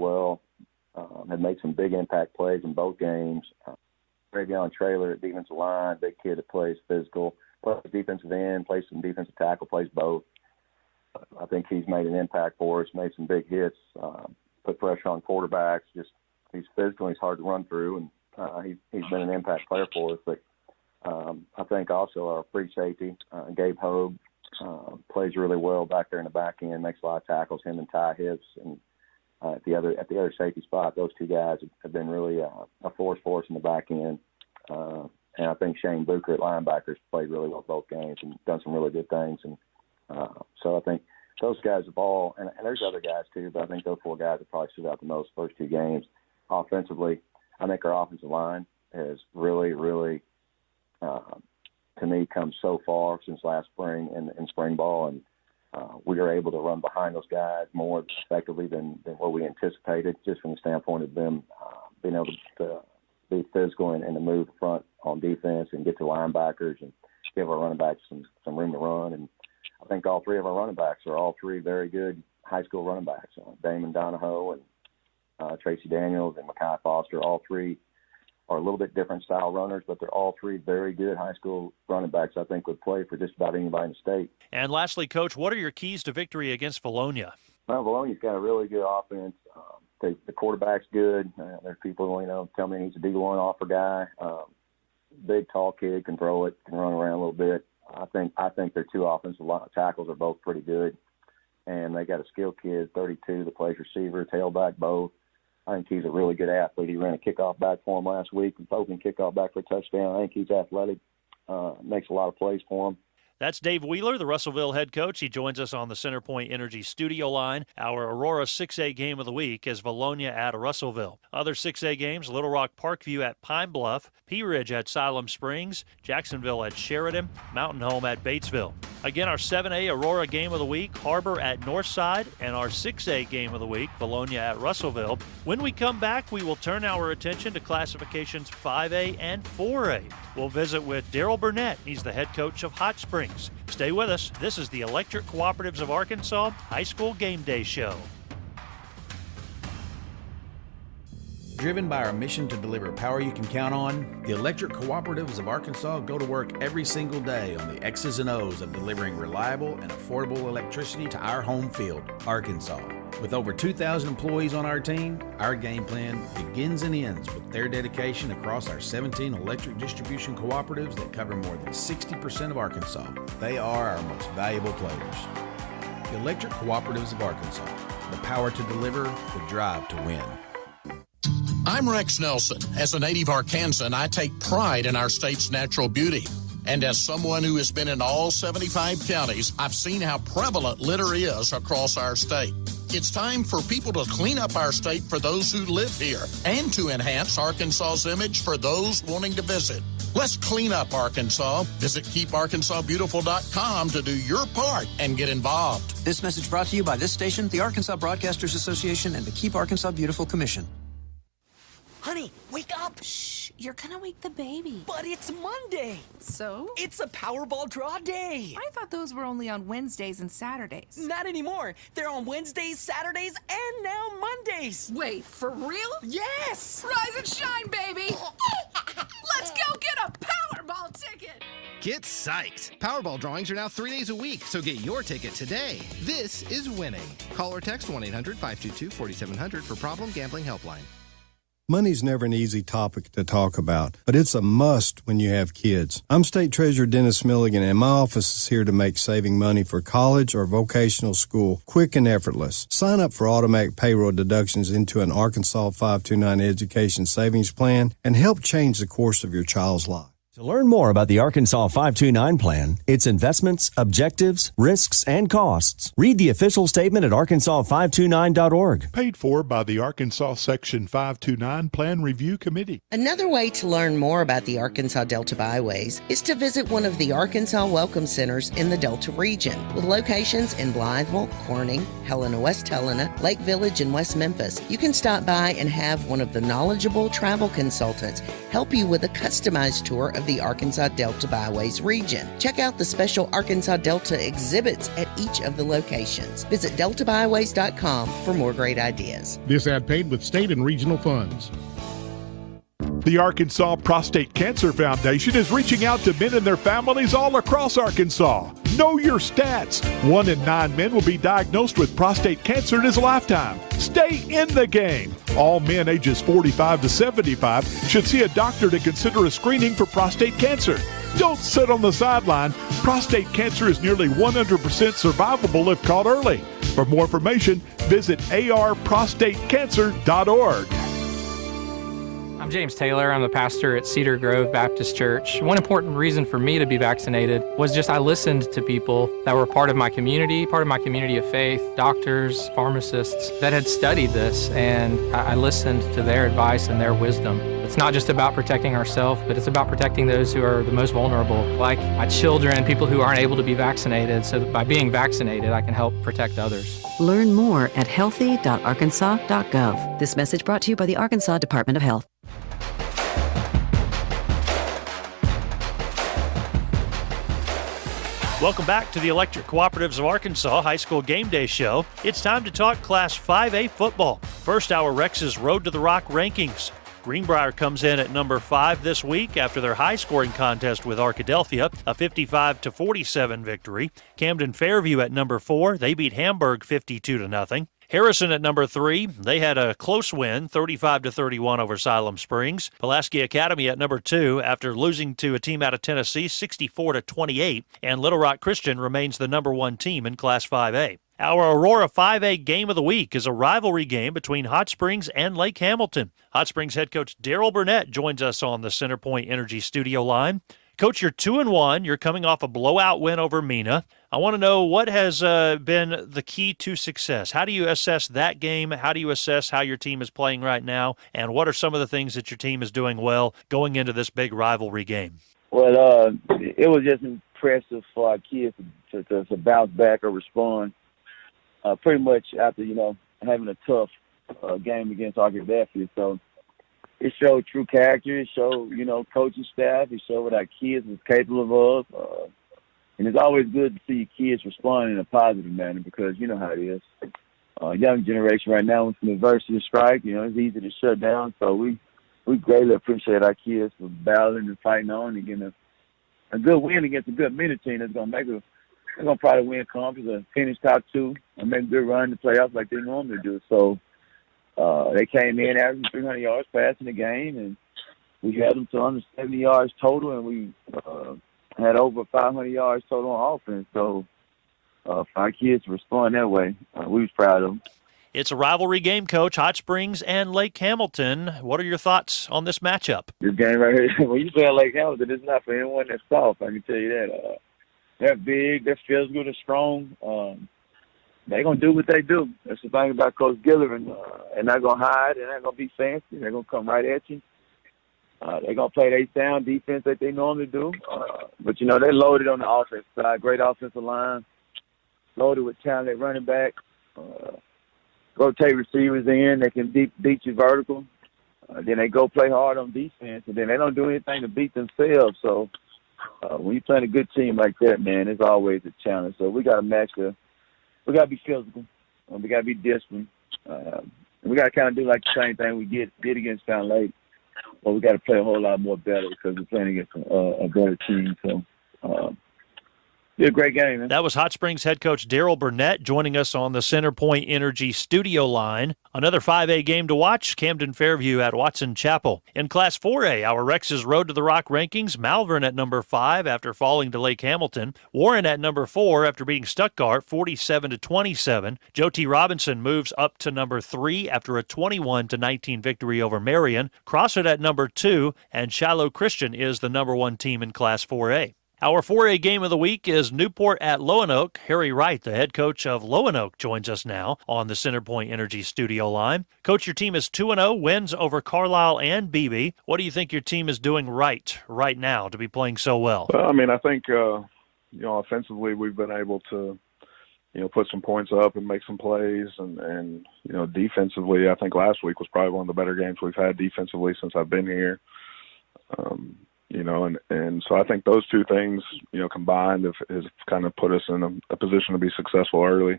well. Had made some big impact plays in both games. Pregame trailer at defensive line, big kid that plays physical, plays defensive end, plays some defensive tackle, plays both. I think he's made an impact for us, made some big hits, put pressure on quarterbacks. Just he's physical, he's hard to run through, and he's been an impact player for us. But I think also our free safety, Gabe Hogue, plays really well back there in the back end, makes a lot of tackles, him and Ty Hibbs. And at the other safety spot, those two guys have been really a force for us in the back end. And I think Shane Booker at linebackers played really well both games and done some really good things. And so I think those guys have all, and there's other guys too, but I think those four guys have probably stood out the most first two games. Offensively, I think our offensive line has really, really, to me, come so far since last spring in spring ball. And we are able to run behind those guys more effectively than what we anticipated, just from the standpoint of them being able to be physical and to move front on defense and get to linebackers and give our running backs some room to run. And I think all three of our running backs are all three very good high school running backs. Damon Donahoe and Tracy Daniels and Mekhi Foster, all three are a little bit different style runners, but they're all three very good high school running backs I think would play for just about anybody in the state. And lastly, Coach, what are your keys to victory against Valonia? Well, Valonia's got a really good offense. The quarterback's good. There's people, tell me he's a D1 offer guy. Big, tall kid, can throw it, can run around a little bit. I think their two offensive tackles are both pretty good. And they got a skilled kid, 32, that plays receiver, tailback, both. I think he's a really good athlete. He ran a kickoff back for him last week, and open kickoff back for a touchdown. I think he's athletic, makes a lot of plays for him. That's Dave Wheeler, the Russellville head coach. He joins us on the CenterPoint Energy studio line. Our Aurora 6A game of the week is Valonia at Russellville. Other 6A games, Little Rock Parkview at Pine Bluff, Pea Ridge at Siloam Springs, Jacksonville at Sheridan, Mountain Home at Batesville. Again, our 7A Aurora game of the week, Harbor at Northside, and our 6A game of the week, Valonia at Russellville. When we come back, we will turn our attention to classifications 5A and 4A. We'll visit with Daryl Burnett. He's the head coach of Hot Springs. Stay with us. This is the Electric Cooperatives of Arkansas High School Game Day Show. Driven by our mission to deliver power you can count on, the Electric Cooperatives of Arkansas go to work every single day on the X's and O's of delivering reliable and affordable electricity to our home field, Arkansas. With over 2,000 employees on our team, our game plan begins and ends with their dedication across our 17 electric distribution cooperatives that cover more than 60% of Arkansas. They are our most valuable players. The Electric Cooperatives of Arkansas, the power to deliver, the drive to win. I'm Rex Nelson. As a native Arkansan, I take pride in our state's natural beauty. And as someone who has been in all 75 counties, I've seen how prevalent litter is across our state. It's time for people to clean up our state for those who live here and to enhance Arkansas's image for those wanting to visit. Let's clean up Arkansas. Visit keeparkansasbeautiful.com to do your part and get involved. This message brought to you by this station, the Arkansas Broadcasters Association, and the Keep Arkansas Beautiful Commission. Honey, wake up! Shh, you're gonna wake the baby. But it's Monday! So? It's a Powerball draw day! I thought those were only on Wednesdays and Saturdays. Not anymore! They're on Wednesdays, Saturdays, and now Mondays! Wait, for real? Yes! Rise and shine, baby! Let's go get a Powerball ticket! Get psyched! Powerball drawings are now 3 days a week, so get your ticket today. This is winning. Call or text 1-800-522-4700 for Problem Gambling Helpline. Money's never an easy topic to talk about, but it's a must when you have kids. I'm State Treasurer Dennis Milligan, and my office is here to make saving money for college or vocational school quick and effortless. Sign up for automatic payroll deductions into an Arkansas 529 education savings plan and help change the course of your child's life. To learn more about the Arkansas 529 plan, its investments, objectives, risks, and costs, read the official statement at arkansas529.org. Paid for by the Arkansas Section 529 Plan Review Committee. Another way to learn more about the Arkansas Delta Byways is to visit one of the Arkansas Welcome Centers in the Delta region, with locations in Blytheville, Corning, Helena, West Helena, Lake Village, and West Memphis. You can stop by and have one of the knowledgeable travel consultants help you with a customized tour of the the Arkansas Delta Byways region. Check out the special Arkansas Delta exhibits at each of the locations. Visit deltabyways.com for more great ideas. This ad paid with state and regional funds. The Arkansas Prostate Cancer Foundation is reaching out to men and their families all across Arkansas. Know your stats. 1 in 9 men will be diagnosed with prostate cancer in his lifetime. Stay in the game. All men ages 45 to 75 should see a doctor to consider a screening for prostate cancer. Don't sit on the sideline. Prostate cancer is nearly 100% survivable if caught early. For more information, visit arprostatecancer.org. I'm James Taylor. I'm the pastor at Cedar Grove Baptist Church. One important reason for me to be vaccinated was just I listened to people that were part of my community of faith, doctors, pharmacists that had studied this, and I listened to their advice and their wisdom. It's not just about protecting ourselves, but it's about protecting those who are the most vulnerable, like my children, people who aren't able to be vaccinated, so that by being vaccinated, I can help protect others. Learn more at healthy.arkansas.gov. This message brought to you by the Arkansas Department of Health. Welcome back to the Electric Cooperatives of Arkansas High School Game Day Show. It's time to talk Class 5A football. First, our Rex's Road to the Rock rankings. Greenbrier comes in at number 5 this week after their high-scoring contest with Arkadelphia, a 55-47 victory. Camden Fairview at number 4. They beat Hamburg 52-0. Harrison at number 3. They had a close win, 35-31 over Siloam Springs. Pulaski Academy at number 2 after losing to a team out of Tennessee 64-28. And Little Rock Christian remains the number 1 team in Class 5A. Our Aurora 5A game of the week is a rivalry game between Hot Springs and Lake Hamilton. Hot Springs head coach Daryl Burnett joins us on the Centerpoint Energy studio line. Coach, you're 2-1. You're coming off a blowout win over Mena. I want to know what has been the key to success. How do you assess that game? How do you assess how your team is playing right now? And what are some of the things that your team is doing well going into this big rivalry game? Well, it was just impressive for our kids to bounce back or respond pretty much after, having a tough game against Arkadelphia. So it showed true character. It showed, coaching staff. It showed what our kids was capable of. And it's always good to see kids respond in a positive manner because you know how it is. Young generation right now, when some adversity strike, it's easy to shut down. So we greatly appreciate our kids for battling and fighting on and getting a good win against a good Mena team that's going to probably win conference or finish top 2 and make a good run in the playoffs like they normally do. So they came in averaging 300 yards passing the game, and we had them to under 70 yards total, and we had over 500 yards total on offense. So for our kids to respond that way, we was proud of them. It's a rivalry game, Coach. Hot Springs and Lake Hamilton. What are your thoughts on this matchup? This game right here, when you play Lake Hamilton, it's not for anyone that's soft, I can tell you that. They're big, they're physical, they're strong. They're going to do what they do. That's the thing about Coach Gillivan. They're not going to hide. They're not going to be fancy. They're going to come right at you. They're going to play their sound defense that they normally do. But, they're loaded on the offense side. Great offensive line. Loaded with talented running back. Rotate receivers in. They can beat you vertical. Then they go play hard on defense. And then they don't do anything to beat themselves. So when you're playing a good team like that, man, it's always a challenge. So we got to match we got to be physical. We got to be disciplined. And we got to kind of do like the same thing we did against Fountain Lake. But we got to play a whole lot more better because we're playing against a better team. So Be a great game, man. That was Hot Springs head coach Daryl Burnett joining us on the Centerpoint Energy studio line. Another 5A game to watch, Camden Fairview at Watson Chapel. In Class 4A, our Rex's Road to the Rock rankings, Malvern at number 5 after falling to Lake Hamilton. Warren at number 4 after beating Stuttgart 47-27. Joe T. Robinson moves up to number 3 after a 21-19 victory over Marion. Crossett at number 2, and Shiloh Christian is the number 1 team in Class 4A. Our 4A game of the week is Newport at Lonoke. Harry Wright, the head coach of Lonoke, joins us now on the Centerpoint Energy studio line. Coach, your team is 2-0, wins over Carlisle and Beebe. What do you think your team is doing right now to be playing so well? Well, I mean, I think, offensively we've been able to, put some points up and make some plays. And defensively, I think last week was probably one of the better games we've had defensively since I've been here. and so I think those two things, combined has kind of put us in a position to be successful early.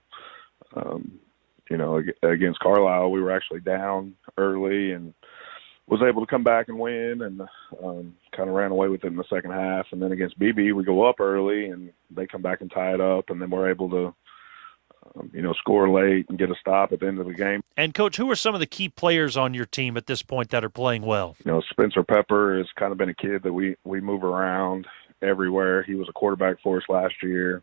Against Carlisle, we were actually down early and was able to come back and win, and kind of ran away with it in the second half. And then against BB, we go up early and they come back and tie it up, and then we're able to, score late and get a stop at the end of the game. And Coach, who are some of the key players on your team at this point that are playing well? Spencer Pepper has kind of been a kid that we move around everywhere. He was a quarterback for us last year.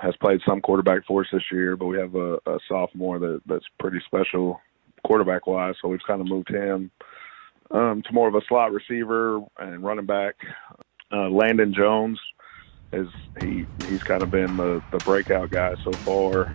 Has played some quarterback for us this year, but we have a sophomore that's pretty special quarterback-wise, so we've kind of moved him to more of a slot receiver and running back. Landon Jones, he's kind of been the breakout guy so far.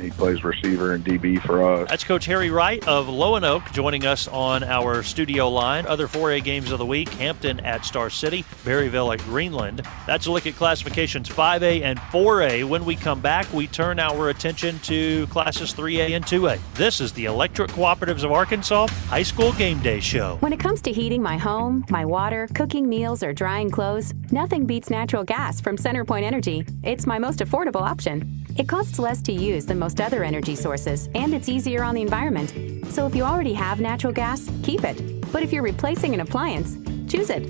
He plays receiver and DB for us. That's Coach Harry Wright of Lonoke joining us on our studio line. Other 4A games of the week: Hampton at Star City, Berryville at Greenland. That's a look at classifications 5A and 4A. When we come back, we turn our attention to classes 3A and 2A. This is the Electric Cooperatives of Arkansas High School Game Day Show. When it comes to heating my home, my water, cooking meals, or drying clothes, nothing beats natural gas from CenterPoint Energy. It's my most affordable option. It costs less to use than most other energy sources, and it's easier on the environment. So if you already have natural gas, keep it. But if you're replacing an appliance, choose it.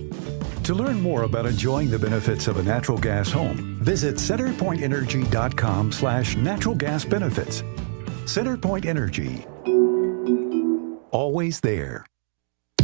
To learn more about enjoying the benefits of a natural gas home, visit centerpointenergy.com/natural gas benefits. CenterPoint Energy. Always there.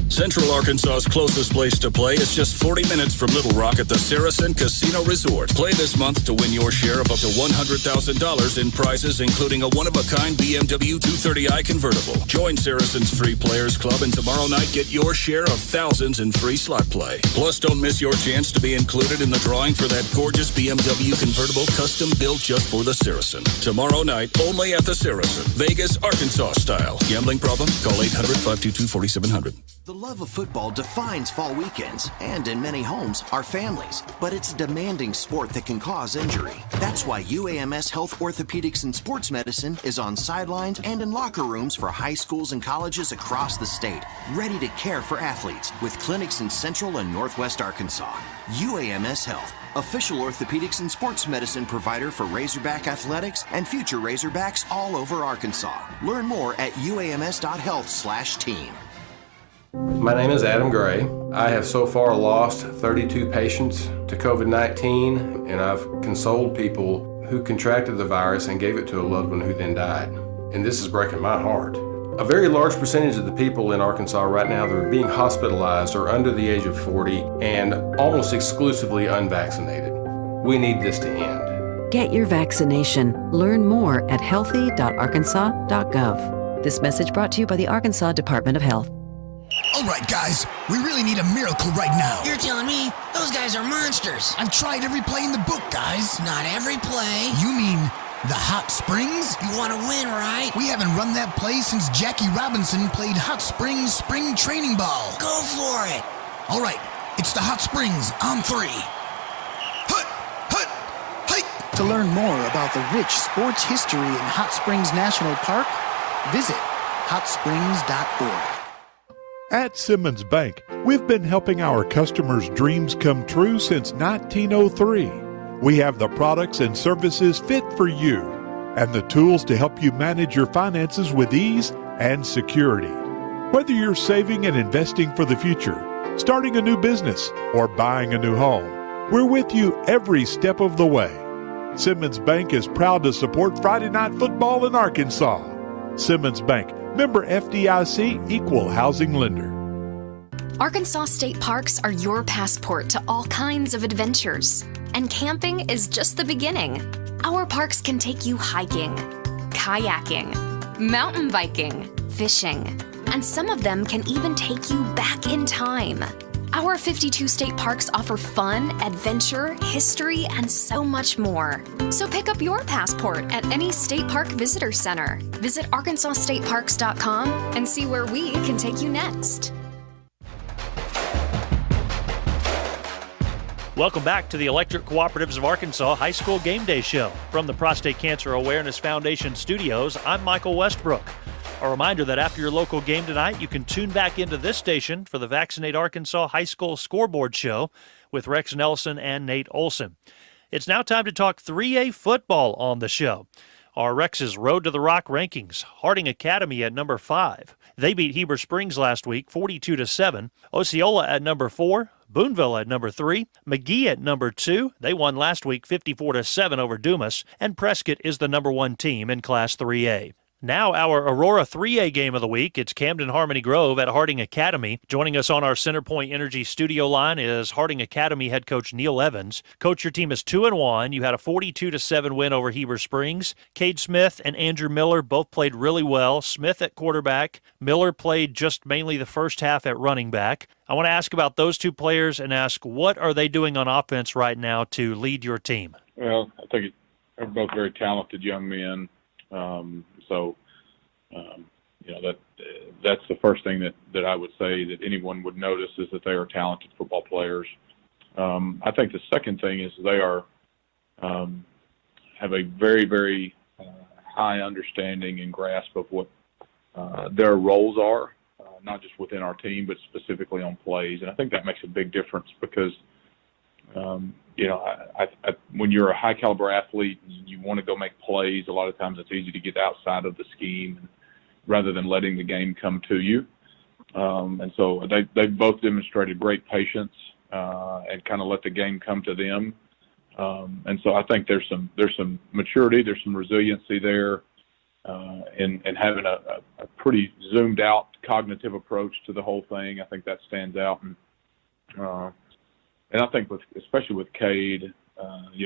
Central Arkansas's closest place to play is just 40 minutes from Little Rock at the Saracen Casino Resort. Play this month to win your share of up to $100,000 in prizes, including a one-of-a-kind BMW 230i convertible. Join Saracen's Free Players Club, and tomorrow night get your share of thousands in free slot play. Plus, don't miss your chance to be included in the drawing for that gorgeous BMW convertible custom built just for the Saracen. Tomorrow night, only at the Saracen. Vegas, Arkansas style. Gambling problem? Call 800-522-4700. The love of football defines fall weekends, and in many homes, our families. But it's a demanding sport that can cause injury. That's why UAMS Health Orthopedics and Sports Medicine is on sidelines and in locker rooms for high schools and colleges across the state, ready to care for athletes with clinics in Central and Northwest Arkansas. UAMS Health, official orthopedics and sports medicine provider for Razorback Athletics and future Razorbacks all over Arkansas. Learn more at uams.health/team. My name is Adam Gray. I have so far lost 32 patients to COVID-19, and I've consoled people who contracted the virus and gave it to a loved one who then died. And this is breaking my heart. A very large percentage of the people in Arkansas right now that are being hospitalized are under the age of 40 and almost exclusively unvaccinated. We need this to end. Get your vaccination. Learn more at healthy.arkansas.gov. This message brought to you by the Arkansas Department of Health. All right, guys, we really need a miracle right now. You're telling me those guys are monsters? I've tried every play in the book, guys. Not every play. You mean the Hot Springs? You want to win, right? We haven't run that play since Jackie Robinson played Hot Springs spring training ball. Go for it. All right, it's the Hot Springs on 3. Hut, hut, hike. To learn more about the rich sports history in Hot Springs National Park, visit hotsprings.org. At Simmons Bank, we've been helping our customers' dreams come true since 1903. We have the products and services fit for you and the tools to help you manage your finances with ease and security. Whether you're saving and investing for the future, starting a new business, or buying a new home, we're with you every step of the way. Simmons Bank is proud to support Friday Night Football in Arkansas. Simmons Bank, member FDIC, equal housing lender. Arkansas state parks are your passport to all kinds of adventures. And camping is just the beginning. Our parks can take you hiking, kayaking, mountain biking, fishing, and some of them can even take you back in time. Our 52 state parks offer fun, adventure, history, and so much more. So pick up your passport at any state park visitor center. Visit arkansasstateparks.com and see where we can take you next. Welcome back to the Electric Cooperatives of Arkansas High School Game Day Show. From the Prostate Cancer Awareness Foundation studios, I'm Michael Westbrook. A reminder that after your local game tonight, you can tune back into this station for the Vaccinate Arkansas High School Scoreboard Show with Rex Nelson and Nate Olson. It's now time to talk 3A football on the show. Our Rex's Road to the Rock rankings. Harding Academy at number 5. They beat Heber Springs last week 42-7. Osceola at number 4. Boonville at number 3. McGee at number 2. They won last week 54-7 over Dumas. And Prescott is the number 1 team in Class 3A. Now our Aurora 3A game of the week. It's Camden Harmony Grove at Harding Academy. Joining us on our CenterPoint Energy studio line is Harding Academy head coach Neil Evans. Coach, your team is 2-1. You had a 42-7 win over Heber Springs. Cade Smith and Andrew Miller both played really well. Smith at quarterback. Miller played just mainly the first half at running back. I want to ask about those two players and ask what are they doing on offense right now to lead your team? Well, I think they're both very talented young men. That's the first thing that I would say that anyone would notice is that they are talented football players. I think the second thing is they are have a very, very high understanding and grasp of what their roles are, not just within our team, but specifically on plays. And I think that makes a big difference because, when you're a high caliber athlete and you want to go make plays, a lot of times it's easy to get outside of the scheme rather than letting the game come to you. And so they've both demonstrated great patience and kind of let the game come to them. And so I think there's some maturity, there's some resiliency there in having a pretty zoomed out cognitive approach to the whole thing. I think that stands out. And I think especially with Cade,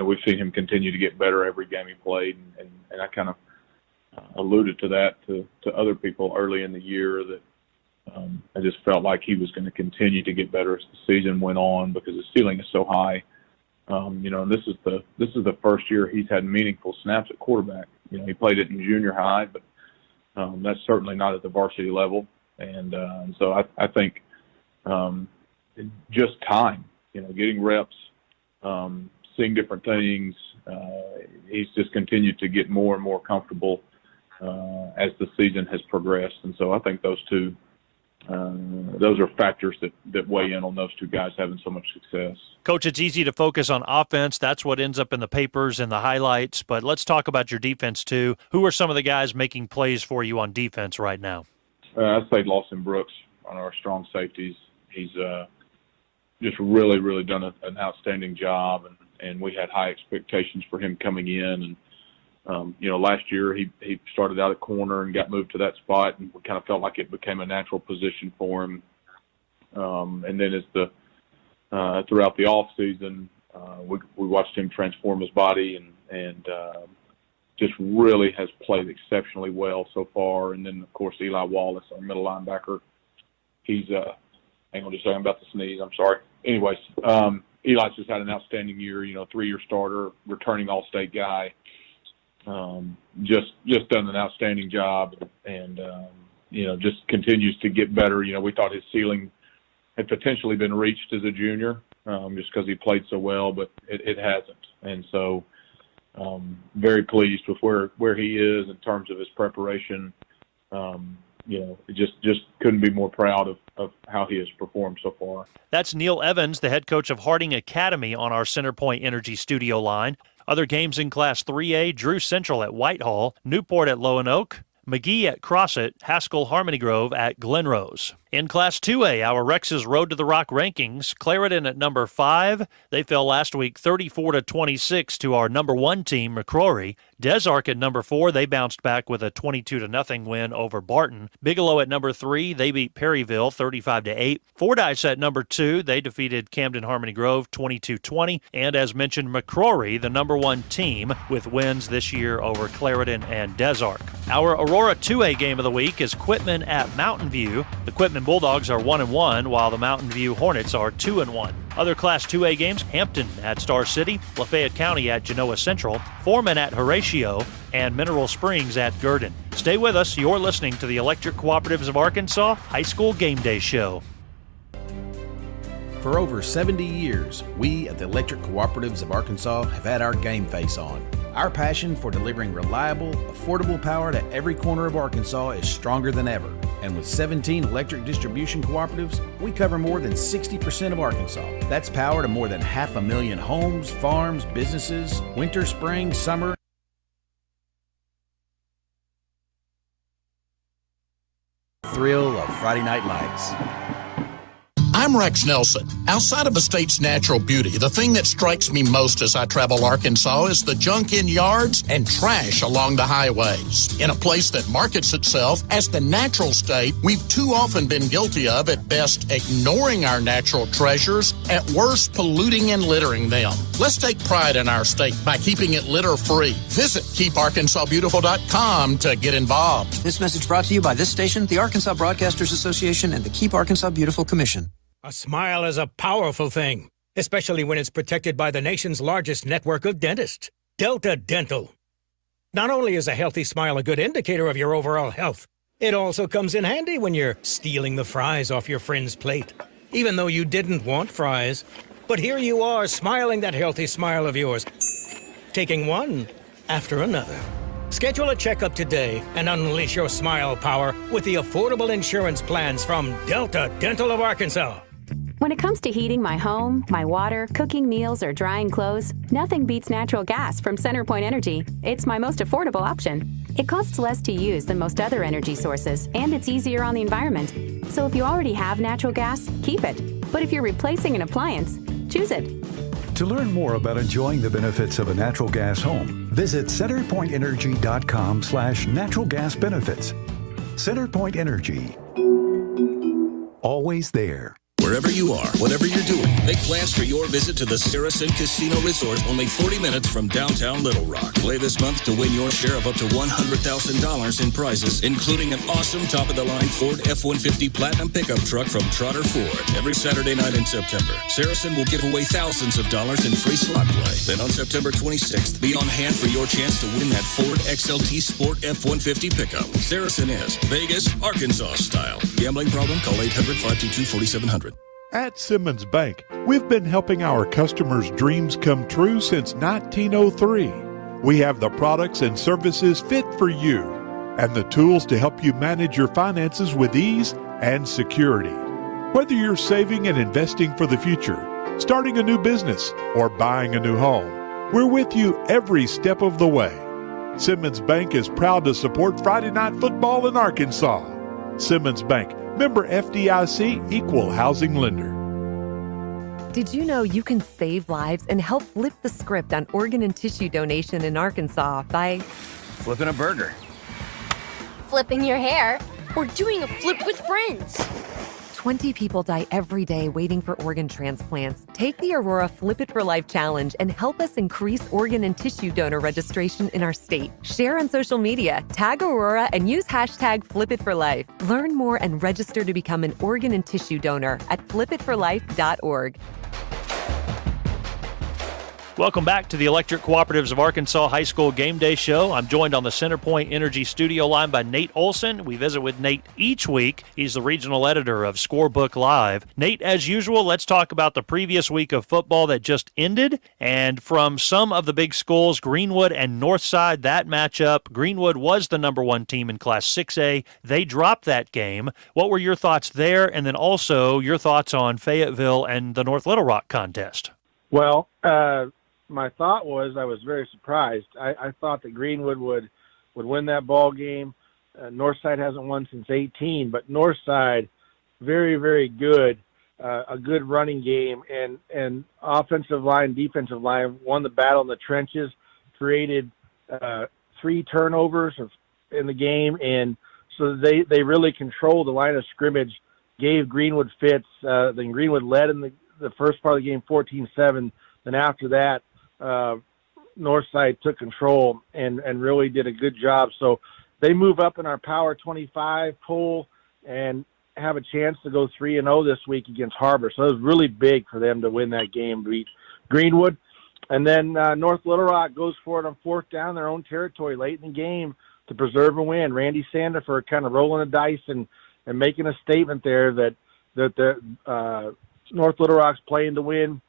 we've seen him continue to get better every game he played. And I kind of alluded to that to other people early in the year that I just felt like he was going to continue to get better as the season went on because his ceiling is so high. And this is the first year he's had meaningful snaps at quarterback. He played it in junior high, but that's certainly not at the varsity level. And so I think just time, getting reps, seeing different things. He's just continued to get more and more comfortable as the season has progressed. And so I think those are factors that weigh in on those two guys having so much success. Coach, it's easy to focus on offense. That's what ends up in the papers and the highlights. But let's talk about your defense, too. Who are some of the guys making plays for you on defense right now? I'd say Lawson Brooks on our strong safeties. He's just really, really done an outstanding job. And we had high expectations for him coming in. And, last year he started out at corner and got moved to that spot, and we kind of felt like it became a natural position for him. And then throughout the off season, we watched him transform his body and just really has played exceptionally well so far. And then of course Eli Wallace, our middle linebacker, he's hang on just a second, I'm about to sneeze. I'm sorry. Anyways, Eli's just had an outstanding year. 3-year starter, returning All-State guy. Just done an outstanding job and just continues to get better. We thought his ceiling had potentially been reached as a junior just because he played so well, but it hasn't. And so very pleased with where he is in terms of his preparation. Just couldn't be more proud of how he has performed so far. That's Neil Evans, the head coach of Harding Academy on our CenterPoint Energy studio line. Other games in Class 3A, Drew Central at Whitehall, Newport at Lonoke, McGee at Crossett, Haskell Harmony Grove at Glenrose. In Class 2A, our Rex's Road to the Rock rankings, Clarendon at number 5. They fell last week 34-26 to our number 1 team, McCrory. Des Arc at number 4. They bounced back with a 22-0 win over Barton. Bigelow at number 3. They beat Perryville 35-8. Fordyce at number 2. They defeated Camden Harmony Grove 22-20. And as mentioned, McCrory, the number 1 team, with wins this year over Clarendon and Des Arc. Our Aurora 2A game of the week is Quitman at Mountain View. The Quitman Bulldogs are 1-1, while the Mountain View Hornets are 2-1. Other Class 2A games, Hampton at Star City, Lafayette County at Genoa Central, Foreman at Horatio, and Mineral Springs at Gurdon. Stay with us. You're listening to the Electric Cooperatives of Arkansas High School Game Day Show. For over 70 years, we at the Electric Cooperatives of Arkansas have had our game face on. Our passion for delivering reliable, affordable power to every corner of Arkansas is stronger than ever. And with 17 electric distribution cooperatives, we cover more than 60% of Arkansas. That's power to more than 500,000 homes, farms, businesses, winter, spring, summer. Thrill of Friday Night Lights. I'm Rex Nelson. Outside of the state's natural beauty, the thing that strikes me most as I travel Arkansas is the junk in yards and trash along the highways. In a place that markets itself as the natural state, we've too often been guilty of, at best, ignoring our natural treasures, at worst, polluting and littering them. Let's take pride in our state by keeping it litter-free. Visit KeepArkansasBeautiful.com to get involved. This message brought to you by this station, the Arkansas Broadcasters Association, and the Keep Arkansas Beautiful Commission. A smile is a powerful thing, especially when it's protected by the nation's largest network of dentists, Delta Dental. Not only is a healthy smile a good indicator of your overall health, it also comes in handy when you're stealing the fries off your friend's plate, even though you didn't want fries. But here you are, smiling that healthy smile of yours, taking one after another. Schedule a checkup today and unleash your smile power with the affordable insurance plans from Delta Dental of Arkansas. When it comes to heating my home, my water, cooking meals, or drying clothes, nothing beats natural gas from CenterPoint Energy. It's my most affordable option. It costs less to use than most other energy sources, and it's easier on the environment. So if you already have natural gas, keep it. But if you're replacing an appliance, choose it. To learn more about enjoying the benefits of a natural gas home, visit centerpointenergy.com/natural gas benefits. CenterPoint Energy. Always there. Wherever you are, whatever you're doing, make plans for your visit to the Saracen Casino Resort, only 40 minutes from downtown Little Rock. Play this month to win your share of up to $100,000 in prizes, including an awesome top-of-the-line Ford F-150 Platinum pickup truck from Trotter Ford. Every Saturday night in September, Saracen will give away thousands of dollars in free slot play. Then on September 26th, be on hand for your chance to win that Ford XLT Sport F-150 pickup. Saracen is Vegas, Arkansas style. Gambling problem? Call 800-522-4700. At Simmons Bank, we've been helping our customers' dreams come true since 1903. We have the products and services fit for you and the tools to help you manage your finances with ease and security. Whether you're saving and investing for the future, starting a new business, or buying a new home, we're with you every step of the way. Simmons Bank is proud to support Friday Night Football in Arkansas. Simmons Bank, member FDIC, equal housing lender. Did you know you can save lives and help flip the script on organ and tissue donation in Arkansas by Flipping a burger, flipping your hair, or doing a flip with friends? 20 people die every day waiting for organ transplants. Take the Aurora Flip It for Life Challenge and help us increase organ and tissue donor registration in our state. Share on social media, tag Aurora, and use hashtag #FlipItForLife. Learn more and register to become an organ and tissue donor at flipitforlife.org. Welcome back to the Electric Cooperatives of Arkansas High School Game Day Show. I'm joined on the CenterPoint Energy studio line by Nate Olson. We visit with Nate each week. He's the regional editor of Scorebook Live. Nate, as usual, let's talk about the previous week of football that just ended. And from some of the big schools, Greenwood and Northside, that matchup, Greenwood was the #1 team in Class 6A. They dropped that game. What were your thoughts there? And then also your thoughts on Fayetteville and the North Little Rock contest? Well, my thought was I was very surprised. I thought that Greenwood would win that ball game. Northside hasn't won since 18, but Northside, very, very good, a good running game, and offensive line, defensive line won the battle in the trenches, created 3 turnovers in the game, and so they really controlled the line of scrimmage, gave Greenwood fits. Then Greenwood led in the first part of the game 14-7. Then after that, Northside took control and really did a good job. So they move up in our Power 25 poll and have a chance to go 3-0 this week against Harbor. So it was really big for them to win that game, beat Greenwood. And then North Little Rock goes for it on 4th down, their own territory late in the game to preserve a win. Randy Sandifer kind of rolling the dice and making a statement there that the North Little Rock's playing to win.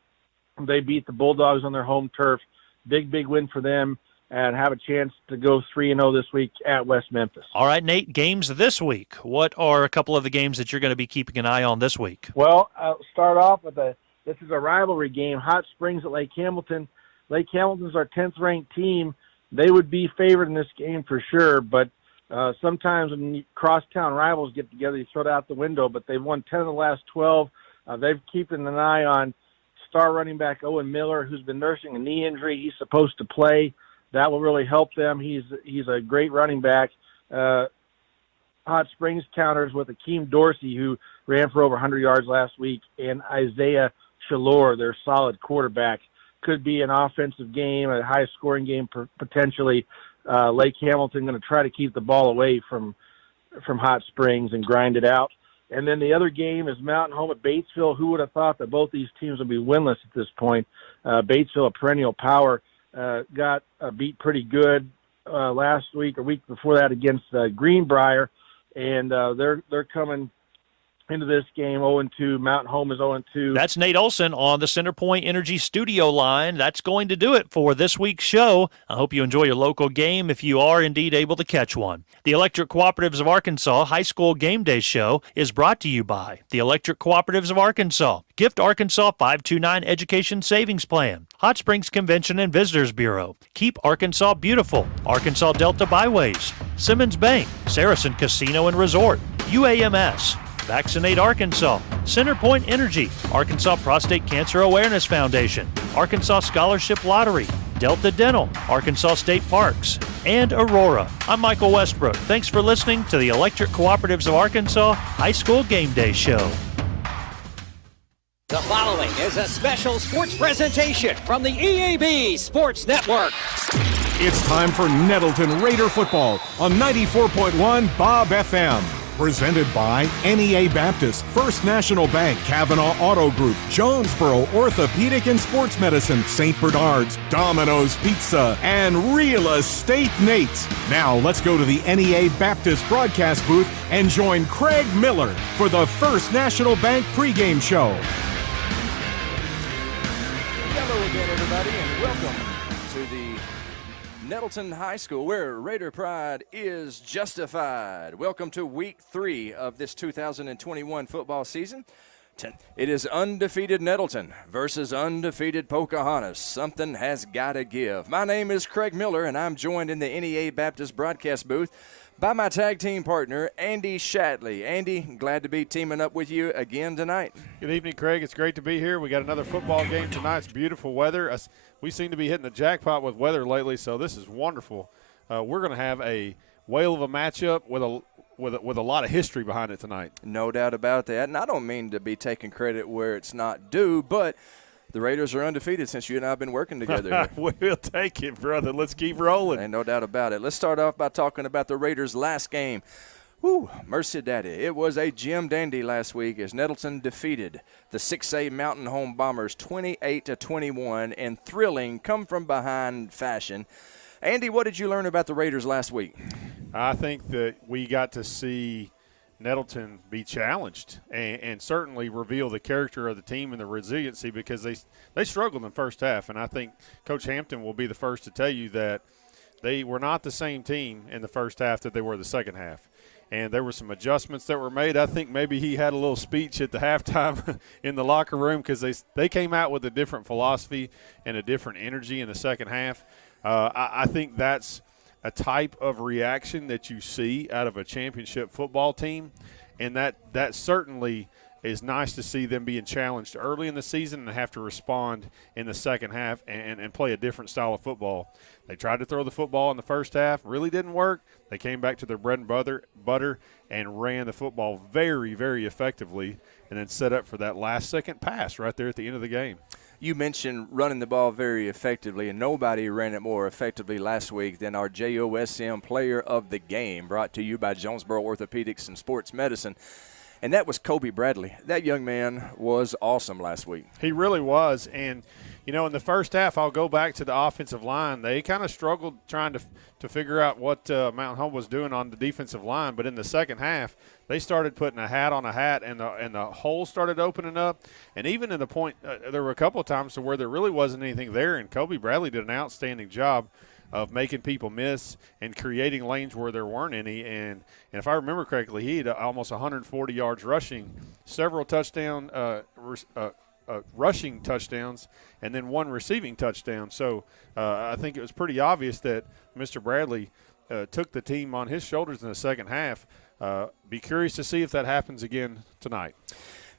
They beat the Bulldogs on their home turf. Big win for them. and have a chance to go 3-0 this week at West Memphis. All right, Nate, games this week. What are a couple of the games that you're going to be keeping an eye on this week? Well, I'll start off with this is a rivalry game, Hot Springs at Lake Hamilton. Lake Hamilton's our 10th-ranked team. They would be favored in this game for sure, but sometimes when crosstown rivals get together, you throw it out the window, but they've won 10 of the last 12. They've keeping an eye on star running back Owen Miller, who's been nursing a knee injury. He's supposed to play. That will really help them. He's a great running back. Hot Springs counters with Akeem Dorsey, who ran for over 100 yards last week, and Isaiah Shalor, their solid quarterback. Could be an offensive game, a high-scoring game potentially. Lake Hamilton going to try to keep the ball away from Hot Springs and grind it out. And then the other game is Mountain Home at Batesville. Who would have thought that both these teams would be winless at this point? Batesville, a perennial power, got beat pretty good last week or week before that against Greenbrier, and they're coming into this game 0-2. Mountain Home is 0-2. That's Nate Olson on the Centerpoint Energy studio line. That's going to do it for this week's show. I hope you enjoy your local game if you are indeed able to catch one. The Electric Cooperatives of Arkansas High School Game Day Show is brought to you by the Electric Cooperatives of Arkansas, Gift Arkansas 529 Education Savings Plan, Hot Springs Convention and Visitors Bureau, Keep Arkansas Beautiful, Arkansas Delta Byways, Simmons Bank, Saracen Casino and Resort, UAMS, Vaccinate Arkansas, Centerpoint Energy, Arkansas Prostate Cancer Awareness Foundation, Arkansas Scholarship Lottery, Delta Dental, Arkansas State Parks, and Aurora. I'm Michael Westbrook. Thanks for listening to the Electric Cooperatives of Arkansas High School Game Day Show. The following is a special sports presentation from the EAB Sports Network. It's time for Nettleton Raider football on 94.1 Bob FM. Presented by NEA Baptist, First National Bank, Kavanaugh Auto Group, Jonesboro Orthopedic and Sports Medicine, St. Bernard's, Domino's Pizza, and Real Estate Nate. Now let's go to the NEA Baptist broadcast booth and join Craig Miller for the First National Bank pregame show. Hello again, everybody, and welcome to the Nettleton High School, where Raider pride is justified. Welcome to week 3 of this 2021 football season. It is undefeated Nettleton versus undefeated Pocahontas. Something has got to give. My name is Craig Miller, and I'm joined in the NEA Baptist broadcast booth by my tag team partner, Andy Shatley. Andy, glad to be teaming up with you again tonight. Good evening, Craig. It's great to be here. We got another football game tonight. It's beautiful weather. We seem to be hitting the jackpot with weather lately, so this is wonderful. We're going to have a whale of a matchup with a lot of history behind it tonight. No doubt about that. And I don't mean to be taking credit where it's not due, but the Raiders are undefeated since you and I have been working together. We'll take it, brother. Let's keep rolling. Ain't no doubt about it. Let's start off by talking about the Raiders' last game. Whew, mercy daddy. It was a Jim Dandy last week as Nettleton defeated the 6A Mountain Home Bombers 28-21 in thrilling come-from-behind fashion. Andy, what did you learn about the Raiders last week? I think that we got to see Nettleton be challenged and certainly reveal the character of the team and the resiliency, because they struggled in the first half. And I think Coach Hampton will be the first to tell you that they were not the same team in the first half that they were the second half. And there were some adjustments that were made. I think maybe he had a little speech at the halftime in the locker room, because they came out with a different philosophy and a different energy in the second half. I think that's a type of reaction that you see out of a championship football team, and that certainly is nice to see them being challenged early in the season and have to respond in the second half and play a different style of football. They tried to throw the football in the first half, really didn't work. They came back to their bread and butter and ran the football very, very effectively, and then set up for that last-second pass right there at the end of the game. You mentioned running the ball very effectively, and nobody ran it more effectively last week than our JOSM Player of the Game, brought to you by Jonesboro Orthopedics and Sports Medicine. And that was Kobe Bradley. That young man was awesome last week. He really was. And, you know, in the first half, I'll go back to the offensive line. They kind of struggled trying to figure out what Mountain Home was doing on the defensive line. But in the second half, they started putting a hat on a hat, and the hole started opening up. And even in the point, there were a couple of times to where there really wasn't anything there, and Kobe Bradley did an outstanding job of making people miss and creating lanes where there weren't any. And if I remember correctly, he had almost 140 yards rushing, several rushing touchdowns, and then one receiving touchdown. So I think it was pretty obvious that Mr. Bradley took the team on his shoulders in the second half. Be curious to see if that happens again tonight.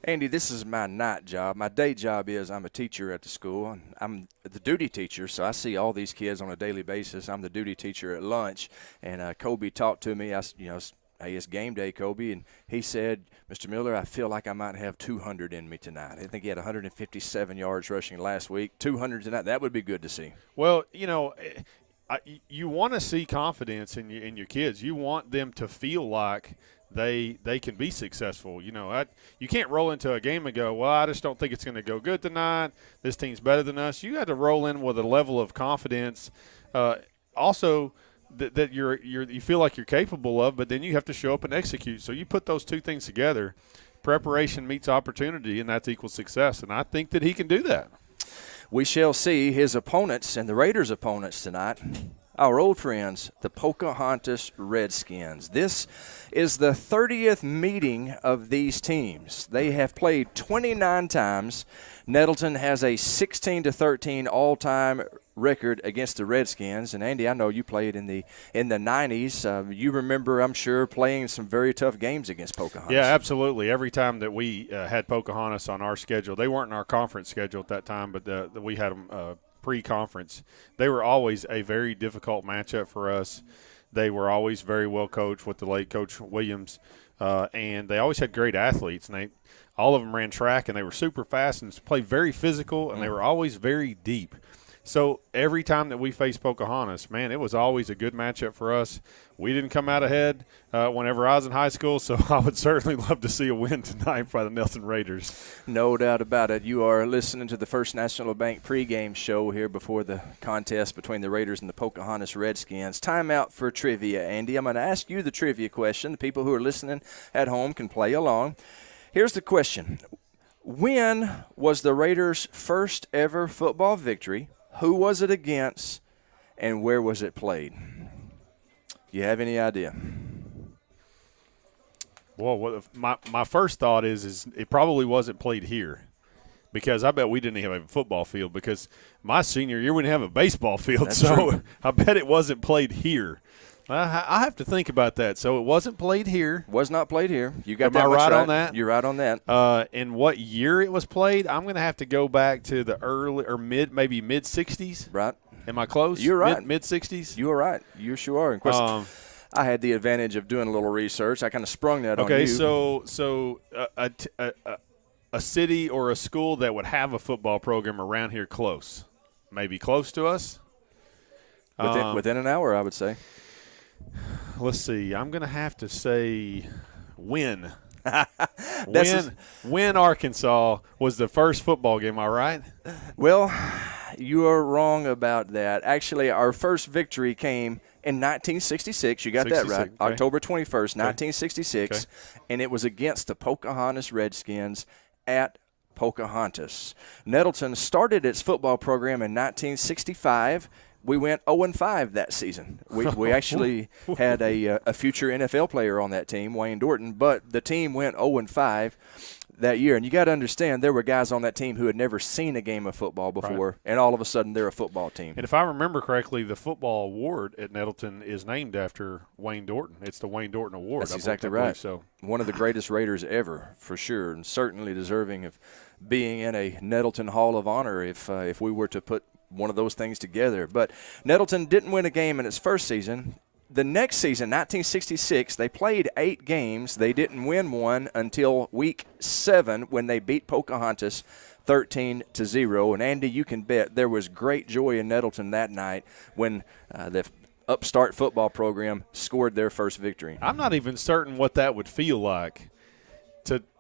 Andy, this is my night job. My day job is I'm a teacher at the school. I'm the duty teacher, so I see all these kids on a daily basis. I'm the duty teacher at lunch, and Kobe talked to me. Hey, it's game day, Kobe, and he said, Mr. Miller, I feel like I might have 200 in me tonight. I think he had 157 yards rushing last week, 200 tonight. That would be good to see. Well, you want to see confidence in your kids. You want them to feel like they can be successful. You can't roll into a game and go, well, I just don't think it's going to go good tonight. This team's better than us. You got to roll in with a level of confidence. Also, that you feel like you're capable of, but then you have to show up and execute. So you put those two things together, preparation meets opportunity, and that's equal success. And I think that he can do that. We shall see his opponents and the Raiders' opponents tonight. Our old friends, the Pocahontas Redskins. This is the 30th meeting of these teams. They have played 29 times. Nettleton has a 16-13 all-time record against the Redskins. And Andy, I know you played in the 90s. You remember, I'm sure, playing some very tough games against Pocahontas. Yeah, absolutely. Every time that we had Pocahontas on our schedule, they weren't in our conference schedule at that time, but we had them pre-conference. They were always a very difficult matchup for us. They were always very well coached with the late Coach Williams, and they always had great athletes. And all of them ran track, and they were super fast and played very physical, and they were always very deep. So every time that we faced Pocahontas, man, it was always a good matchup for us. We didn't come out ahead whenever I was in high school, so I would certainly love to see a win tonight by the Nettleton Raiders. No doubt about it. You are listening to the First National Bank pregame show here before the contest between the Raiders and the Pocahontas Redskins. Time out for trivia, Andy. I'm going to ask you the trivia question. The people who are listening at home can play along. Here's the question. When was the Raiders' first ever football victory? Who was it against, and where was it played? You have any idea? Well, my first thought is it probably wasn't played here, because I bet we didn't even have a football field, because my senior year we didn't have a baseball field. That's so true. I bet it wasn't played here. I have to think about that. So it wasn't played here. Was not played here. You got Am that I much right on that? You're right on that. And what year it was played, I'm going to have to go back to the early or maybe mid 60s. Right. Am I close? You're right. Mid 60s. You are right. You sure are. Of course, I had the advantage of doing a little research. I kind of sprung that on you. Okay, so a city or a school that would have a football program around here close, maybe close to us. Within an hour, I would say. Let's see. I'm going to have to say Wynn. Wynn, Arkansas was the first football game, am I right? Well, you are wrong about that. Actually, our first victory came in 1966. You got that right. Okay. October 21st, 1966. Okay. And it was against the Pocahontas Redskins at Pocahontas. Nettleton started its football program in 1965. We went 0-5 that season. We actually had a future NFL player on that team, Wayne Dorton, but the team went 0-5 that year. And you got to understand, there were guys on that team who had never seen a game of football before, and all of a sudden they're a football team. And if I remember correctly, the football award at Nettleton is named after Wayne Dorton. It's the Wayne Dorton Award. That's exactly right. So one of the greatest Raiders ever, for sure, and certainly deserving of being in a Nettleton Hall of Honor if we were to put one of those things together. But Nettleton didn't win a game in its first season. The next season, 1966, they played 8 games. They didn't win one until week 7 when they beat Pocahontas 13-0. And Andy, you can bet there was great joy in Nettleton that night when the upstart football program scored their first victory. I'm not even certain what that would feel like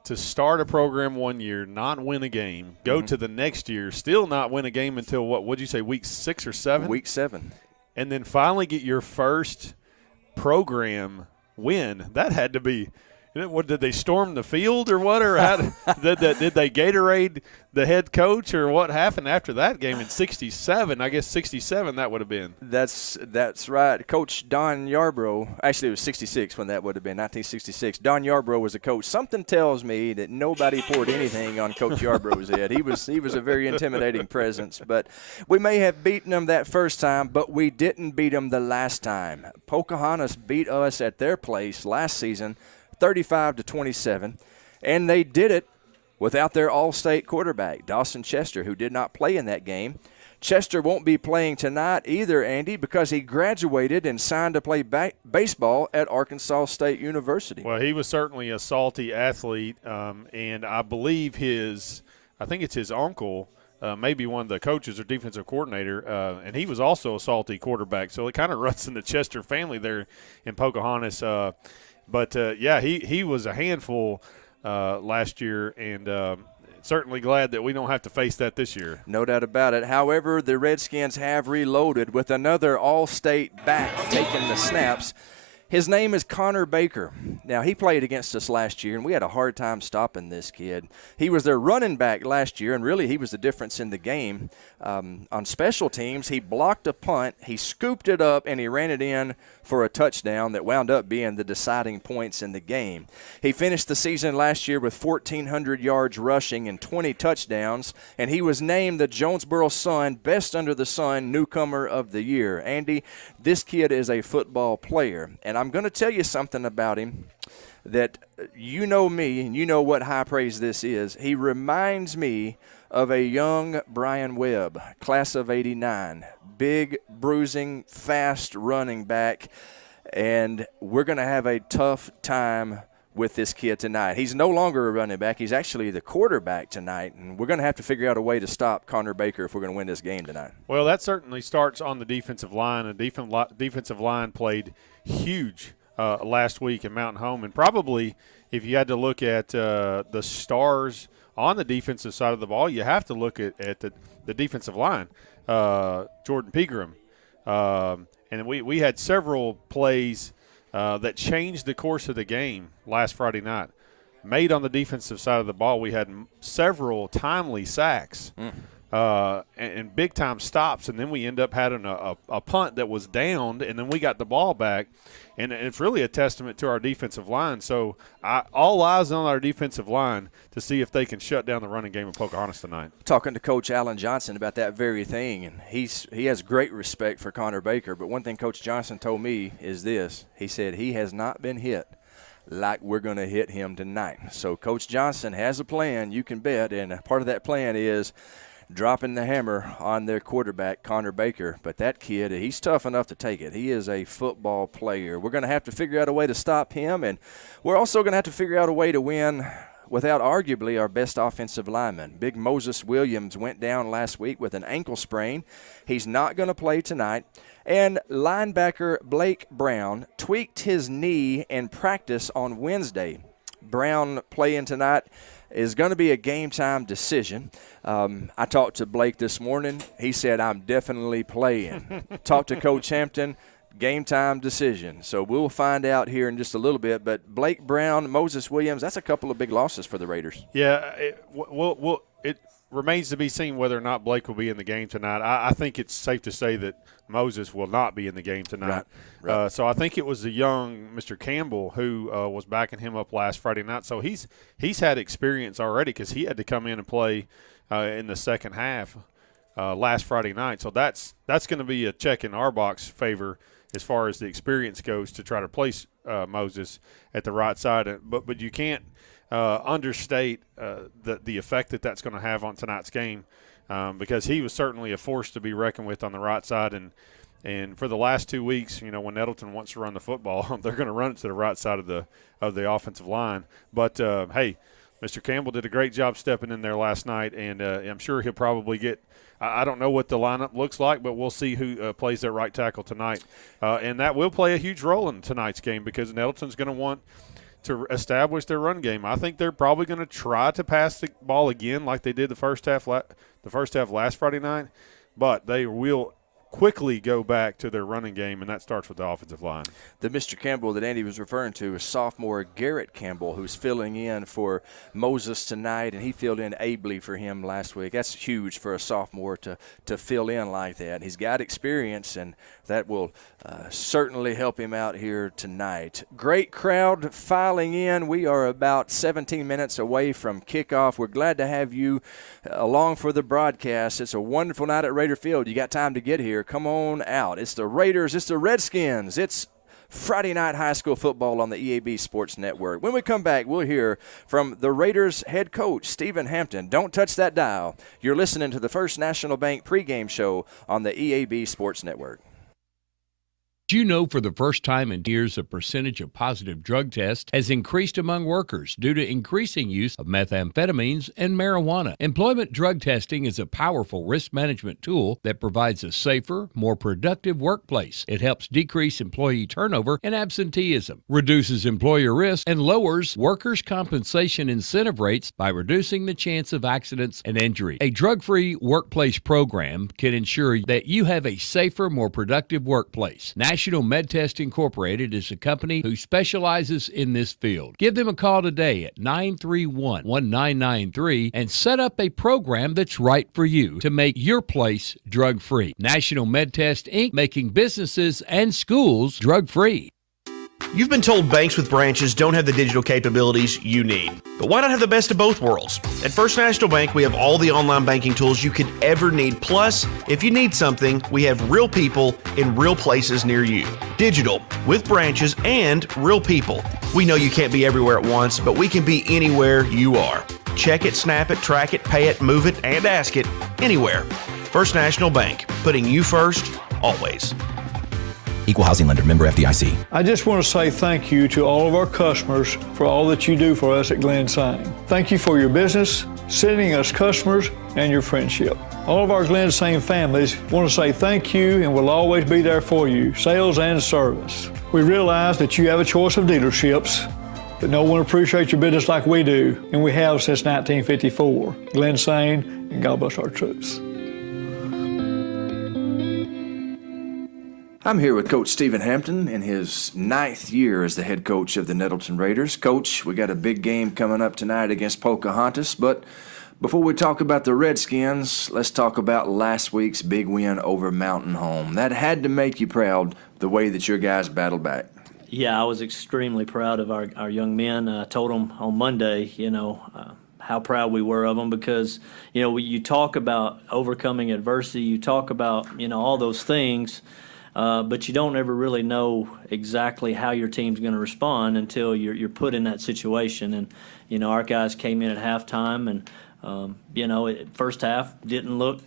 to start a program one year, not win a game, go to the next year, still not win a game until what'd you say, week 6 or 7? Week 7. And then finally get your first program win. That had to be What did they storm the field or what? Or how did they Gatorade the head coach or what happened after that game in '67? I guess '67 that would have been. That's right. Coach Don Yarbrough. Actually, it was '66 when that would have been 1966. Don Yarbrough was a coach. Something tells me that nobody poured anything on Coach Yarbrough's head. He was a very intimidating presence. But we may have beaten them that first time, but we didn't beat them the last time. Pocahontas beat us at their place last season, 35-27, and they did it without their all-state quarterback, Dawson Chester, who did not play in that game. Chester won't be playing tonight either, Andy, because he graduated and signed to play baseball at Arkansas State University. Well, he was certainly a salty athlete, and I believe I think it's his uncle, maybe one of the coaches or defensive coordinator, and he was also a salty quarterback. So it kind of runs in the Chester family there in Pocahontas. But he was a handful last year, and certainly glad that we don't have to face that this year. No doubt about it. However, the Redskins have reloaded with another all-state back taking the snaps. His name is Connor Baker. Now, he played against us last year, and we had a hard time stopping this kid. He was their running back last year, and really he was the difference in the game. On special teams, he blocked a punt, he scooped it up, and he ran it in for a touchdown that wound up being the deciding points in the game. He finished the season last year with 1,400 yards rushing and 20 touchdowns, and he was named the Jonesboro Sun Best Under the Sun Newcomer of the Year. Andy, this kid is a football player, and I'm going to tell you something about him that you know me and you know what high praise this is. He reminds me of a young Brian Webb, class of '89, big, bruising, fast running back, and we're going to have a tough time with this kid tonight. He's no longer a running back. He's actually the quarterback tonight, and we're going to have to figure out a way to stop Connor Baker if we're going to win this game tonight. Well, that certainly starts on the defensive line. The defensive line played huge last week in Mountain Home, and probably if you had to look at the stars on the defensive side of the ball, you have to look at the defensive line. Jordan Pegram. And we had several plays that changed the course of the game last Friday night. Made on the defensive side of the ball, we had several timely sacks and big-time stops, and then we end up having a punt that was downed, and then we got the ball back. And it's really a testament to our defensive line. So all eyes on our defensive line to see if they can shut down the running game of Pocahontas tonight. Talking to Coach Alan Johnson about that very thing, and he has great respect for Connor Baker. But one thing Coach Johnson told me is this. He said he has not been hit like we're going to hit him tonight. So Coach Johnson has a plan, you can bet, and part of that plan is dropping the hammer on their quarterback, Connor Baker. But that kid, he's tough enough to take it. He is a football player. We're going to have to figure out a way to stop him, and we're also going to have to figure out a way to win without arguably our best offensive lineman. Big Moses Williams went down last week with an ankle sprain. He's not going to play tonight. And linebacker Blake Brown tweaked his knee in practice on Wednesday. Brown playing tonight is going to be a game-time decision. I talked to Blake this morning. He said, I'm definitely playing. Talked to Coach Hampton, game-time decision. So we'll find out here in just a little bit. But Blake Brown, Moses Williams, that's a couple of big losses for the Raiders. Yeah, it remains to be seen whether or not Blake will be in the game tonight. I think it's safe to say that Moses will not be in the game tonight. Right. So I think it was the young Mr. Campbell who was backing him up last Friday night. So he's had experience already because he had to come in and play in the second half last Friday night. So that's going to be a check in our box favor as far as the experience goes to try to place Moses at the right side. But you can't understate the effect that's going to have on tonight's game because he was certainly a force to be reckoned with on the right side. And for the last 2 weeks, when Nettleton wants to run the football, they're going to run it to the right side of the offensive line. But, hey, Mr. Campbell did a great job stepping in there last night, and I'm sure he'll probably get – I don't know what the lineup looks like, but we'll see who plays that right tackle tonight. And that will play a huge role in tonight's game because Nettleton's going to want to establish their run game. I think they're probably going to try to pass the ball again like they did the first half last Friday night, but they will quickly go back to their running game, and that starts with the offensive line. The Mr. Campbell that Andy was referring to is sophomore Garrett Campbell, who's filling in for Moses tonight, and he filled in ably for him last week. That's huge for a sophomore to fill in like that. He's got experience, and that will certainly help him out here tonight. Great crowd filing in. We are about 17 minutes away from kickoff. We're glad to have you along for the broadcast. It's a wonderful night at Raider Field. You got time to get here. Come on out. It's the Raiders. It's the Redskins. It's Friday night high school football on the EAB Sports Network. When we come back, we'll hear from the Raiders head coach, Stephen Hampton. Don't touch that dial. You're listening to the First National Bank pregame show on the EAB Sports Network. Do you know for the first time in years the percentage of positive drug tests has increased among workers due to increasing use of methamphetamines and marijuana? Employment drug testing is a powerful risk management tool that provides a safer, more productive workplace. It helps decrease employee turnover and absenteeism, reduces employer risk, and lowers workers' compensation incentive rates by reducing the chance of accidents and injury. A drug-free workplace program can ensure that you have a safer, more productive workplace. National MedTest Incorporated is a company who specializes in this field. Give them a call today at 931-1993 and set up a program that's right for you to make your place drug-free. National MedTest Inc., making businesses and schools drug-free. You've been told banks with branches don't have the digital capabilities you need. But why not have the best of both worlds? At First National Bank, we have all the online banking tools you could ever need. Plus, if you need something, we have real people in real places near you. Digital, with branches and real people. We know you can't be everywhere at once, but we can be anywhere you are. Check it, snap it, track it, pay it, move it, and ask it anywhere. First National Bank, putting you first, always. Equal housing lender, member FDIC. I just want to say thank you to all of our customers for all that you do for us at Glen Sain. Thank you for your business, sending us customers, and your friendship. All of our Glen Sain families want to say thank you and will always be there for you, sales and service. We realize that you have a choice of dealerships, but no one appreciates your business like we do, and we have since 1954. Glen Sain, and God bless our troops. I'm here with Coach Stephen Hampton in his 9th year as the head coach of the Nettleton Raiders. Coach, we got a big game coming up tonight against Pocahontas, but before we talk about the Redskins, let's talk about last week's big win over Mountain Home. That had to make you proud, the way that your guys battled back. Yeah, I was extremely proud of our young men. I told them on Monday, how proud we were of them because, you talk about overcoming adversity, you talk about, all those things, but you don't ever really know exactly how your team's going to respond until you're put in that situation. And, our guys came in at halftime and, first half didn't look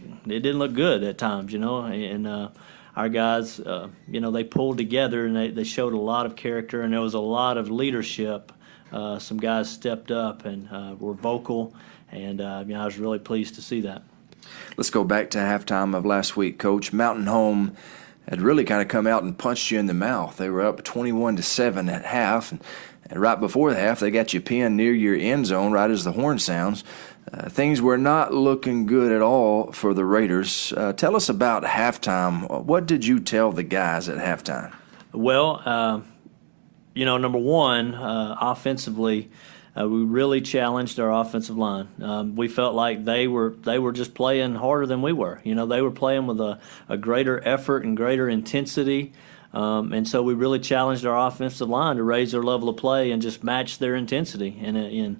good at times, and our guys, they pulled together and they showed a lot of character and there was a lot of leadership. Some guys stepped up and were vocal, and I was really pleased to see that. Let's go back to halftime of last week, Coach. Mountain Home had really kind of come out and punched you in the mouth. They were up 21-7 at half, and right before the half, they got you pinned near your end zone right as the horn sounds. Things were not looking good at all for the Raiders. Tell us about halftime. What did you tell the guys at halftime? Well, number one, offensively, we really challenged our offensive line. We felt like they were just playing harder than we were. They were playing with a greater effort and greater intensity. And so we really challenged our offensive line to raise their level of play and just match their intensity. And in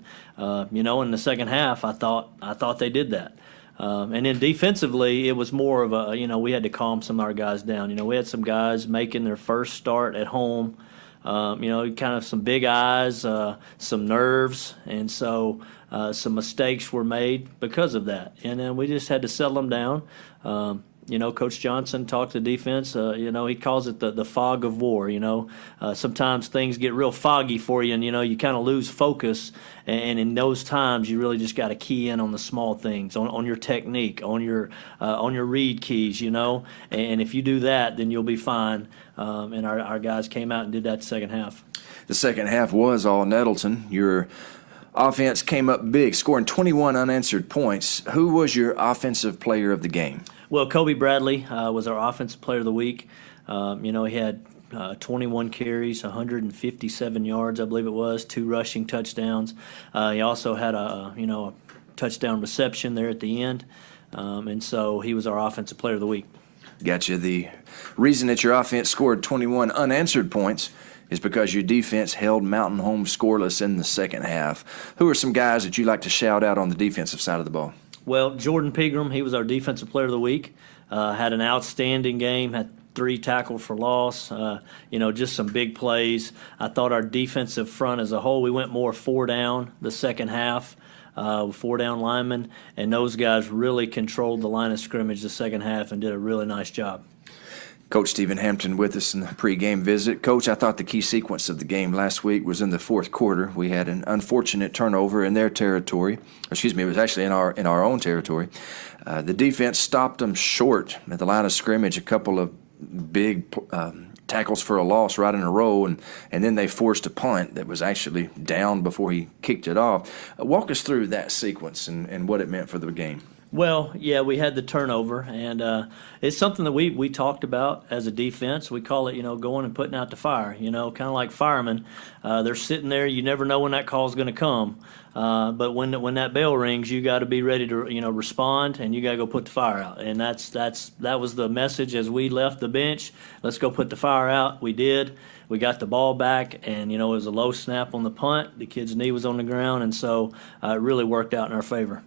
the second half, I thought they did that. And then defensively, it was more of a, we had to calm some of our guys down. We had some guys making their first start at home. Kind of some big eyes, some nerves, and so some mistakes were made because of that. And then we just had to settle them down. Coach Johnson talked to defense. He calls it the fog of war. Sometimes things get real foggy for you, and you kind of lose focus. And in those times, you really just got to key in on the small things, on your technique, on your read keys. And if you do that, then you'll be fine. And our guys came out and did that second half. The second half was all Nettleton. Your offense came up big, scoring 21 unanswered points. Who was your offensive player of the game? Well, Kobe Bradley was our offensive player of the week. He had 21 carries, 157 yards, I believe it was, 2 rushing touchdowns. He also had a touchdown reception there at the end, and so he was our offensive player of the week. Gotcha. The reason that your offense scored 21 unanswered points is because your defense held Mountain Home scoreless in the second half. Who are some guys that you like to shout out on the defensive side of the ball? Well, Jordan Pegram, he was our defensive player of the week. Had an outstanding game, had 3 tackles for loss, just some big plays. I thought our defensive front as a whole, we went more 4 down the second half, 4 down linemen, and those guys really controlled the line of scrimmage the second half and did a really nice job. Coach Stephen Hampton with us in the pregame visit. Coach, I thought the key sequence of the game last week was in the fourth quarter. We had an unfortunate turnover in their territory. It was actually in our own territory. The defense stopped them short at the line of scrimmage, a couple of big tackles for a loss right in a row, and then they forced a punt that was actually down before he kicked it off. Walk us through that sequence and what it meant for the game. Well, yeah, we had the turnover, and it's something that we talked about as a defense. We call it, going and putting out the fire, kind of like firemen. They're sitting there. You never know when that call is going to come. But when that bell rings, you got to be ready to, respond, and you got to go put the fire out. And that was the message as we left the bench. Let's go put the fire out. We did. We got the ball back, and, it was a low snap on the punt. The kid's knee was on the ground, and so it really worked out in our favor.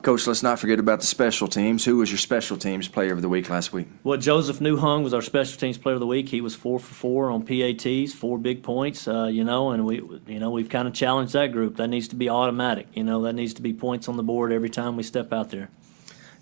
Coach, let's not forget about the special teams. Who was your special teams player of the week last week? Well, Joseph Newhung was our special teams player of the week. He was 4 for 4 on PATs, 4 big points, and we've kind of challenged that group. That needs to be automatic. That needs to be points on the board every time we step out there.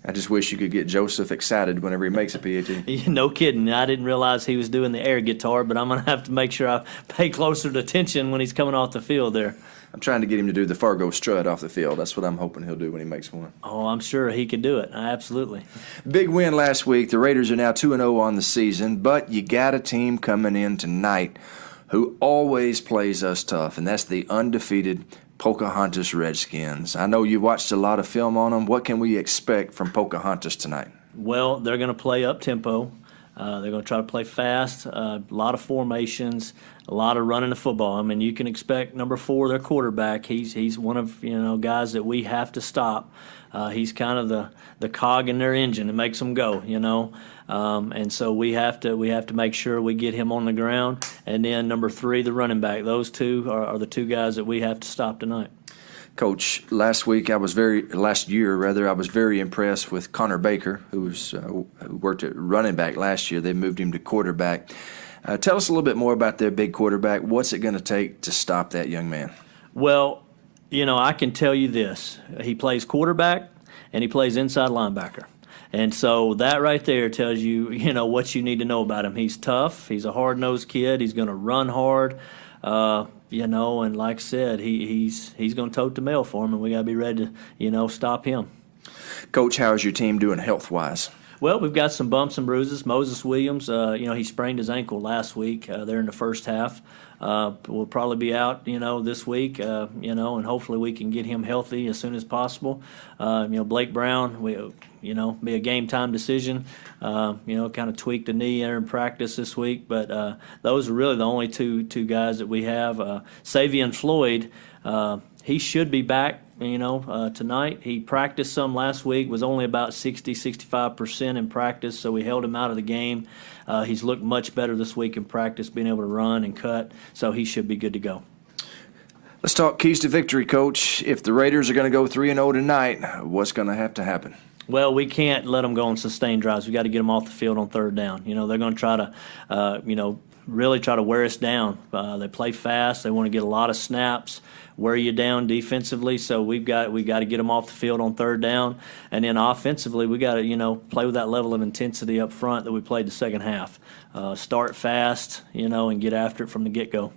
I just wish you could get Joseph excited whenever he makes a PAT. No kidding. I didn't realize he was doing the air guitar, but I'm going to have to make sure I pay closer attention when he's coming off the field there. I'm trying to get him to do the Fargo strut off the field. That's what I'm hoping he'll do when he makes one. Oh, I'm sure he could do it. Absolutely. Big win last week. The Raiders are now 2-0 on the season, but you got a team coming in tonight who always plays us tough, and that's the undefeated Pocahontas Redskins. I know you watched a lot of film on them. What can we expect from Pocahontas tonight? Well, they're going to play up-tempo. They're going to try to play fast, a lot of formations, a lot of running the football. I mean, you can expect number 4, their quarterback. He's one of guys that we have to stop. He's kind of the cog in their engine that makes them go. And so we have to make sure we get him on the ground. And then number 3, the running back. Those two are the 2 guys that we have to stop tonight. Coach, last year, I was very impressed with Connor Baker, who worked at running back last year. They moved him to quarterback. Tell us a little bit more about their big quarterback. What's it going to take to stop that young man? Well, I can tell you this. He plays quarterback, and he plays inside linebacker. And so that right there tells you, what you need to know about him. He's tough. He's a hard-nosed kid. He's going to run hard. And like I said, he's going to tote the mail for him, and we got to be ready to, stop him. Coach, how is your team doing health-wise? Well, we've got some bumps and bruises. Moses Williams, he sprained his ankle last week there in the first half. We'll probably be out, this week, and hopefully we can get him healthy as soon as possible. Blake Brown, be a game time decision. Kind of tweaked the knee there in practice this week. But those are really the only two guys that we have. Savion Floyd, he should be back, tonight. He practiced some last week, was only about 65% in practice, so we held him out of the game. He's looked much better this week in practice, being able to run and cut, so he should be good to go. Let's talk keys to victory, Coach. If the Raiders are going to go 3-0 tonight, what's going to have to happen? Well, we can't let them go on sustained drives. We got to get them off the field on third down. They're going to try to, really try to wear us down. They play fast. They want to get a lot of snaps, wear you down defensively. So we got to get them off the field on third down, and then offensively we got to play with that level of intensity up front that we played the second half. Start fast, and get after it from the get-go.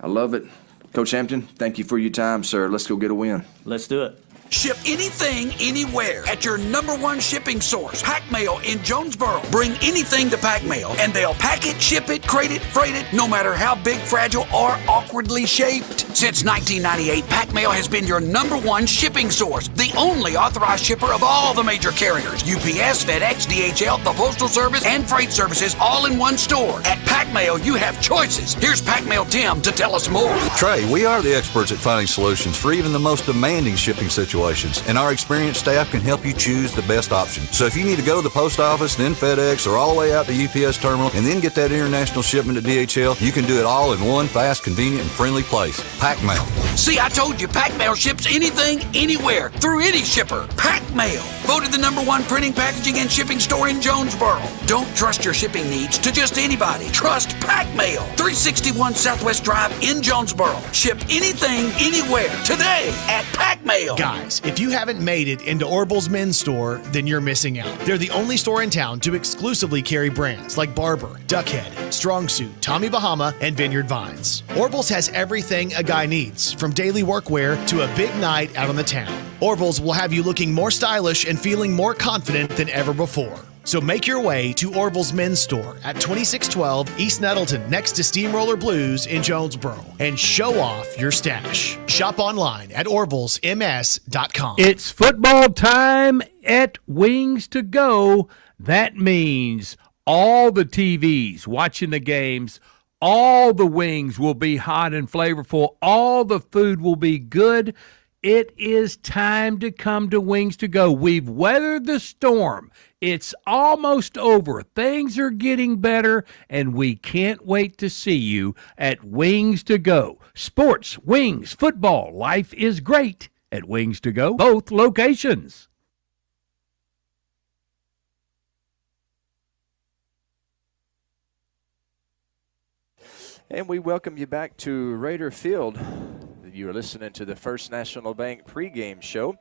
I love it. Coach Hampton, thank you for your time, sir. Let's go get a win. Let's do it. Ship anything, anywhere at your #1 shipping source, Pack Mail in Jonesboro. Bring anything to Pack Mail, and they'll pack it, ship it, crate it, freight it, no matter how big, fragile, or awkwardly shaped. Since 1998, Pack Mail has been your #1 shipping source, the only authorized shipper of all the major carriers: UPS, FedEx, DHL, the Postal Service, and Freight Services, all in one store. At Pack Mail, you have choices. Here's Pack Mail Tim to tell us more. Trey, we are the experts at finding solutions for even the most demanding shipping situations, and our experienced staff can help you choose the best option. So if you need to go to the post office, then FedEx, or all the way out to UPS terminal, and then get that international shipment to DHL, you can do it all in one fast, convenient, and friendly place. Pack Mail. See, I told you, Pack Mail ships anything, anywhere, through any shipper. Pack Mail, voted the #1 printing, packaging, and shipping store in Jonesboro. Don't trust your shipping needs to just anybody. Trust Pack Mail, 361 Southwest Drive in Jonesboro. Ship anything, anywhere, today at Pack Mail. Guys, if you haven't made it into Orville's men's store, then you're missing out. They're the only store in town to exclusively carry brands like Barber, Duckhead, Strong Suit, Tommy Bahama, and Vineyard Vines. Orville's has everything a guy needs, from daily workwear to a big night out on the town. Orville's will have you looking more stylish and feeling more confident than ever before. So make your way to Orville's men's store at 2612 East Nettleton, next to Steamroller Blues in Jonesboro, and show off your stash. Shop online at orvillesms.com. It's football time at Wings to Go. That means all the TVs watching the games, all the wings will be hot and flavorful, all the food will be good. It is time to come to Wings to Go. We've weathered the storm. It's almost over. Things are getting better, and we can't wait to see you at Wings to Go. Sports, wings, football, life is great at Wings to Go, both locations. And we welcome you back to Raider Field. You are listening to the First National Bank pregame show,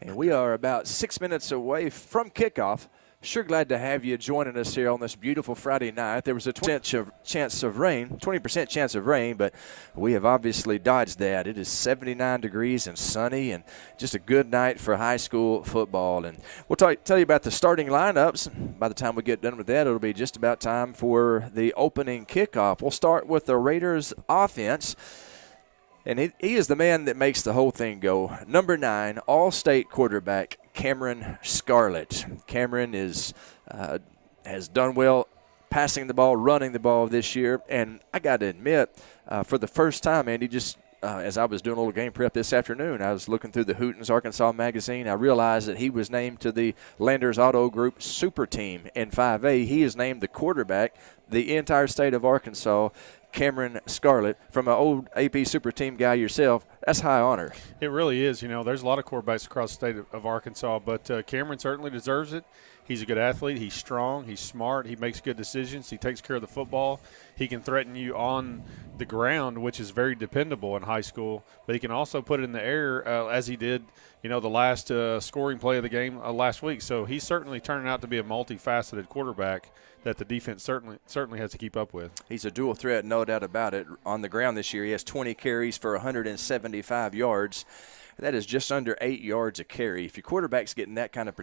and we are about 6 minutes away from kickoff. Sure glad to have you joining us here on this beautiful Friday night. There was a 20% chance of rain, but we have obviously dodged that. It is 79 degrees and sunny, and just a good night for high school football. And we'll tell you about the starting lineups. By the time we get done with that, it'll be just about time for the opening kickoff. We'll start with the Raiders offense. And he is the man that makes the whole thing go. Number 9, All-State quarterback Cameron Scarlett. Cameron has done well passing the ball, running the ball this year. And I got to admit, for the first time, Andy, just as I was doing a little game prep this afternoon, I was looking through the Hootens Arkansas magazine. I realized that he was named to the Landers Auto Group Super Team in 5A. He is named the quarterback, the entire state of Arkansas. Cameron Scarlett, from an old AP Super Team guy yourself, that's high honor. It really is. You know, there's a lot of quarterbacks across the state of Arkansas, but Cameron certainly deserves it. He's a good athlete. He's strong. He's smart. He makes good decisions. He takes care of the football. He can threaten you on the ground, which is very dependable in high school, but he can also put it in the air as he did, you know, the last scoring play of the game last week. So he's certainly turning out to be a multifaceted quarterback that the defense certainly has to keep up with. He's a dual threat, no doubt about it. On the ground this year, he has 20 carries for 175 yards. That is just under 8 yards a carry. If your quarterback's getting that kind of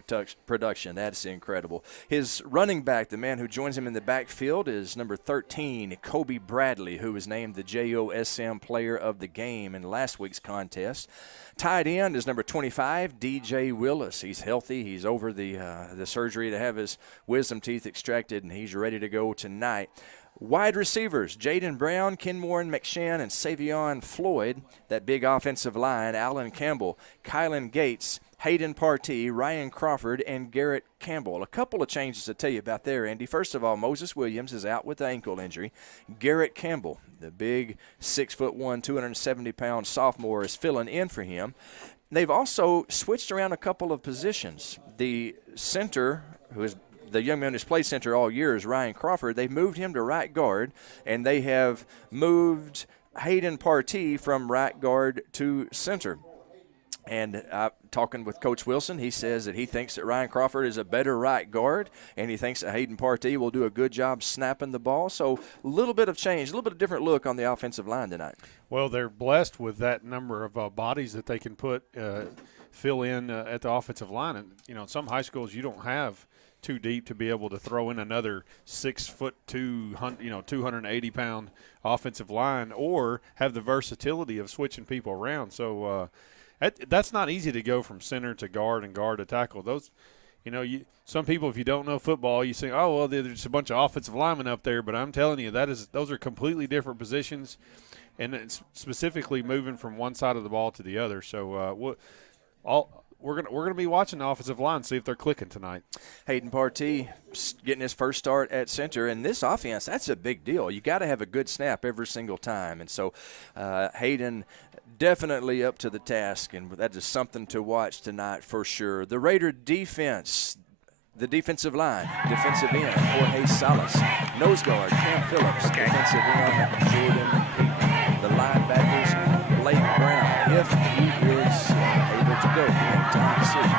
production, that's incredible. His running back, the man who joins him in the backfield, is number 13, Kobe Bradley, who was named the JOSM Player of the Game in last week's contest. Tight end is number 25, DJ Willis. He's healthy. He's over the surgery to have his wisdom teeth extracted, and he's ready to go tonight. Wide receivers, Jaden Brown, Kenmore McShann, and Savion Floyd. That big offensive line, Alan Campbell, Kylan Gates, Hayden Partee, Ryan Crawford, and Garrett Campbell. A couple of changes to tell you about there, Andy. First of all, Moses Williams is out with the ankle injury. Garrett Campbell, the big 6'1", 270-pound sophomore, is filling in for him. They've also switched around a couple of positions. The center, who is the young man who's played center all year, is Ryan Crawford. They've moved him to right guard, and they have moved Hayden Partee from right guard to center. And talking with Coach Wilson, he says that he thinks that Ryan Crawford is a better right guard, and he thinks that Hayden Partee will do a good job snapping the ball. So a little bit of change, a little bit of different look on the offensive line tonight. Well, they're blessed with that number of bodies that they can put fill in at the offensive line. And, you know, in some high schools you don't have too deep to be able to throw in another 6'2", 280-pound offensive line, or have the versatility of switching people around. So that's not easy to go from center to guard and guard to tackle. Those, you know, some people, if you don't know football, you think, oh, well, there's a bunch of offensive linemen up there. But I'm telling you, those are completely different positions, and it's specifically moving from one side of the ball to the other. So we're gonna be watching the offensive line, see if they're clicking tonight. Hayden Partee getting his first start at center, and this offense, that's a big deal. You got to have a good snap every single time, and so Hayden definitely up to the task, and that is something to watch tonight for sure. The Raider defense, the defensive line, defensive end, Jorge Salas, nose guard, Cam Phillips, defensive end, Jordan Payton, the linebackers, Blake Brown, if he is able to go. Time decision.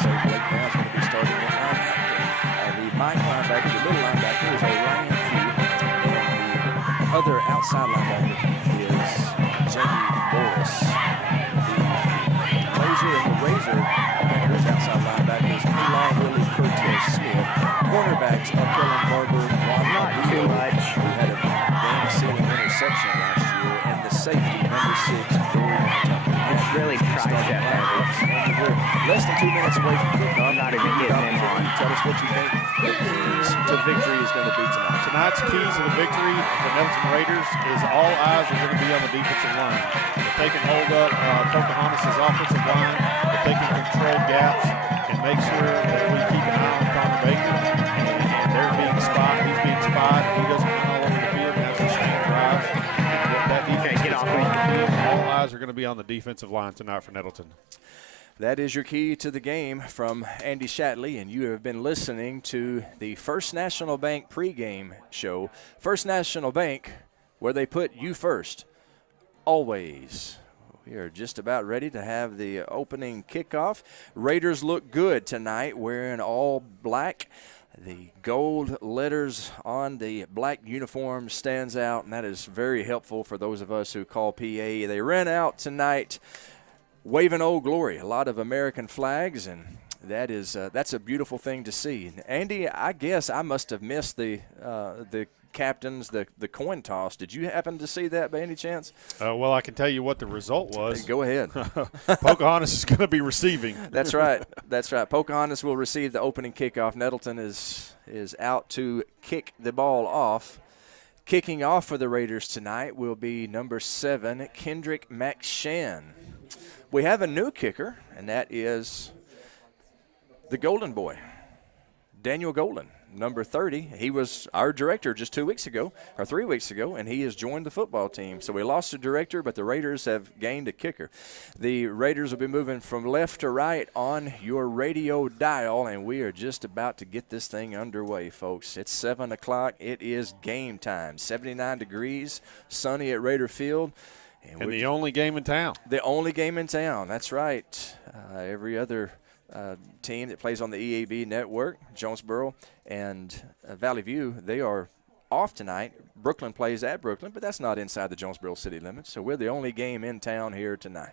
So Blake Brown's going to be starting at linebacker. The Mike linebacker, the middle linebacker, is Ryan Pugh, and the other outside linebacker is Jamie Morris. The Laser and the Razor, those outside linebackers, Eli Willie Cortez Smith. Cornerbacks are Kellen Barber, Juan too much. who had a game-sealing interception last year, and the safety, number 6, Jordan Tucker. It's really priced at We're less than 2 minutes away from kickoff. Not even getting them on. Tell us what you think the keys to victory is going to be tonight. Tonight's keys to the victory for Nettleton Raiders is all eyes are going to be on the defensive line. If they can hold up Pocahontas' offensive line, if they can control gaps and make sure that we keep an eye on Connor Baker, and they're being spotted, he's being spotted, he doesn't run all over the field and has sustained drives. That defense gets off the field. All eyes are going to be on the defensive line tonight for Nettleton. That is your key to the game from Andy Shatley, and you have been listening to the First National Bank pregame show. First National Bank, where they put you first, always. We are just about ready to have the opening kickoff. Raiders look good tonight, wearing all black. The gold letters on the black uniform stands out, and that is very helpful for those of us who call PA. They ran out tonight waving Old Glory, a lot of American flags, and that's a beautiful thing to see. Andy, I guess I must have missed the captains, the coin toss. Did you happen to see that by any chance? Well, I can tell you what the result was. Hey, go ahead. Pocahontas is going to be receiving. That's right. That's right. Pocahontas will receive the opening kickoff. Nettleton is out to kick the ball off. Kicking off for the Raiders tonight will be number 7, Kendrick McShann. We have a new kicker, and that is the Golden Boy, Daniel Golden, number 30. He was our director just 2 weeks ago, or 3 weeks ago, and he has joined the football team. So we lost a director, but the Raiders have gained a kicker. The Raiders will be moving from left to right on your radio dial, and we are just about to get this thing underway, folks. It's 7 o'clock. It is game time. 79 degrees, sunny at Raider Field. And the only game in town. The only game in town, that's right. Every other team that plays on the EAB network, Jonesboro and Valley View, they are off tonight. Brooklyn plays at Brooklyn, but that's not inside the Jonesboro city limits, so we're the only game in town here tonight.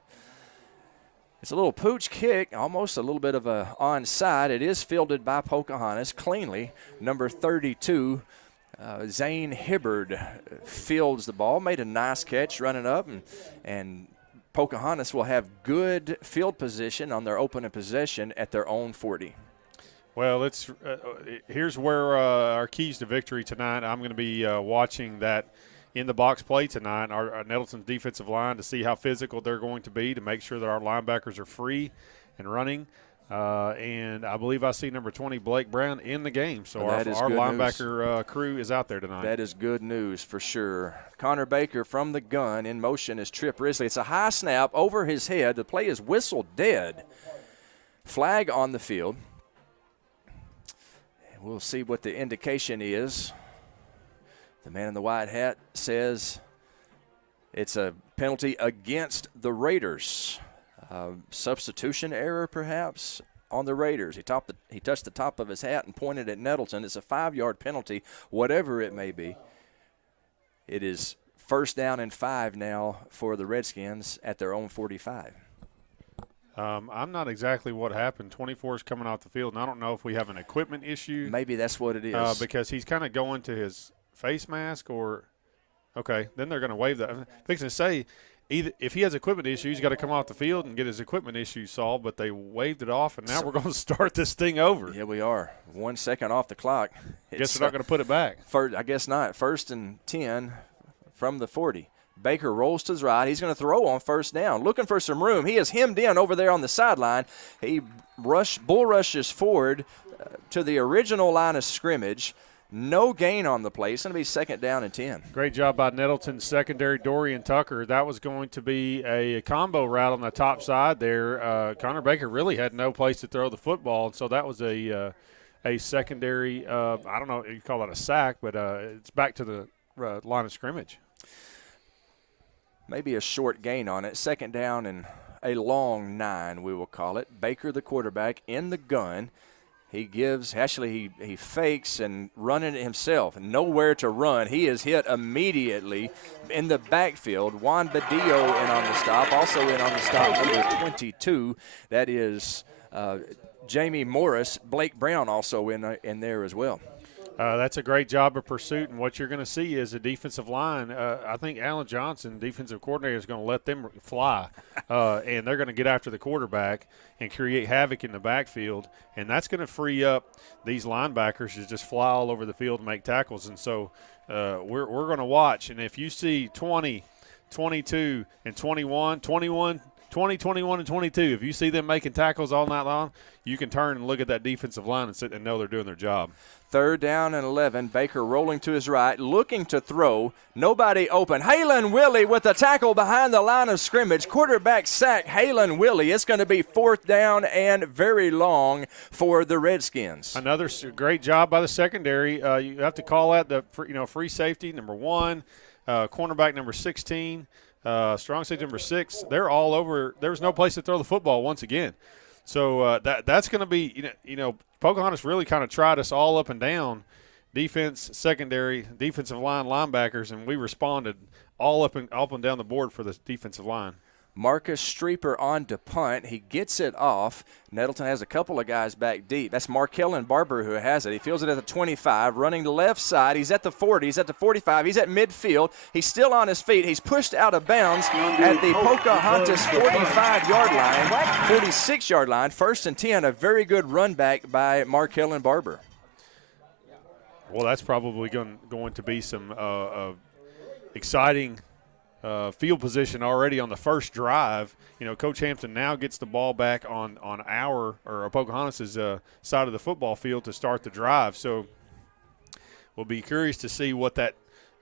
It's a little pooch kick, almost a little bit of a onside. It is fielded by Pocahontas cleanly, number 32. Zane Hibbard fields the ball, made a nice catch running up, and Pocahontas will have good field position on their opening possession at their own 40. Well, here's where our keys to victory tonight. I'm going to be watching that in-the-box play tonight, our Nettleton's defensive line, to see how physical they're going to be, to make sure that our linebackers are free and running. And I believe I see number 20, Blake Brown, in the game. So our linebacker crew is out there tonight. That is good news for sure. Connor Baker from the gun. In motion is Tripp Risley. It's a high snap over his head. The play is whistled dead. Flag on the field. And we'll see what the indication is. The man in the white hat says it's a penalty against the Raiders. Substitution error, perhaps, on the Raiders. He touched the top of his hat and pointed at Nettleton. It's a 5-yard penalty, whatever it may be. It is 1st down and 5 now for the Redskins at their own 45. I'm not exactly what happened. 24 is coming off the field, and I don't know if we have an equipment issue. Maybe that's what it is. Because he's kind of going to his face mask or – okay, then they're going to waive that. I'm fixing to say either if he has equipment issues, he's got to come off the field and get his equipment issues solved, but they waived it off, and now we're going to start this thing over. Yeah, we are. 1 second off the clock. Guess they're not going to put it back. I guess not. 1st and 10 from the 40. Baker rolls to his right. He's going to throw on 1st down, looking for some room. He is hemmed in over there on the sideline. He bull rushes forward to the original line of scrimmage. No gain on the play. It's going to be 2nd down and 10. Great job by Nettleton's secondary, Dorian Tucker. That was going to be a combo route on the top side there. Connor Baker really had no place to throw the football, and so that was a secondary, I don't know if you call it a sack, but it's back to the line of scrimmage. Maybe a short gain on it. 2nd down and a long 9, we will call it. Baker, the quarterback, in the gun. He fakes and running it himself. Nowhere to run. He is hit immediately in the backfield. Juan Badillo in on the stop. Also in on the stop, number 22. That is Jamie Morris. Blake Brown also in there as well. That's a great job of pursuit, and what you're going to see is a defensive line. I think Alan Johnson, defensive coordinator, is going to let them fly, and they're going to get after the quarterback and create havoc in the backfield, and that's going to free up these linebackers to just fly all over the field and make tackles. And so we're going to watch, and if you see 20, 22, and 21, 20, 21, and 22, if you see them making tackles all night long, you can turn and look at that defensive line and sit and know they're doing their job. 3rd down and 11. Baker rolling to his right, looking to throw. Nobody open. Halen Willie with the tackle behind the line of scrimmage. Quarterback sack, Halen Willie. It's going to be 4th down and very long for the Redskins. Another great job by the secondary. You have to call that the free safety, number 1, cornerback number 16, strong safety number 6. They're all over. There was no place to throw the football once again. So that's going to be, Pocahontas really kind of tried us all up and down, defense, secondary, defensive line, linebackers, and we responded all up and down the board for the defensive line. Marcus Streeper on to punt. He gets it off. Nettleton has a couple of guys back deep. That's Markellen Barber who has it. He fields it at the 25, running to left side. He's at the 40. He's at the 45. He's at midfield. He's still on his feet. He's pushed out of bounds at the Pocahontas 45-yard line, 46-yard line. 1st and 10, a very good run back by Markellen Barber. Well, that's probably going to be some exciting field position already on the first drive. Coach Hampton now gets the ball back on Pocahontas' side of the football field to start the drive. So we'll be curious to see what that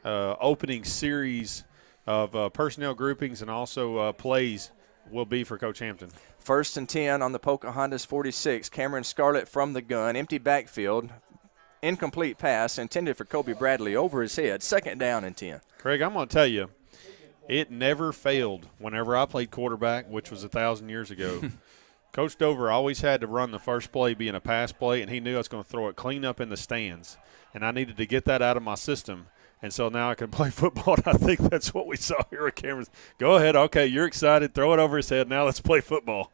opening series of personnel groupings and also plays will be for Coach Hampton. 1st and 10 on the Pocahontas 46. Cameron Scarlett from the gun, empty backfield. Incomplete pass intended for Kobe Bradley over his head. 2nd down and 10. Craig, I'm going to tell you, it never failed whenever I played quarterback, which was 1,000 years ago. Coach Dover always had to run the first play being a pass play, and he knew I was going to throw it clean up in the stands. And I needed to get that out of my system. And so now I can play football, and I think that's what we saw here with Cameron. Go ahead. Okay, you're excited. Throw it over his head. Now let's play football.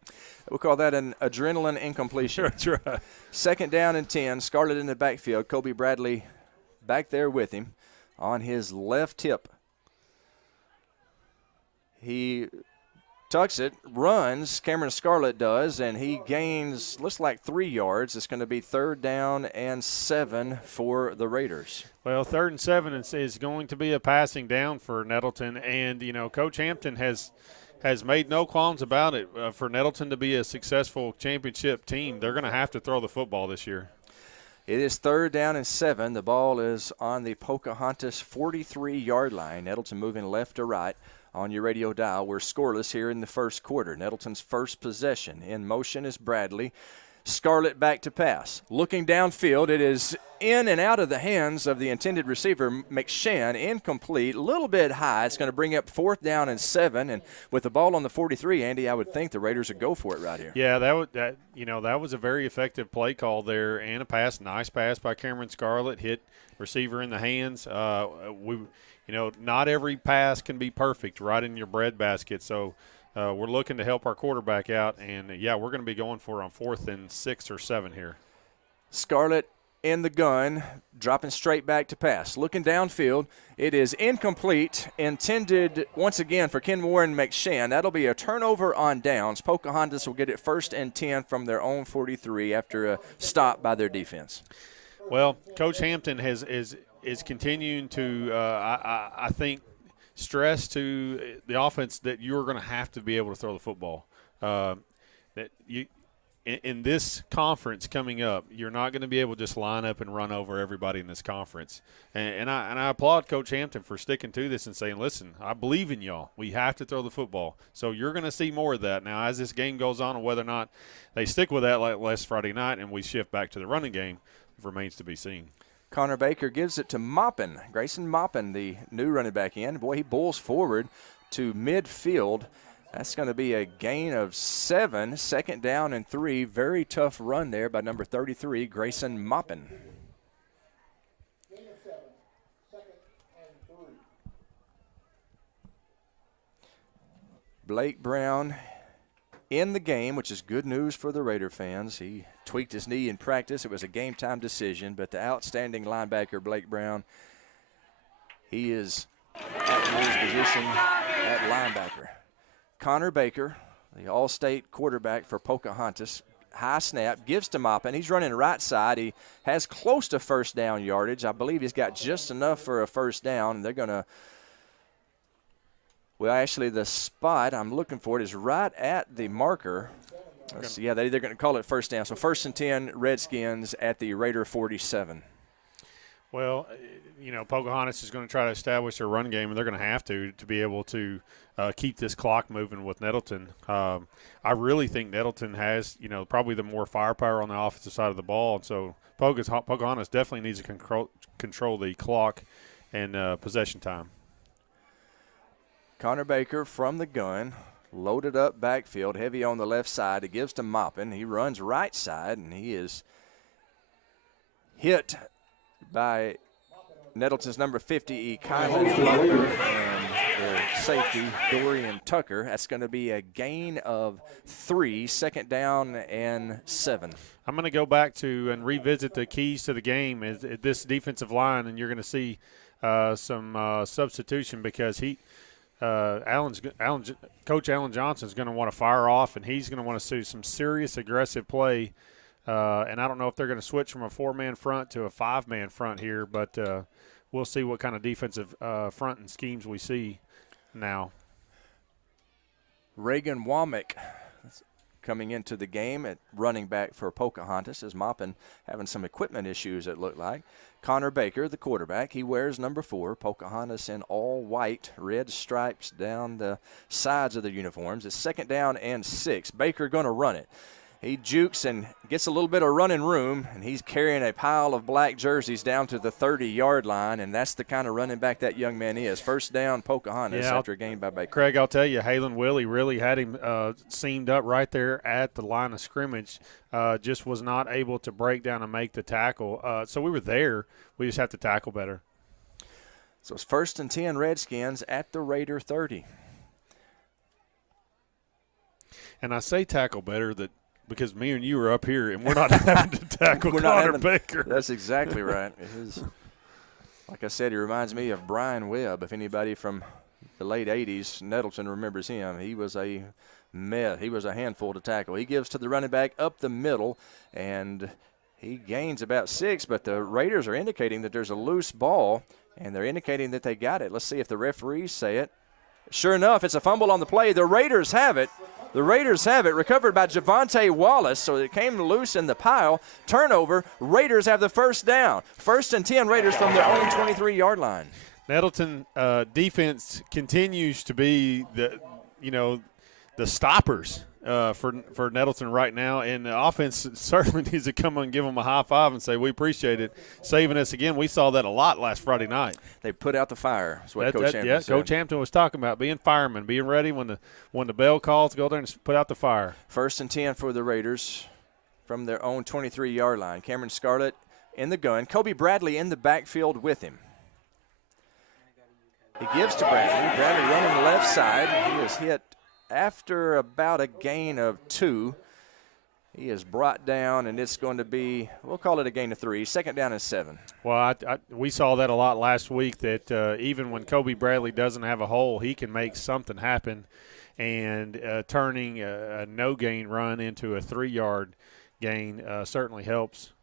We'll call that an adrenaline incompletion. That's right. 2nd down and 10. Scarlett in the backfield. Kobe Bradley back there with him on his left hip. He tucks it, runs, Cameron Scarlett does, and he gains, looks like 3 yards. It's going to be 3rd down and 7 for the Raiders. Well, 3rd and 7 is going to be a passing down for Nettleton, and, Coach Hampton has made no qualms about it. For Nettleton to be a successful championship team, they're going to have to throw the football this year. It is 3rd down and 7. The ball is on the Pocahontas 43-yard line. Nettleton moving left to right. On your radio dial, we're scoreless here in the first quarter. Nettleton's first possession. In motion is Bradley. Scarlett back to pass. Looking downfield, it is in and out of the hands of the intended receiver, McShann. Incomplete, a little bit high. It's going to bring up 4th down and 7. And with the ball on the 43, Andy, I would think the Raiders would go for it right here. Yeah, that was a very effective play call there and a pass. Nice pass by Cameron Scarlett. Hit receiver in the hands. Not every pass can be perfect right in your breadbasket. So we're looking to help our quarterback out. And, yeah, we're going to be going for on 4th and 6 or 7 here. Scarlett in the gun, dropping straight back to pass. Looking downfield, it is incomplete, intended once again for Ken Warren McShann. That'll be a turnover on downs. Pocahontas will get it 1st and 10 from their own 43 after a stop by their defense. Well, Coach Hampton is continuing to, I think, stress to the offense that you're going to have to be able to throw the football. That you. In this conference coming up, you're not going to be able to just line up and run over everybody in this conference. And I applaud Coach Hampton for sticking to this and saying, listen, I believe in y'all. We have to throw the football. So you're going to see more of that. Now, as this game goes on, and whether or not they stick with that like last Friday night and we shift back to the running game remains to be seen. Connor Baker gives it to Maupin. Grayson Maupin, the new running back in. Boy, he bulls forward to midfield. That's going to be a gain of 7, 2nd down and 3. Very tough run there by number 33, Grayson Maupin. Blake Brown in the game, which is good news for the Raider fans. He tweaked his knee in practice. It was a game-time decision, but the outstanding linebacker, Blake Brown, he is at his position at linebacker. Connor Baker, the All-State quarterback for Pocahontas, high snap, gives to Maupin. He's running right side. He has close to 1st down yardage. I believe he's got just enough for a 1st down. And they're going to, well, actually the spot I'm looking for it is right at the marker. Yeah, they're going to call it 1st down. So 1st and 10, Redskins at the Raider 47. Well, you know, Pocahontas is going to try to establish their run game, and they're going to have to be able to keep this clock moving with Nettleton. I really think Nettleton has, you know, probably the more firepower on the offensive side of the ball. And so Pocahontas definitely needs to control the clock and possession time. Connor Baker from the gun, loaded up backfield, heavy on the left side. He gives to Maupin. He runs right side, and he is hit by Nettleton's number 50, Kylan Glover, and their safety, Dorian Tucker. That's going to be a gain of 3, 2nd down and 7. I'm going to go back to and revisit the keys to the game is this defensive line, and you're going to see some substitution because Coach Alan Johnson is going to want to fire off, and he's going to want to see some serious aggressive play. And I don't know if they're going to switch from a 4-man front to a 5-man front here, but we'll see what kind of defensive front and schemes we see now. Reagan Womack coming into the game at running back for Pocahontas as Maupin having some equipment issues, it looked like. Connor Baker, the quarterback, he wears number 4. Pocahontas in all white, red stripes down the sides of the uniforms. It's 2nd down and 6. Baker going to run it. He jukes and gets a little bit of running room, and he's carrying a pile of black jerseys down to the 30-yard line, and that's the kind of running back that young man is. 1st down, Pocahontas after a gain by Baker. Craig, I'll tell you, Halen Willie really had him seamed up right there at the line of scrimmage. Just was not able to break down and make the tackle. So we were there. We just have to tackle better. So it's 1st and 10 Redskins at the Raider 30. And I say tackle better because me and you are up here and we're not having to tackle Connor Baker. That's exactly right. Like I said, he reminds me of Brian Webb. If anybody from the late 80s, Nettleton remembers him. He was a mess. He was a handful to tackle. He gives to the running back up the middle, and he gains about 6, but the Raiders are indicating that there's a loose ball, and they're indicating that they got it. Let's see if the referees say it. Sure enough, it's a fumble on the play. The Raiders have it. The Raiders have it, recovered by Javonte Wallace, so it came loose in the pile. Turnover, Raiders have the 1st down. 1st and 10 Raiders from their own 23-yard line. Nettleton defense continues to be the stoppers for Nettleton right now, and the offense certainly needs to come and give them a high five and say we appreciate it, saving us again. We saw that a lot last Friday night. They put out the fire. That's what Coach Hampton said. Coach Hampton was talking about being firemen, being ready when the bell calls, go there and put out the fire. 1st and 10 for the Raiders from their own 23-yard line. Cameron Scarlett in the gun. Kobe Bradley in the backfield with him. He gives to Bradley. Bradley running the left side. He was hit after about a gain of 2, he is brought down, and it's going to be, we'll call it a gain of 3, 2nd down and 7. Well, we saw that a lot last week, that even when Kobe Bradley doesn't have a hole, he can make something happen, and turning a no-gain run into a 3-yard gain certainly helps.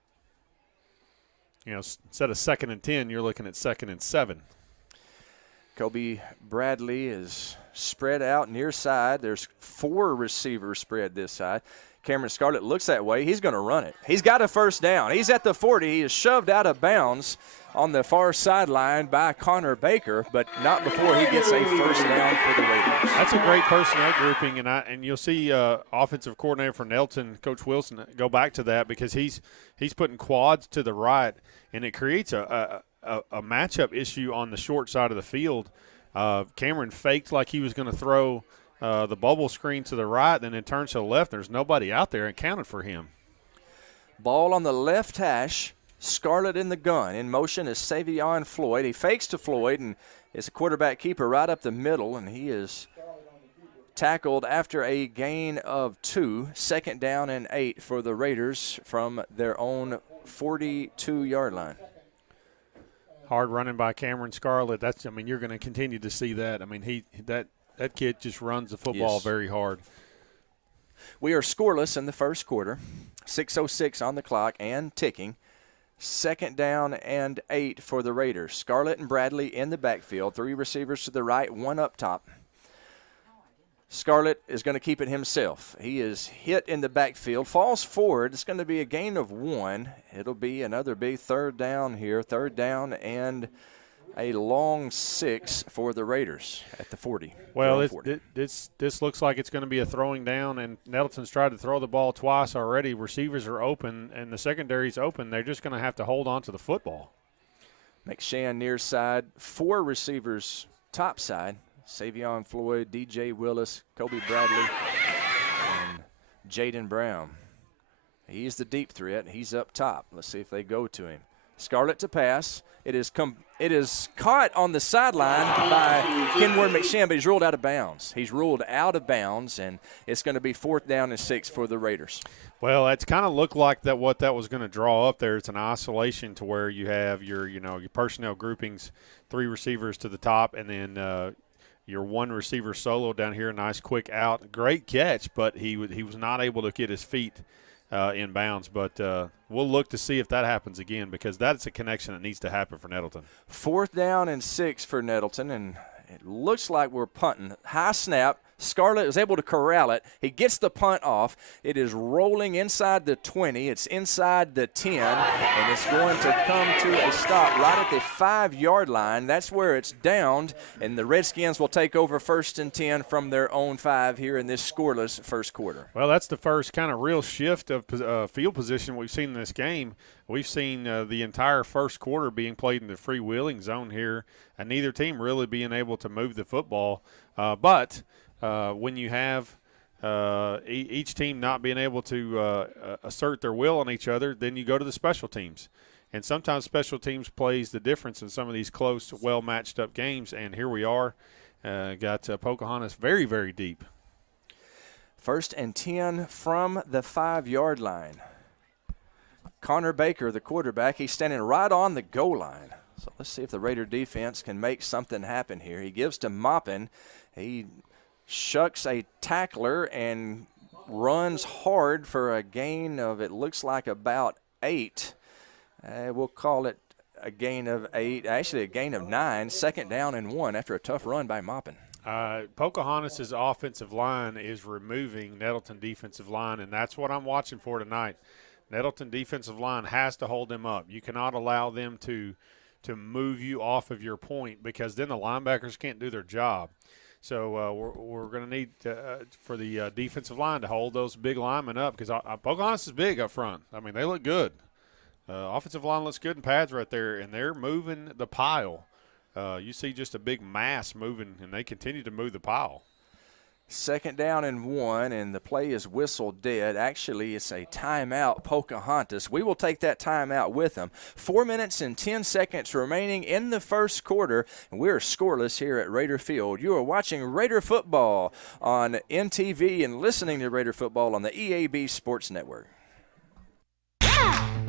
You know, instead of 2nd and 10, you're looking at 2nd and 7. Kobe Bradley is spread out near side. There's 4 receivers spread this side. Cameron Scarlett looks that way. He's going to run it. He's got a 1st down. He's at the 40. He is shoved out of bounds on the far sideline by Connor Baker, but not before he gets a 1st down for the Raiders. That's a great personnel grouping, and you'll see offensive coordinator for Nettleton, Coach Wilson, go back to that because he's putting quads to the right, and it creates a matchup issue on the short side of the field. Cameron faked like he was going to throw the bubble screen to the right, then it turns to the left. There's nobody out there and counted for him. Ball on the left hash. Scarlett in the gun. In motion is Savion Floyd. He fakes to Floyd, and is a quarterback keeper right up the middle, and he is tackled after a gain of 2. 2nd down and 8 for the Raiders from their own 42-yard line. Hard running by Cameron Scarlett. You're going to continue to see that. That kid just runs the football very hard. We are scoreless in the first quarter. 6:06 on the clock and ticking. 2nd down and 8 for the Raiders. Scarlett and Bradley in the backfield. 3 receivers to the right, 1 up top. Scarlett is going to keep it himself. He is hit in the backfield, falls forward. It's going to be a gain of 1. It'll be another big 3rd down here. 3rd down and a long 6 for the Raiders at the 40. Well, this looks like it's going to be a throwing down, and Nettleton's tried to throw the ball twice already. Receivers are open, and the secondary's open. They're just going to have to hold on to the football. McShann near side, 4 receivers top side. Savion Floyd, DJ Willis, Kobe Bradley, and Jaden Brown. He's the deep threat. He's up top. Let's see if they go to him. Scarlett to pass. It is caught on the sideline by Kenward McShann, but he's ruled out of bounds. He's ruled out of bounds, and it's going to be 4th down and 6 for the Raiders. Well, it's kind of looked like what that was going to draw up there. It's an isolation to where you have your personnel groupings, 3 receivers to the top, and then your 1 receiver solo down here. Nice quick out, great catch, but he was not able to get his feet in bounds. But we'll look to see if that happens again, because that's a connection that needs to happen for Nettleton. 4th down and 6 for Nettleton, and it looks like we're punting. High snap. Scarlett is able to corral it. He gets the punt off. It is rolling inside the 20. It's inside the 10, and it's going to come to a stop right at the 5-yard line. That's where it's downed, and the Redskins will take over 1st and 10 from their own 5 here in this scoreless first quarter. Well, that's the first kind of real shift of field position we've seen in this game. We've seen the entire first quarter being played in the freewheeling zone here, and neither team really being able to move the football. But when you have each team not being able to assert their will on each other, then you go to the special teams. And sometimes special teams plays the difference in some of these close, well-matched-up games. And here we are, got Pocahontas very, very deep. 1st and 10 from the 5-yard line. Connor Baker, the quarterback, he's standing right on the goal line. So let's see if the Raider defense can make something happen here. He gives to Maupin. He shucks a tackler and runs hard for a gain of, it looks like, about 8. We'll call it a gain of 8, actually a gain of 9, 2nd down and 1 after a tough run by Maupin. Pocahontas' offensive line is removing Nettleton defensive line, and that's what I'm watching for tonight. Nettleton defensive line has to hold them up. You cannot allow them to move you off of your point, because then the linebackers can't do their job. So we're going to need for the defensive line to hold those big linemen up, because Pocahontas is big up front. I mean, they look good. Offensive line looks good in pads right there, and they're moving the pile. You see just a big mass moving, and they continue to move the pile. Second down and 1, and the play is whistled dead. Actually, it's a timeout, Pocahontas. We will take that timeout with them. 4 minutes and 10 seconds remaining in the first quarter, and we're scoreless here at Raider Field. You are watching Raider football on NTV and listening to Raider football on the EAB Sports Network.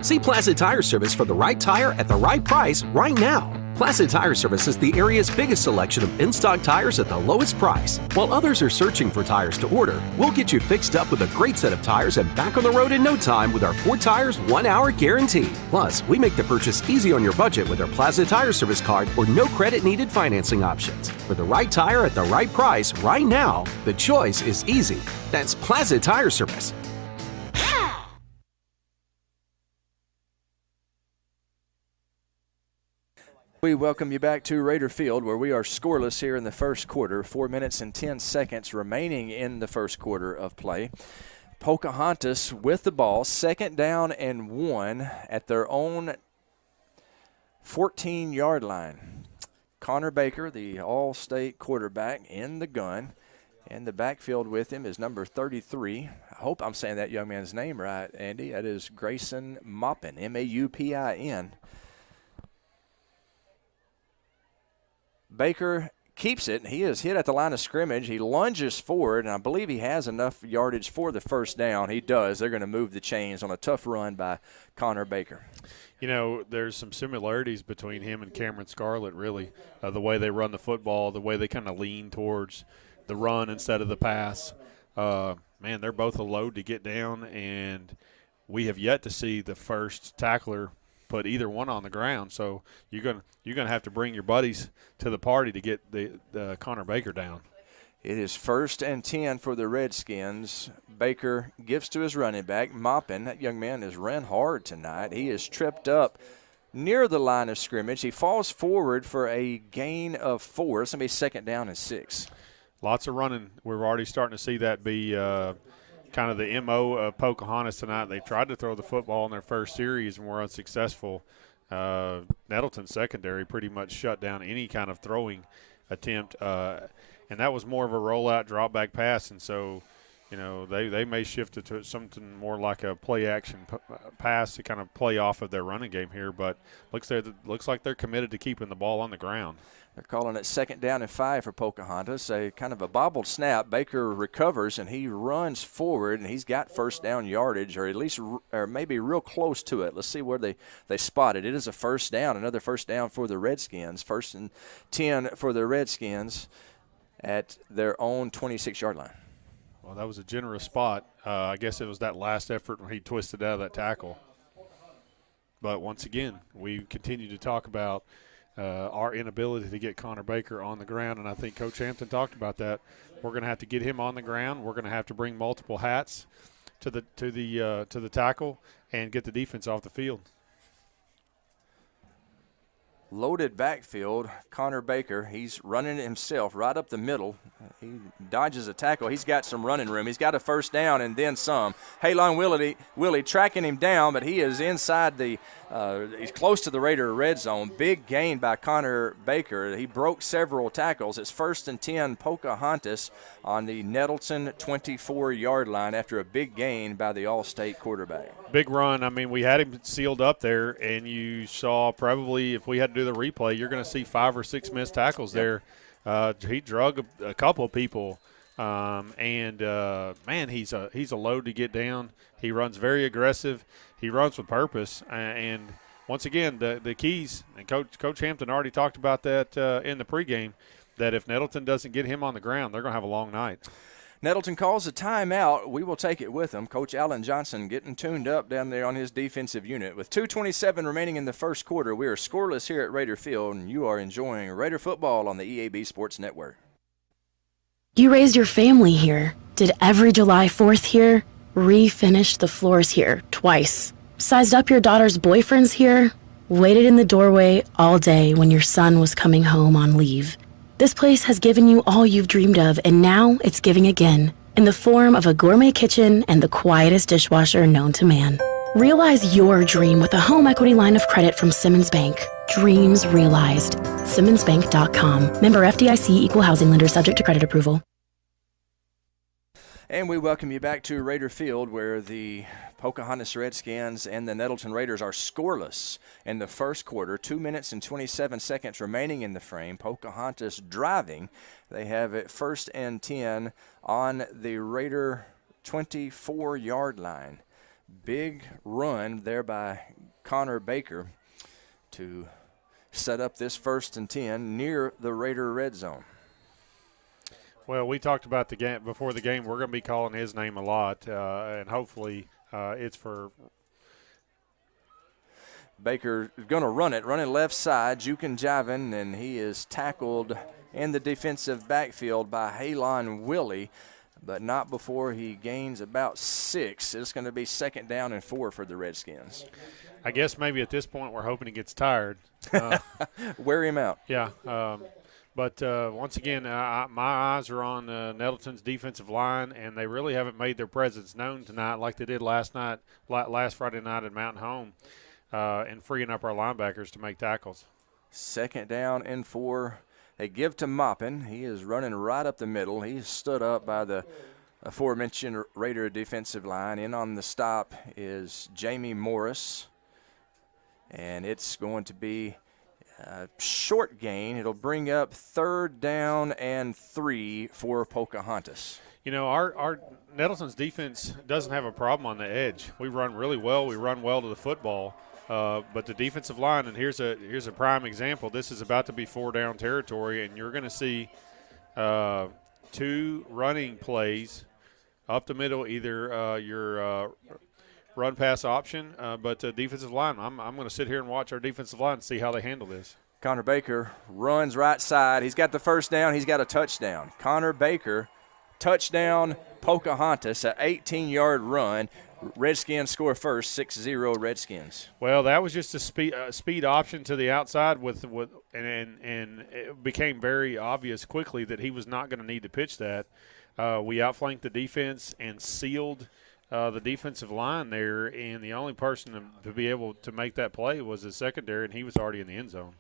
See Placid Tire Service for the right tire at the right price right now. Placid Tire Service is the area's biggest selection of in-stock tires at the lowest price. While others are searching for tires to order, we'll get you fixed up with a great set of tires and back on the road in no time with our 4 tires, 1 hour guarantee. Plus, we make the purchase easy on your budget with our Placid Tire Service card or no credit needed financing options. For the right tire at the right price right now, the choice is easy. That's Placid Tire Service. We welcome you back to Raider Field, where we are scoreless here in the first quarter. 4 minutes and 10 seconds remaining in the first quarter of play. Pocahontas with the ball, second down and 1 at their own 14-yard line. Connor Baker, the All-State quarterback, in the gun. In the backfield with him is number 33. I hope I'm saying that young man's name right, Andy. That is Grayson Maupin, M-A-U-P-I-N. Baker keeps it. He is hit at the line of scrimmage. He lunges forward, and I believe he has enough yardage for the first down. He does. They're going to move the chains on a tough run by Connor Baker. You know, there's some similarities between him and Cameron Scarlett, really. The way they run the football, the way they kind of lean towards the run instead of the pass. Man, they're both a load to get down, and we have yet to see the first tackler put either one on the ground. So you're gonna have to bring your buddies to the party to get the Connor Baker down. It is 1st and 10 for the Redskins. Baker gives to his running back, Maupin. That young man has run hard tonight. He is tripped up near the line of scrimmage. He falls forward for a gain of 4. It's going to be second down and 6. Lots of running. We're already starting to see that be kind of the MO of Pocahontas tonight. They tried to throw the football in their first series and were unsuccessful. Nettleton secondary pretty much shut down any kind of throwing attempt, and that was more of a rollout drop back pass. And so, you know, they may shift it to something more like a play action pass to kind of play off of their running game here. But looks like they're committed to keeping the ball on the ground. They're calling it second down and 5 for Pocahontas. A kind of a bobbled snap. Baker recovers, and he runs forward, and he's got first down yardage, or at least or maybe real close to it. Let's see where they spot it. It is a first down, another first down for the Redskins. 1st and 10 for the Redskins at their own 26-yard line. Well, that was a generous spot. I guess it was that last effort when he twisted out of that tackle. But once again, we continue to talk about our inability to get Connor Baker on the ground, and I think Coach Hampton talked about that. We're going to have to get him on the ground. We're going to have to bring multiple hats to the tackle and get the defense off the field. Loaded backfield, Connor Baker. He's running it himself right up the middle. He dodges a tackle. He's got some running room. He's got a first down and then some. Haylon Willie tracking him down, but he is inside the he's close to the Raider red zone. Big gain by Connor Baker. He broke several tackles. It's 1st and 10 Pocahontas on the Nettleton 24-yard line after a big gain by the All-State quarterback. Big run. I mean, we had him sealed up there, and you saw probably if we had to do the replay, you're going to see 5 or 6 missed tackles there. He drug a couple of people, and man, he's a load to get down. He runs very aggressive. He runs with purpose, and once again, the keys, and Coach Hampton already talked about that in the pregame, that if Nettleton doesn't get him on the ground, they're going to have a long night. Nettleton calls a timeout. We will take it with him. Coach Alan Johnson getting tuned up down there on his defensive unit. With 2:27 remaining in the first quarter, we are scoreless here at Raider Field, and you are enjoying Raider football on the EAB Sports Network. You raised your family here, did every July 4th here, refinished the floors here twice, sized up your daughter's boyfriends here, waited in the doorway all day when your son was coming home on leave. This place has given you all you've dreamed of, and now it's giving again, in the form of a gourmet kitchen and the quietest dishwasher known to man. Realize your dream with a home equity line of credit from Simmons Bank. Dreams realized. SimmonsBank.com. Member FDIC, Equal Housing Lender, subject to credit approval. And we welcome you back to Raider Field, where the Pocahontas Redskins and the Nettleton Raiders are scoreless in the first quarter. 2 minutes and 27 seconds remaining in the frame. Pocahontas driving. They have it 1st and 10 on the Raider 24-yard line. Big run there by Connor Baker to set up this 1st and 10 near the Raider red zone. Well, we talked about the game before the game. We're going to be calling his name a lot, and hopefully it's for Baker. Going to run it left side, juking jiving, and he is tackled in the defensive backfield by Halon Willie, but not before he gains about 6. It's going to be 2nd down and 4 for the Redskins. I guess maybe at this point we're hoping he gets tired. Wear him out. Yeah. But once again, my eyes are on Nettleton's defensive line, and they really haven't made their presence known tonight like they did last Friday night at Mountain Home, and freeing up our linebackers to make tackles. 2nd down and 4. They give to Moppin. He is running right up the middle. He's stood up by the aforementioned Raider defensive line. In on the stop is Jamie Morris, and it's going to be short gain. It'll bring up 3rd down and 3 for Pocahontas. You know, our Nettleton's defense doesn't have a problem on the edge. We run really well. We run well to the football. But the defensive line, and here's a prime example. This is about to be 4-down territory, and you're going to see 2 running plays up the middle, either your run-pass option, but defensive line. I'm going to sit here and watch our defensive line and see how they handle this. Connor Baker runs right side. He's got the 1st down. He's got a touchdown. Connor Baker, touchdown, Pocahontas, an 18-yard run. Redskins score first, 6-0 Redskins. Well, that was just a speed option to the outside and it became very obvious quickly that he was not going to need to pitch that. We outflanked the defense and sealed the defensive line there, and the only person to be able to make that play was the secondary, and he was already in the end zone.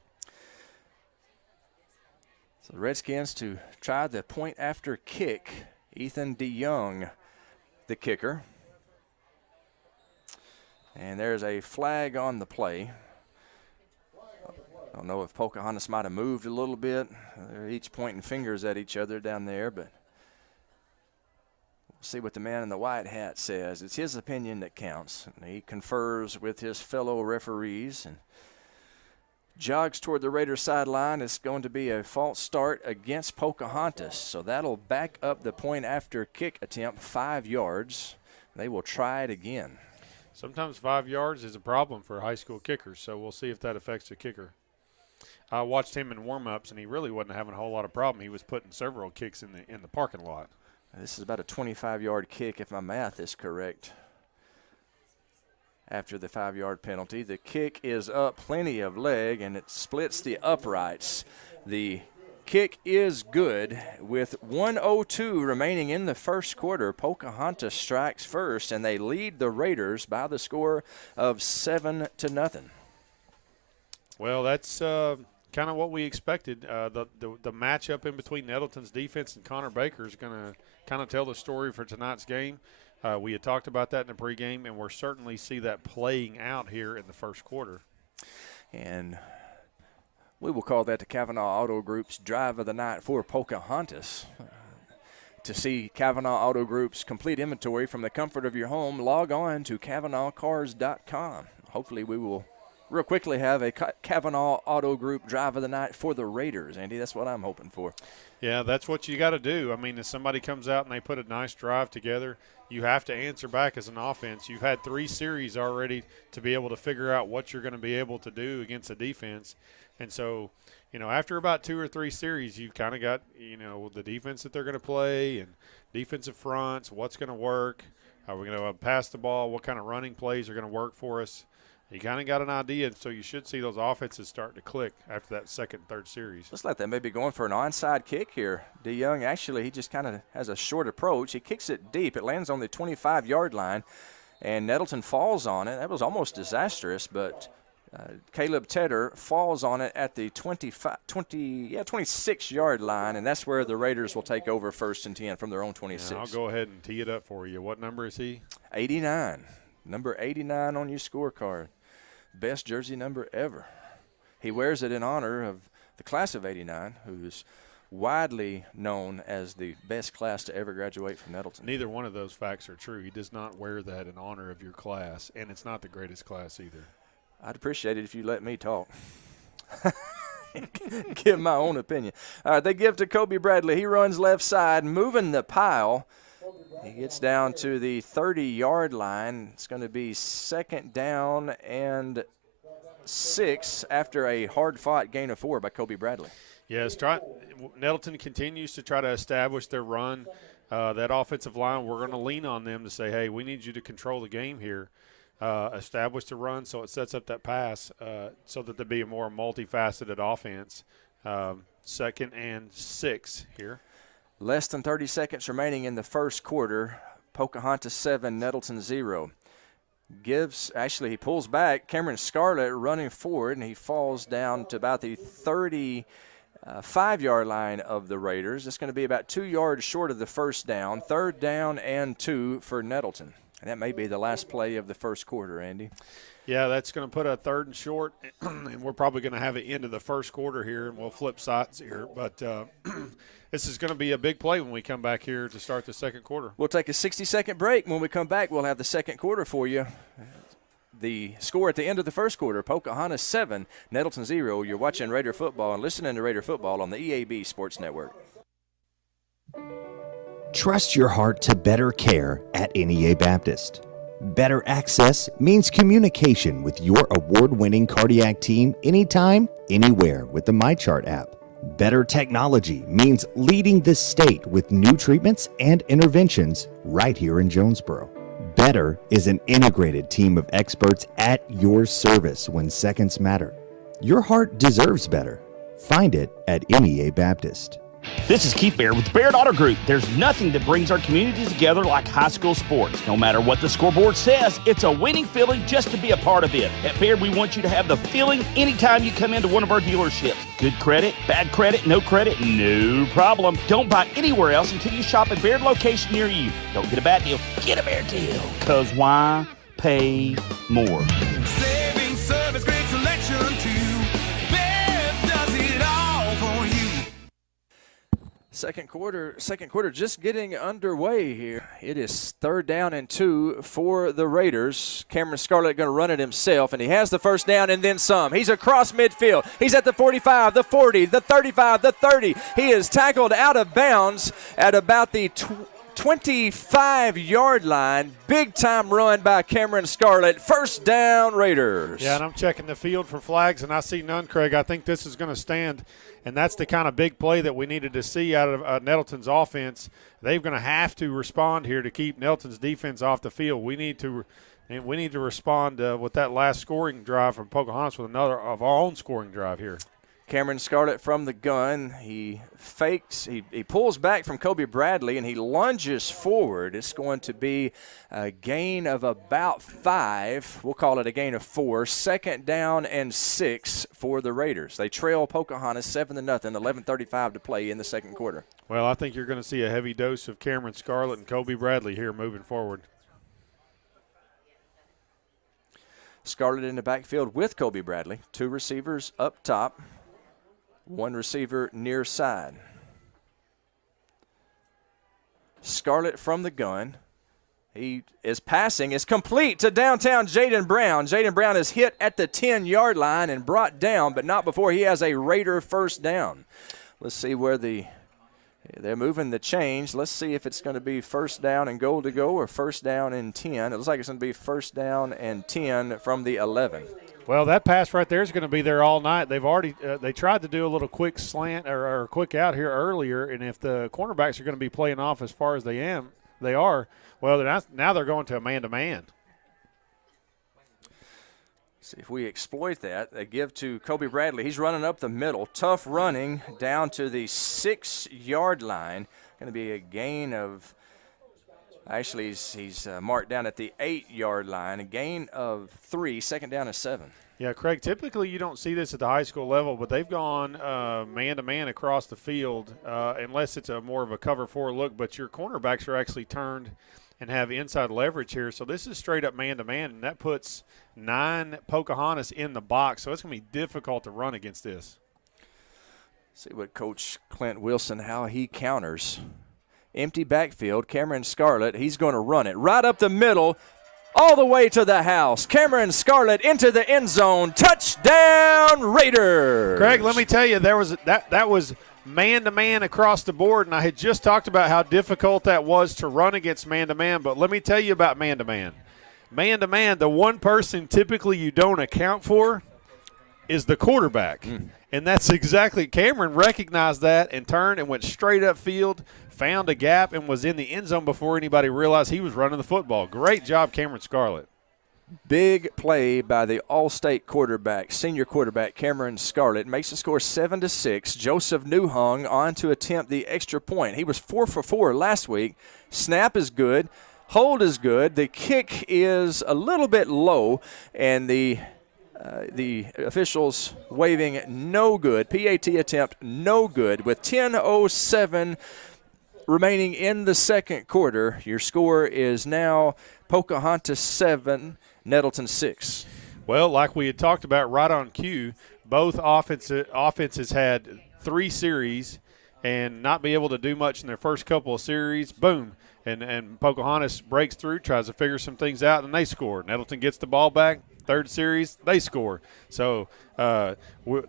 So the Redskins to try the point after kick. Ethan DeYoung, the kicker. And there's a flag on the play. I don't know if Pocahontas might have moved a little bit. They're each pointing fingers at each other down there, but we'll see what the man in the white hat says. It's his opinion that counts. And he confers with his fellow referees and jogs toward the Raiders sideline. It's going to be a false start against Pocahontas, so that'll back up the point after kick attempt 5 yards. They will try it again. Sometimes 5 yards is a problem for high school kickers, so we'll see if that affects the kicker. I watched him in warm-ups, and he really wasn't having a whole lot of problem. He was putting several kicks in the parking lot. This is about a 25-yard kick, if my math is correct. After the 5-yard penalty, the kick is up, plenty of leg, and it splits the uprights. The kick is good with 1:02 remaining in the first quarter. Pocahontas strikes first, and they lead the Raiders by the score of 7-0. Well, that's kind of what we expected. The matchup in between Nettleton's defense and Connor Baker is going to kind of tell the story for tonight's game. We had talked about that in the pregame, and we'll certainly see that playing out here in the first quarter. And we will call that the Kavanaugh Auto Group's Drive of the Night for Pocahontas. To see Kavanaugh Auto Group's complete inventory from the comfort of your home, log on to KavanaughCars.com. Hopefully we will real quickly have a Kavanaugh Auto Group Drive of the Night for the Raiders, Andy. That's what I'm hoping for. Yeah, that's what you got to do. I mean, if somebody comes out and they put a nice drive together, you have to answer back as an offense. You've had 3 series already to be able to figure out what you're going to be able to do against a defense. And so, after about 2 or 3 series, you've kind of got, the defense that they're going to play and defensive fronts, what's going to work. Are we going to pass the ball? What kind of running plays are going to work for us? You kind of got an idea, so you should see those offenses start to click after that 2nd and 3rd series. Looks like they may be going for an onside kick here. DeYoung, actually, he just kind of has a short approach. He kicks it deep. It lands on the 25-yard line, and Nettleton falls on it. That was almost disastrous, but Caleb Tedder falls on it at the 26-yard line, and that's where the Raiders will take over 1st and 10 from their own 26. Yeah, I'll go ahead and tee it up for you. What number is he? 89. Number 89 on your scorecard. Best jersey number ever. He wears it in honor of the class of 89, who's widely known as the best class to ever graduate from Nettleton. Neither one of those facts are true. He does not wear that in honor of your class, and it's not the greatest class either. I'd appreciate it if you let me talk. Give my own opinion. All right, they give to Kobe Bradley. He runs left side, moving the pile. He gets down to the 30-yard line. It's going to be 2nd down and 6 after a hard-fought gain of 4 by Kobe Bradley. Yes, Nettleton continues to try to establish their run. That offensive line, we're going to lean on them to say, hey, we need you to control the game here. Establish the run so it sets up that pass so that there be a more multifaceted offense. 2nd and 6 here. Less than 30 seconds remaining in the first quarter. Pocahontas 7, Nettleton 0. He pulls back. Cameron Scarlett running forward, and he falls down to about the 35-yard line of the Raiders. It's going to be about 2 yards short of the first down. 3rd down and 2 for Nettleton. And that may be the last play of the first quarter, Andy. Yeah, that's going to put a 3rd and short, and we're probably going to have it into the first quarter here, and we'll flip sides here. But this is going to be a big play when we come back here to start the second quarter. We'll take a 60-second break. When we come back, we'll have the second quarter for you. The score at the end of the first quarter, Pocahontas 7, Nettleton 0. You're watching Raider football and listening to Raider football on the EAB Sports Network. Trust your heart to better care at NEA Baptist. Better access means communication with your award-winning cardiac team anytime, anywhere with the MyChart app. Better technology means leading the state with new treatments and interventions right here in Jonesboro. Better is an integrated team of experts at your service when seconds matter. Your heart deserves better. Find it at NEA Baptist. This is Keith Baird with the Baird Auto Group. There's nothing that brings our communities together like high school sports. No matter what the scoreboard says, it's a winning feeling just to be a part of it. At Baird, we want you to have the feeling anytime you come into one of our dealerships. Good credit, bad credit, no problem. Don't buy anywhere else until you shop at Baird location near you. Don't get a bad deal, get a Baird deal. Because why pay more? Saving service, great selection too. Baird does it all for you. Second quarter just getting underway here. It is 3rd down and 2 for the Raiders. Cameron Scarlett going to run it himself, and he has the first down and then some. He's across midfield. He's at the 45, the 40, the 35, the 30. He is tackled out of bounds at about the 25-yard line. Big-time run by Cameron Scarlett. First down, Raiders. Yeah, and I'm checking the field for flags, and I see none, Craig. I think this is going to stand. And that's the kind of big play that we needed to see out of Nettleton's offense. They're going to have to respond here to keep Nettleton's defense off the field. We need to respond with that last scoring drive from Pocahontas with another of our own scoring drive here. Cameron Scarlett from the gun. He fakes. He pulls back from Kobe Bradley, and he lunges forward. It's going to be a gain of about 5. We'll call it a gain of 4. 2nd down and 6 for the Raiders. They trail Pocahontas 7-0, 11:35 to play in the second quarter. Well, I think you're going to see a heavy dose of Cameron Scarlett and Kobe Bradley here moving forward. Scarlett in the backfield with Kobe Bradley. 2 receivers up top. 1 receiver near side. Scarlett from the gun. He is passing. It's complete to downtown Jaden Brown. Jaden Brown is hit at the 10-yard line and brought down, but not before he has a Raider first down. Let's see where they're moving the chains. Let's see if it's going to be first down and goal to go or first down and 10. It looks like it's going to be first down and 10 from the 11. Well, that pass right there is going to be there all night. They've already they tried to do a little quick slant or quick out here earlier, and if the cornerbacks are going to be playing off as far as they are, well, now they're going to a man-to-man. See if we exploit that. They give to Kobe Bradley. He's running up the middle. Tough running down to the 6-yard line. Going to be a gain of – actually, he's marked down at the 8-yard line. A gain of 3, 2nd down and 7. Yeah, Craig, typically you don't see this at the high school level, but they've gone man-to-man across the field unless it's a more of a cover 4 look, but your cornerbacks are actually turned and have inside leverage here. So this is straight up man-to-man, and that puts 9 Pocahontas in the box, so it's going to be difficult to run against this. See what Coach Clint Wilson, how he counters. Empty backfield, Cameron Scarlett, he's going to run it right up the middle, all the way to the house. Cameron Scarlett into the end zone. Touchdown, Raiders. Craig, let me tell you, that was man-to-man across the board, and I had just talked about how difficult that was to run against man-to-man, but let me tell you about man-to-man. Man-to-man, the one person typically you don't account for is the quarterback. And that's exactly – Cameron recognized that and turned and went straight upfield, found a gap, and was in the end zone before anybody realized he was running the football. Great job, Cameron Scarlett. Big play by the All-State quarterback, senior quarterback Cameron Scarlett. Makes the score 7-6. Joseph Newhung on to attempt the extra point. He was 4 for 4 last week. Snap is good. Hold is good. The kick is a little bit low, and the officials waving no good. PAT attempt no good. With 10:07 remaining in the second quarter, your score is now Pocahontas 7, Nettleton 6. Well, like we had talked about right on cue, both offenses had 3 series and not be able to do much in their first couple of series. Boom. And Pocahontas breaks through, tries to figure some things out, and they score. Nettleton gets the ball back. Third series, they score. So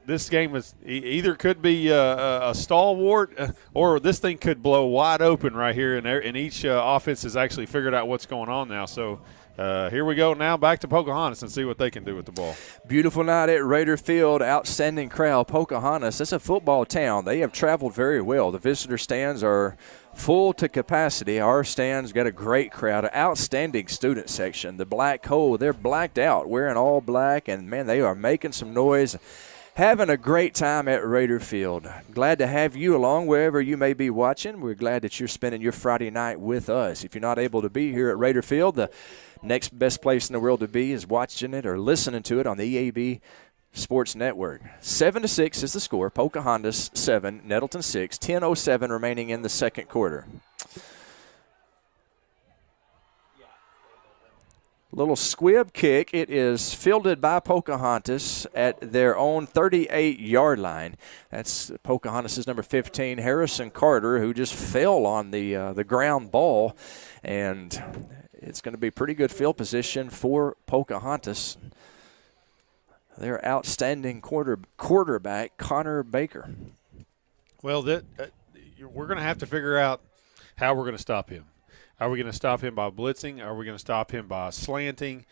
this game is either could be a stalwart or this thing could blow wide open right here, and each offense has actually figured out what's going on now. So here we go now back to Pocahontas and see what they can do with the ball. Beautiful night at Raider Field. Outstanding crowd. Pocahontas, it's a football town. They have traveled very well. The visitor stands are full to capacity. Our stands got a great crowd, an outstanding student section. The Black Hole, they're blacked out, wearing all black, and, man, they are making some noise, having a great time at Raider Field. Glad to have you along wherever you may be watching. We're glad that you're spending your Friday night with us. If you're not able to be here at Raider Field, the next best place in the world to be is watching it or listening to it on the EAB Sports Network. 7-6 is the score. Pocahontas 7, Nettleton 6. 10:07 remaining in the second quarter. Little squib kick. It is fielded by Pocahontas at their own 38-yard line. That's Pocahontas' number 15, Harrison Carter, who just fell on the ground ball, and it's going to be pretty good field position for Pocahontas. Their outstanding quarterback, Connor Baker. Well, we're going to have to figure out how we're going to stop him. Are we going to stop him by blitzing? Are we going to stop him by slanting?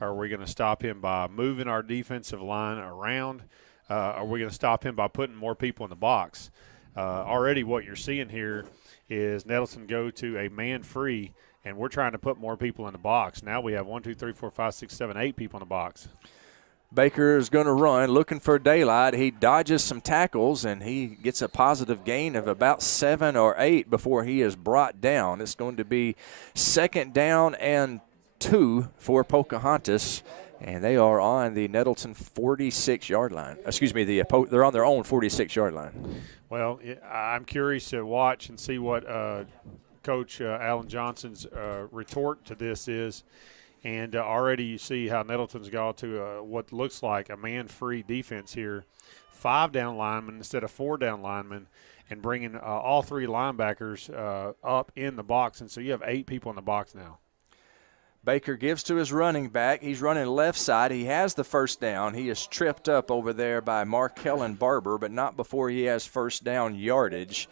Are we going to stop him by moving our defensive line around? Are we going to stop him by putting more people in the box? Already what you're seeing here is Nettleton go to a man-free, and we're trying to put more people in the box. Now we have 1, 2, 3, 4, 5, 6, 7, 8 people in the box. Baker is going to run, looking for daylight. He dodges some tackles, and he gets a positive gain of about 7 or 8 before he is brought down. It's going to be 2nd down and 2 for Pocahontas, and they are on the Nettleton 46-yard line. Excuse me, they're on their own 46-yard line. Well, I'm curious to watch and see what Coach Alan Johnson's retort to this is. And already you see how Nettleton's gone to what looks like a man-free defense here. 5 down linemen instead of 4 down linemen, and bringing all 3 linebackers up in the box. And so you have 8 people in the box now. Baker gives to his running back. He's running left side. He has the first down. He is tripped up over there by Markellen Barber, but not before he has first down yardage.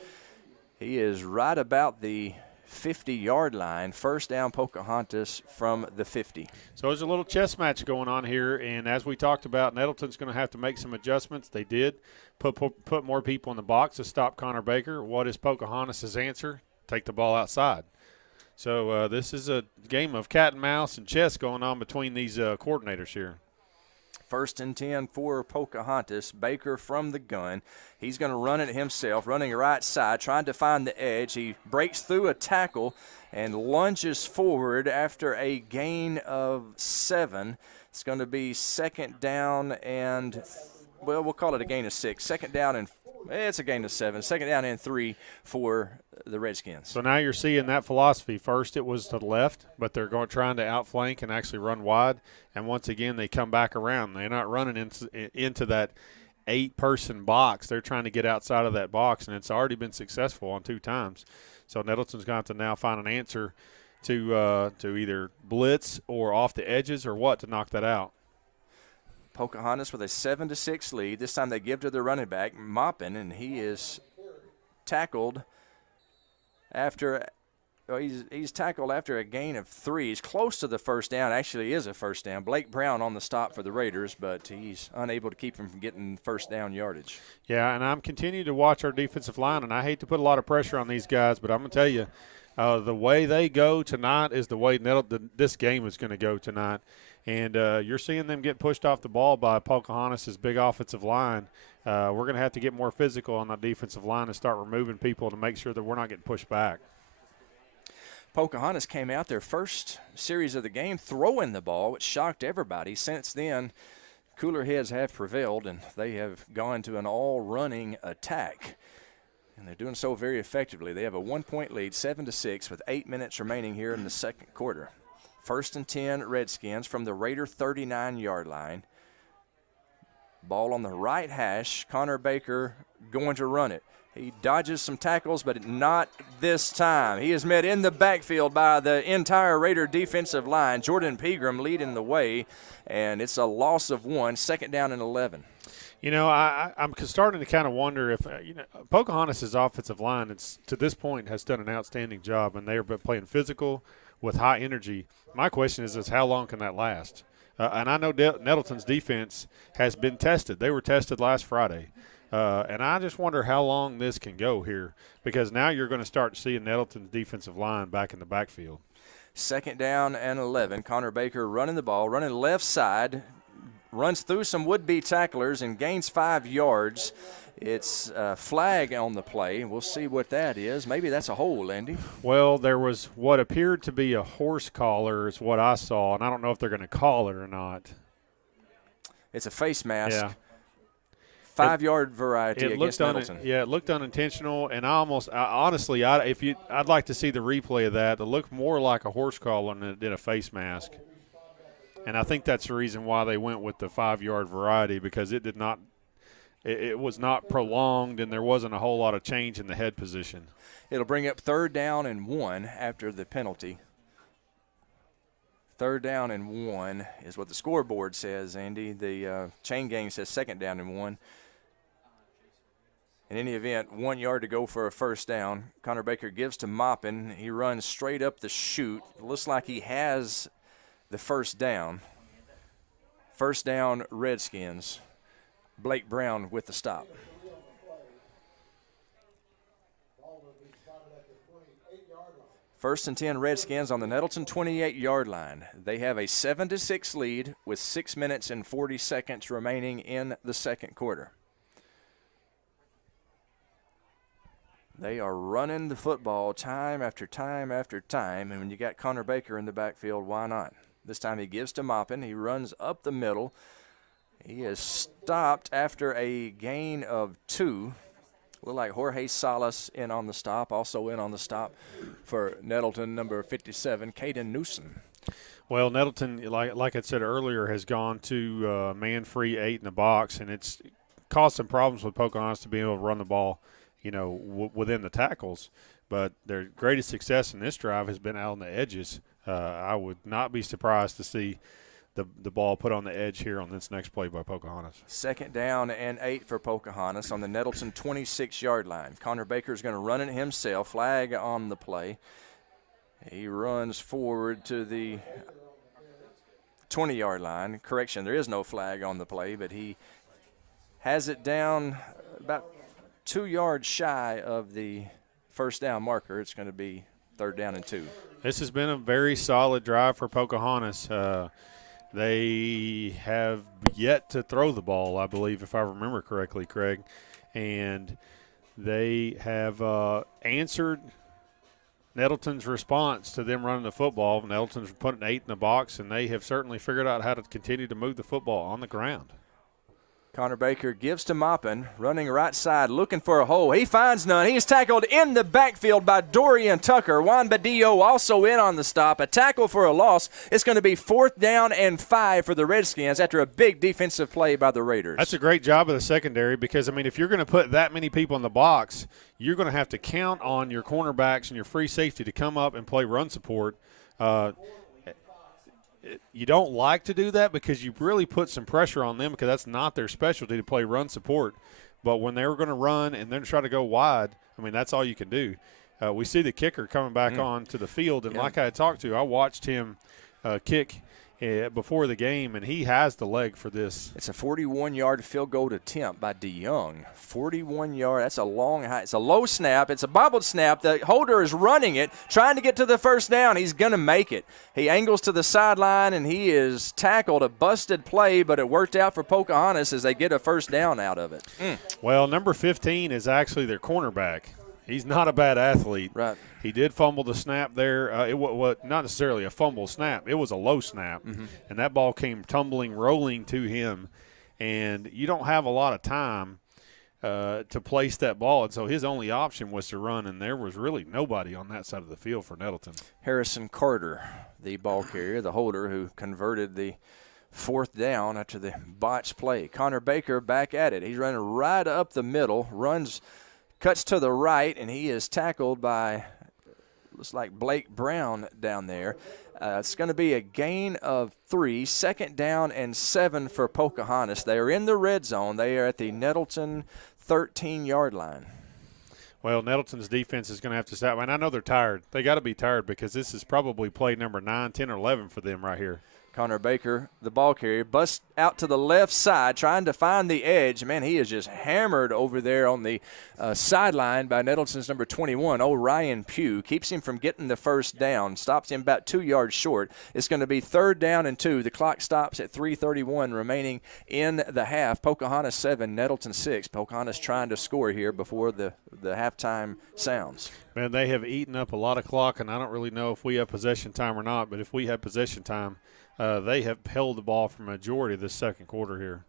He is right about the 50-yard line. First down, Pocahontas from the 50. So there's a little chess match going on here, and as we talked about, Nettleton's going to have to make some adjustments. They did put more people in the box to stop Connor Baker. What is Pocahontas' answer? Take the ball outside. So this is a game of cat and mouse and chess going on between these coordinators here. 1st and 10 for Pocahontas. Baker from the gun. He's going to run it himself, running right side, trying to find the edge. He breaks through a tackle and lunges forward after a gain of 7. It's going to be second down and, well, we'll call it a gain of 6. Second down and, it's a gain of 7. Second down and 3 for the Redskins. So now you're seeing that philosophy. First it was to the left, but they're trying to outflank and actually run wide. And once again, they come back around. They're not running into that 8-person box. They're trying to get outside of that box, and it's already been successful on 2 times. So Nettleton's going to have to now find an answer to either blitz or off the edges or what to knock that out. Pocahontas with a 7-6 lead. This time they give to their running back, Moppin, and he is tackled after he's tackled after a gain of 3. He's close to the first down. Actually is a first down. Blake Brown on the stop for the Raiders, but he's unable to keep him from getting first down yardage. Yeah, and I'm continuing to watch our defensive line, and I hate to put a lot of pressure on these guys, but I'm going to tell you, the way they go tonight is the way this game is going to go tonight. And you're seeing them get pushed off the ball by Pocahontas' big offensive line. We're going to have to get more physical on the defensive line and start removing people to make sure that we're not getting pushed back. Pocahontas came out their first series of the game throwing the ball, which shocked everybody. Since then, cooler heads have prevailed, and they have gone to an all-running attack. And they're doing so very effectively. They have a 1-point lead, 7-6, with 8 minutes remaining here in the second quarter. 1st and 10 Redskins from the Raider 39-yard line. Ball on the right hash. Connor Baker going to run it. He dodges some tackles, but not this time. He is met in the backfield by the entire Raider defensive line. Jordan Pegram leading the way, and it's a loss of 1, second down and 11. You know, I'm starting to kind of wonder if, Pocahontas' offensive line, to this point, has done an outstanding job, and they are playing physical with high energy. My question is how long can that last? And I know Nettleton's defense has been tested. They were tested last Friday. And I just wonder how long this can go here, because now you're going to start seeing Nettleton's defensive line back in the backfield. Second down and 11. Connor Baker running the ball, running left side, runs through some would-be tacklers and gains 5 yards. It's a flag on the play. We'll see what that is. Maybe that's a hold, Andy. Well, there was what appeared to be a horse collar is what I saw, and I don't know if they're going to call it or not. It's a face mask. Yeah. 5-yard variety against Nettleton. It looked unintentional, and honestly, I'd like to see the replay of that. It looked more like a horse collar than it did a face mask. And I think that's the reason why they went with the 5-yard variety, because it was not prolonged, and there wasn't a whole lot of change in the head position. It'll bring up 3rd down and 1 after the penalty. 3rd down and 1 is what the scoreboard says, Andy. The chain gang says 2nd down and 1. In any event, 1 yard to go for a first down. Connor Baker gives to Moppin. He runs straight up the chute. Looks like he has the first down. First down, Redskins. Blake Brown with the stop. First and 10 Redskins on the Nettleton 28-yard line. They have a 7-6 lead with 6 minutes and 40 seconds remaining in the second quarter. They are running the football time after time after time, and when you got Connor Baker in the backfield, why not? This time he gives to Moppin. He runs up the middle. He is stopped after a gain of 2. Look like Jorge Salas in on the stop. Also in on the stop for Nettleton, number 57, Caden Newsom. Well, Nettleton, like I said earlier, has gone to man-free 8 in the box, and it's caused some problems with Pocahontas to be able to run the ball, within the tackles. But their greatest success in this drive has been out on the edges. I would not be surprised to see the ball put on the edge here on this next play by Pocahontas. Second down and 8 for Pocahontas on the Nettleton 26-yard line. Connor Baker is going to run it himself. Flag on the play. He runs forward to the 20-yard line. Correction, there is no flag on the play, but he has it down about 2 yards shy of the first down marker. It's going to be 3rd down and 2. This has been a very solid drive for Pocahontas. They have yet to throw the ball, I believe, if I remember correctly, Craig. And they have answered Nettleton's response to them running the football. Nettleton's putting 8 in the box, and they have certainly figured out how to continue to move the football on the ground. Connor Baker gives to Maupin, running right side, looking for a hole. He finds none. He is tackled in the backfield by Dorian Tucker. Juan Badillo also in on the stop. A tackle for a loss. It's going to be 4th down and 5 for the Redskins after a big defensive play by the Raiders. That's a great job of the secondary because, I mean, if you're going to put that many people in the box, you're going to have to count on your cornerbacks and your free safety to come up and play run support. You don't like to do that because you really put some pressure on them because that's not their specialty to play run support. But when they're going to run and then try to go wide, I mean, that's all you can do. We see the kicker coming back on to the field, and like I talked to, I watched him kick before the game, and he has the leg for this. It's a 41-yard field goal attempt by DeYoung. 41-yard, that's a long high. It's a low snap. It's a bobbled snap. The holder is running it, trying to get to the first down. He's going to make it. He angles to the sideline, and he is tackled. A busted play, but it worked out for Pocahontas as they get a first down out of it. Well, number 15 is actually their cornerback. He's not a bad athlete. Right. He did fumble the snap there. It was not necessarily a fumble snap. It was a low snap, and that ball came tumbling, rolling to him. And you don't have a lot of time to place that ball, and so his only option was to run, and there was really nobody on that side of the field for Nettleton. Harrison Carter, the ball carrier, the holder who converted the 4th down after the botched play. Connor Baker back at it. He's running right up the middle, cuts to the right, and he is tackled by, looks like Blake Brown down there. It's going to be a gain of 3, 2nd down and 7 for Pocahontas. They are in the red zone. They are at the Nettleton 13-yard line. Well, Nettleton's defense is going to have to stop. And I know they're tired. They got to be tired because this is probably play number 9, 10, or 11 for them right here. Connor Baker, the ball carrier, busts out to the left side, trying to find the edge. Man, he is just hammered over there on the sideline by Nettleton's number 21, Ryan Pugh. Keeps him from getting the first down, stops him about 2 yards short. It's going to be 3rd down and 2. The clock stops at 3:31 remaining in the half. Pocahontas 7, Nettleton 6. Pocahontas trying to score here before the halftime sounds. Man, they have eaten up a lot of clock, and I don't really know if we have possession time or not, but if we have possession time, they have held the ball for majority of the second quarter here.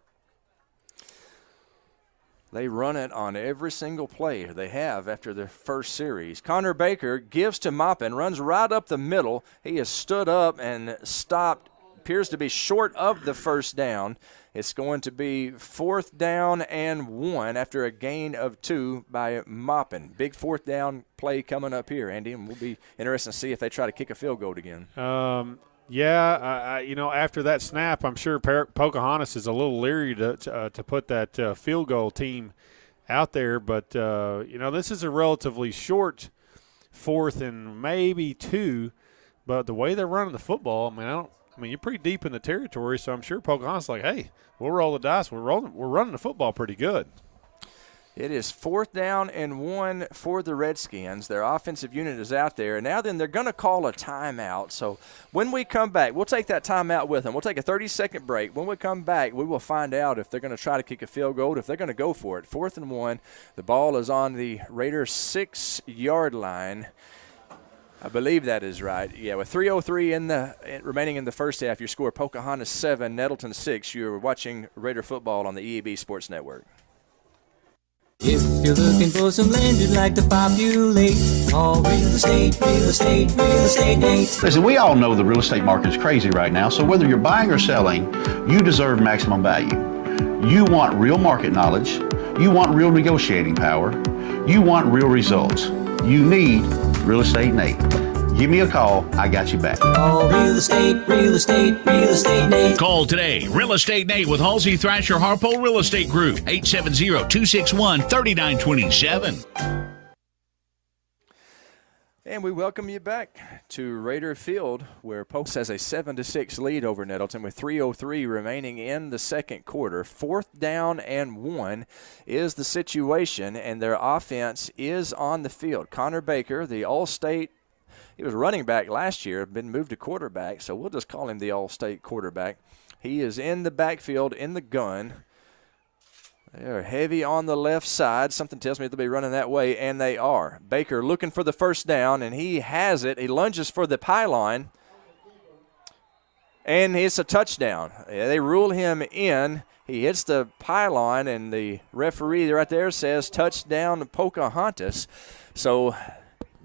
They run it on every single play they have after their first series. Connor Baker gives to Maupin, runs right up the middle. He has stood up and stopped, appears to be short of the first down. It's going to be 4th down and 1 after a gain of 2 by Maupin. Big 4th down play coming up here, Andy, and we'll be interested to see if they try to kick a field goal again. Yeah, after that snap, I'm sure Pocahontas is a little leery to put that field goal team out there. But, this is a relatively short 4th and maybe 2. But the way they're running the football, you're pretty deep in the territory, so I'm sure Pocahontas is like, hey, we'll roll the dice. We're running the football pretty good. It is 4th down and 1 for the Redskins. Their offensive unit is out there. And now then they're going to call a timeout. So when we come back, we'll take that timeout with them. We'll take a 30-second break. When we come back, we will find out if they're going to try to kick a field goal, if they're going to go for it. 4th and 1. The ball is on the Raiders' 6-yard line. I believe that is right. Yeah, with 3:03 remaining in the first half, your score Pocahontas 7, Nettleton 6. You're watching Raider football on the EAB Sports Network. If you're looking for some land you'd like to populate, call Real Estate Nate. Listen, we all know the real estate market is crazy right now, so whether you're buying or selling, you deserve maximum value. You want real market knowledge. You want real negotiating power. You want real results. You need Real Estate Nate. Give me a call. I got you back. Call Real Estate Nate. Call today. Real Estate Nate with Halsey Thrasher Harpo Real Estate Group. 870-261-3927. And we welcome you back to Raider Field, where Pocahontas has a 7-6 lead over Nettleton with 3:03 remaining in the second quarter. 4th down and 1 is the situation, and their offense is on the field. Connor Baker, the All-State, he was running back last year, been moved to quarterback, so we'll just call him the All-State quarterback. He is in the backfield in the gun. They're heavy on the left side. Something tells me they'll be running that way, and they are. Baker looking for the first down, and he has it. He lunges for the pylon, and it's a touchdown. They rule him in. He hits the pylon, and the referee right there says touchdown Pocahontas. So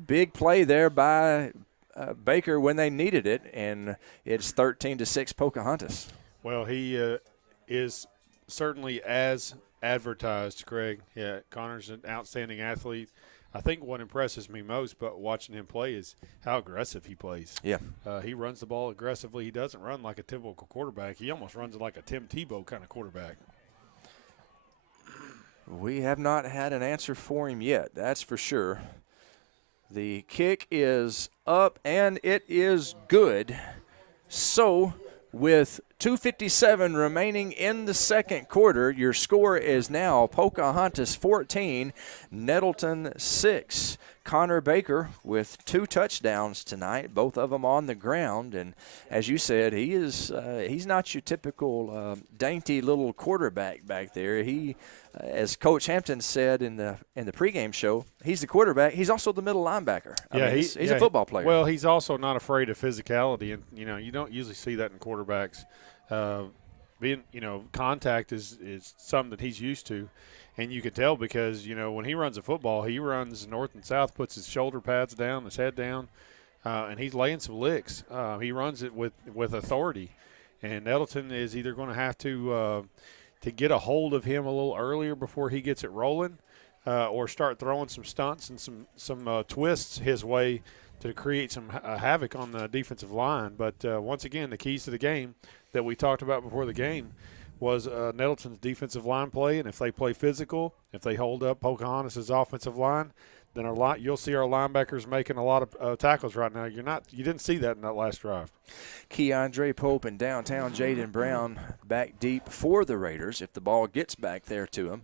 big play there by Baker when they needed it, and it's 13-6 Pocahontas. Well, he is certainly as advertised, Craig. Yeah, Connor's an outstanding athlete. I think what impresses me most about watching him play is how aggressive he plays. Yeah. He runs the ball aggressively. He doesn't run like a typical quarterback. He almost runs like a Tim Tebow kind of quarterback. We have not had an answer for him yet, that's for sure. The kick is up, and it is good. So with 2:57 remaining in the second quarter, your score is now Pocahontas 14, Nettleton 6. Connor Baker with 2 touchdowns tonight, both of them on the ground. And as you said, he's not your typical dainty little quarterback back there. He, as Coach Hampton said in the pregame show, he's the quarterback. He's also the middle linebacker. He's a football player. Well, he's also not afraid of physicality, and you don't usually see that in quarterbacks. Contact is something that he's used to. And you can tell because, when he runs a football, he runs north and south, puts his shoulder pads down, his head down, and he's laying some licks. He runs it with authority. And Nettleton is either going to have to get a hold of him a little earlier before he gets it rolling or start throwing some stunts and some twists his way to create some havoc on the defensive line. But once again, the keys to the game that we talked about before the game was Nettleton's defensive line play, and if they play physical, if they hold up Pocahontas' offensive line, then you'll see our linebackers making a lot of tackles right now. You didn't see that in that last drive. Keandre Pope and downtown Jaden Brown back deep for the Raiders if the ball gets back there to him.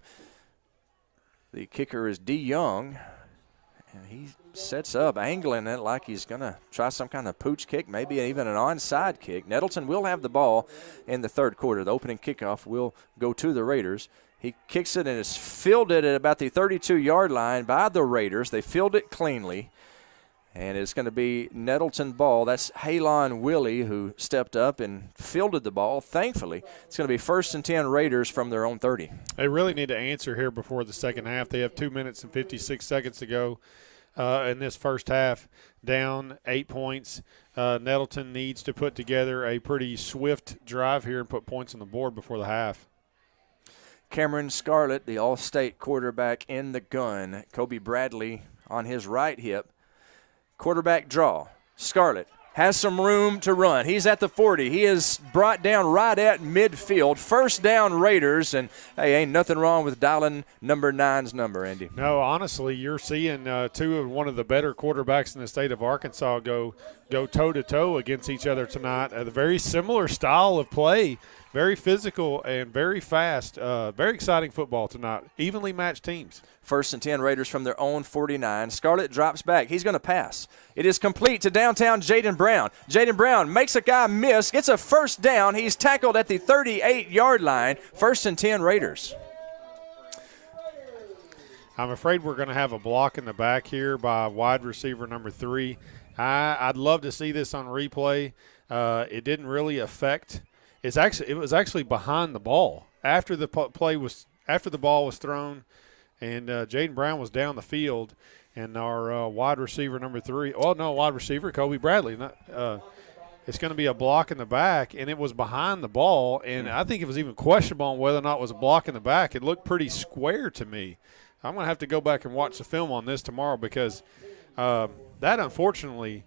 The kicker is D. Young, and he sets up, angling it like he's going to try some kind of pooch kick, maybe even an onside kick. Nettleton will have the ball in the third quarter. The opening kickoff will go to the Raiders. He kicks it and is fielded at about the 32-yard line by the Raiders. They field it cleanly, and it's going to be Nettleton ball. That's Halon Willie who stepped up and fielded the ball. Thankfully, it's going to be 1st and 10 Raiders from their own 30. They really need to answer here before the second half. They have 2 minutes and 56 seconds to go. In this first half, down 8 points. Nettleton needs to put together a pretty swift drive here and put points on the board before the half. Cameron Scarlett, the All-State quarterback in the gun. Kobe Bradley on his right hip. Quarterback draw. Scarlett has some room to run. He's at the 40. He is brought down right at midfield. First down Raiders, and hey, ain't nothing wrong with dialing number 9's number, Andy. No, honestly, you're seeing one of the better quarterbacks in the state of Arkansas go toe-to-toe against each other tonight. A very similar style of play, very physical and very fast. Very exciting football tonight. Evenly matched teams. 1st and 10 Raiders from their own 49. Scarlett drops back. He's going to pass. It is complete to downtown Jaden Brown. Jaden Brown makes a guy miss, gets a first down. He's tackled at the 38-yard line. 1st and 10 Raiders. I'm afraid we're going to have a block in the back here by wide receiver number 3. I'd love to see this on replay. It didn't really affect. It was actually behind the ball after the ball was thrown. And Jaden Brown was down the field, and our wide receiver number 3 – wide receiver, Kobe Bradley. It's going to be a block in the back, and it was behind the ball. And I think it was even questionable on whether or not it was a block in the back. It looked pretty square to me. I'm going to have to go back and watch the film on this tomorrow because that, unfortunately,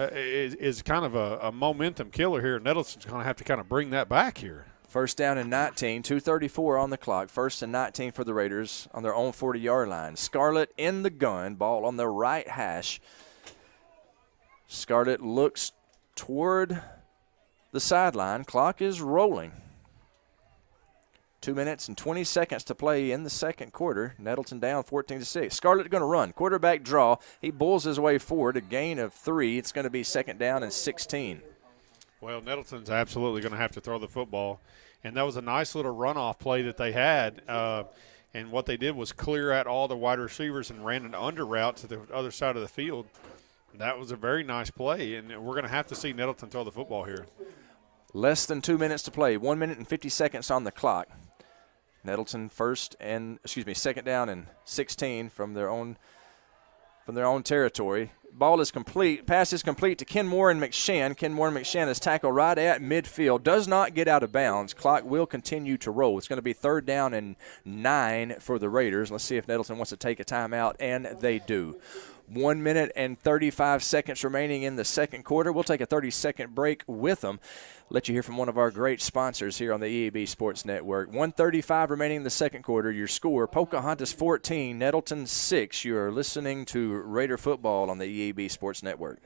is kind of a momentum killer here. Nettleton's going to have to kind of bring that back here. First down and 19, 2:34 on the clock. 1st and 19 for the Raiders on their own 40-yard line. Scarlett in the gun, ball on the right hash. Scarlett looks toward the sideline. Clock is rolling. 2 minutes and 20 seconds to play in the second quarter. Nettleton down 14-6. Scarlett going to run. Quarterback draw. He bulls his way forward. A gain of 3. It's going to be second down and 16. Well, Nettleton's absolutely going to have to throw the football. And that was a nice little runoff play that they had. And what they did was clear out all the wide receivers and ran an under route to the other side of the field. That was a very nice play, and we're going to have to see Nettleton throw the football here. Less than 2 minutes to play, 1 minute and 50 seconds on the clock. Nettleton second down and 16 from their own territory. Ball is complete. Pass is complete to Kenmore and McShann. Kenmore and McShann is tackled right at midfield. Does not get out of bounds. Clock will continue to roll. It's going to be 3rd down and 9 for the Raiders. Let's see if Nettleton wants to take a timeout, and they do. 1 minute and 35 seconds remaining in the second quarter. We'll take a 30-second break with them. Let you hear from one of our great sponsors here on the EAB Sports Network. 1:35 remaining in the second quarter. Your score, Pocahontas 14, Nettleton 6. You are listening to Raider football on the EAB Sports Network.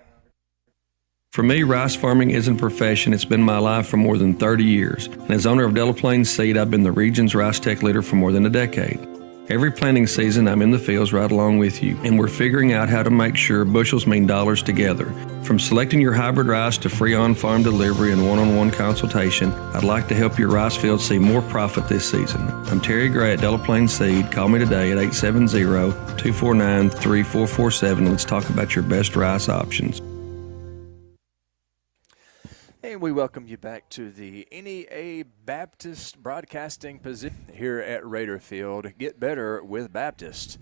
For me, rice farming isn't a profession. It's been my life for more than 30 years. And as owner of Nettleton Seed, I've been the region's rice tech leader for more than a decade. Every planting season, I'm in the fields right along with you, and we're figuring out how to make sure bushels mean dollars together. From selecting your hybrid rice to free on-farm delivery and one-on-one consultation, I'd like to help your rice field see more profit this season. I'm Terry Gray at Delaplane Seed. Call me today at 870-249-3447. Let's talk about your best rice options. And we welcome you back to the NEA Baptist broadcasting position here at Raider Field. Get better with Baptist.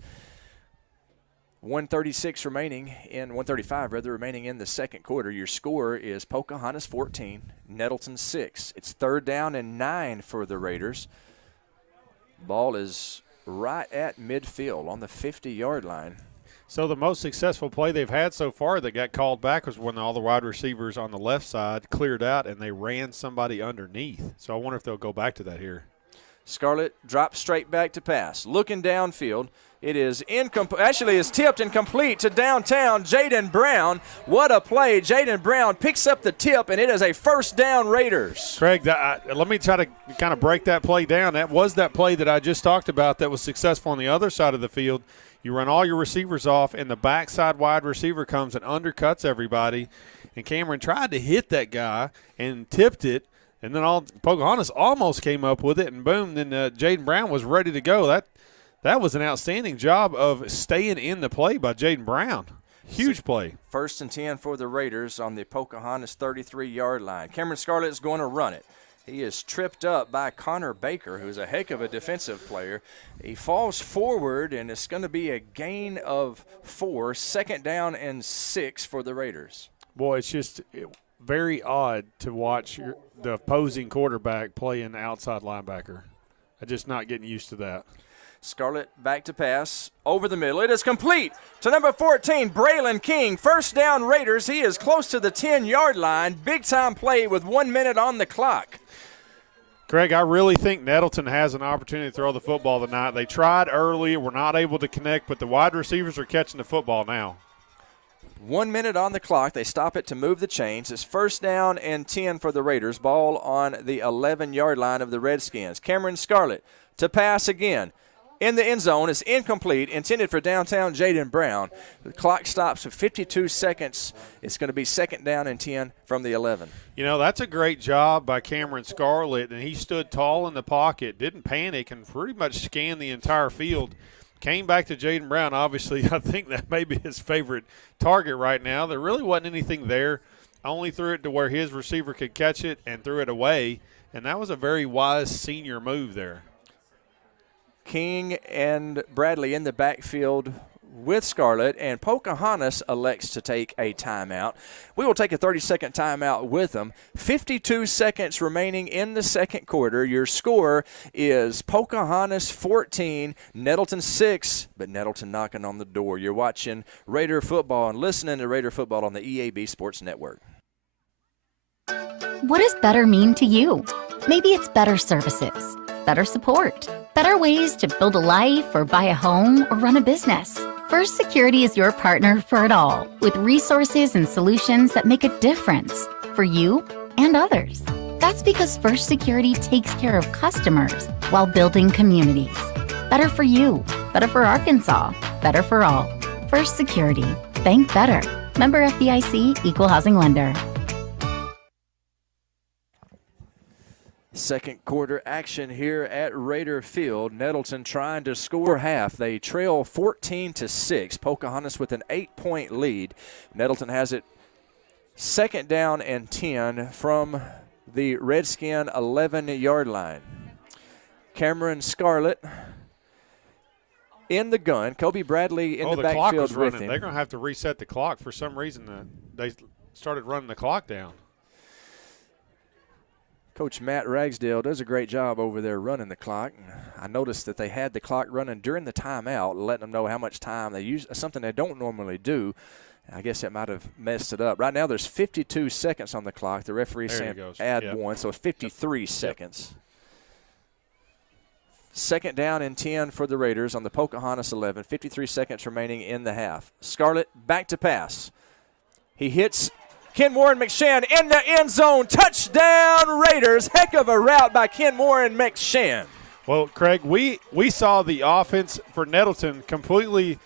1:35 remaining in the second quarter. Your score is Pocahontas 14, Nettleton 6. It's 3rd down and 9 for the Raiders. Ball is right at midfield on the 50-yard line. So the most successful play they've had so far that got called back was when all the wide receivers on the left side cleared out and they ran somebody underneath. So I wonder if they'll go back to that here. Scarlett drops straight back to pass. Looking downfield. It is actually is tipped and complete to downtown Jaden Brown. What a play. Jaden Brown picks up the tip, and it is a 1st down Raiders. Craig, let me try to kind of break that play down. That was that play that I just talked about that was successful on the other side of the field. You run all your receivers off, and the backside wide receiver comes and undercuts everybody. And Cameron tried to hit that guy and tipped it, and then Pocahontas almost came up with it, and boom, then Jaden Brown was ready to go. That was an outstanding job of staying in the play by Jaden Brown. Huge play. 1st and 10 for the Raiders on the Pocahontas 33-yard line. Cameron Scarlett is going to run it. He is tripped up by Connor Baker, who's a heck of a defensive player. He falls forward, and it's going to be a gain of 4, 2nd down and 6 for the Raiders. Boy, it's just very odd to watch the opposing quarterback play an outside linebacker. I'm just not getting used to that. Scarlett back to pass over the middle. It is complete to number 14, Braylon King. 1st down Raiders. He is close to the 10-yard line. Big-time play with 1 minute on the clock. Craig, I really think Nettleton has an opportunity to throw the football tonight. They tried early, were not able to connect, but the wide receivers are catching the football now. 1 minute on the clock. They stop it to move the chains. It's 1st down and 10 for the Raiders. Ball on the 11-yard line of the Redskins. Cameron Scarlett to pass again. In the end zone, it's incomplete, intended for downtown Jaden Brown. The clock stops at 52 seconds. It's going to be 2nd down and 10 from the 11. You know, that's a great job by Cameron Scarlett, and he stood tall in the pocket, didn't panic, and pretty much scanned the entire field. Came back to Jaden Brown. Obviously, I think that may be his favorite target right now. There really wasn't anything there. Only threw it to where his receiver could catch it and threw it away, and that was a very wise senior move there. King and Bradley in the backfield with Scarlett, and Pocahontas elects to take a timeout. We will take a 30-second timeout with them. 52 seconds remaining in the second quarter. Your score is Pocahontas 14, Nettleton 6, but Nettleton knocking on the door. You're watching Raider football and listening to Raider football on the EAB Sports Network. What does better mean to you? Maybe it's better services, better support, better ways to build a life or buy a home or run a business. First Security is your partner for it all, with resources and solutions that make a difference for you and others. That's because First Security takes care of customers while building communities. Better for you, better for Arkansas, better for all. First Security. Bank better. Member FDIC, Equal Housing Lender. Second quarter action here at Raider Field. Nettleton trying to score half. They trail 14-6. Pocahontas with an 8-point lead. Nettleton has it second down and 10 from the Redskin 11-yard line. Cameron Scarlett in the gun. Kobe Bradley in the backfield with him. They're going to have to reset the clock. For some reason, they started running the clock down. Coach Matt Ragsdale does a great job over there running the clock. I noticed that they had the clock running during the timeout, letting them know how much time they use, something they don't normally do. I guess that might have messed it up. Right now there's 52 seconds on the clock. The referee saying add one, so it's 53 seconds. Second down and 10 for the Raiders on the Pocahontas 11. 53 seconds remaining in the half. Scarlett back to pass. He hits Ken Warren McShann in the end zone. Touchdown, Raiders. Heck of a route by Ken Warren McShann. Well, Craig, we saw the offense for Nettleton completely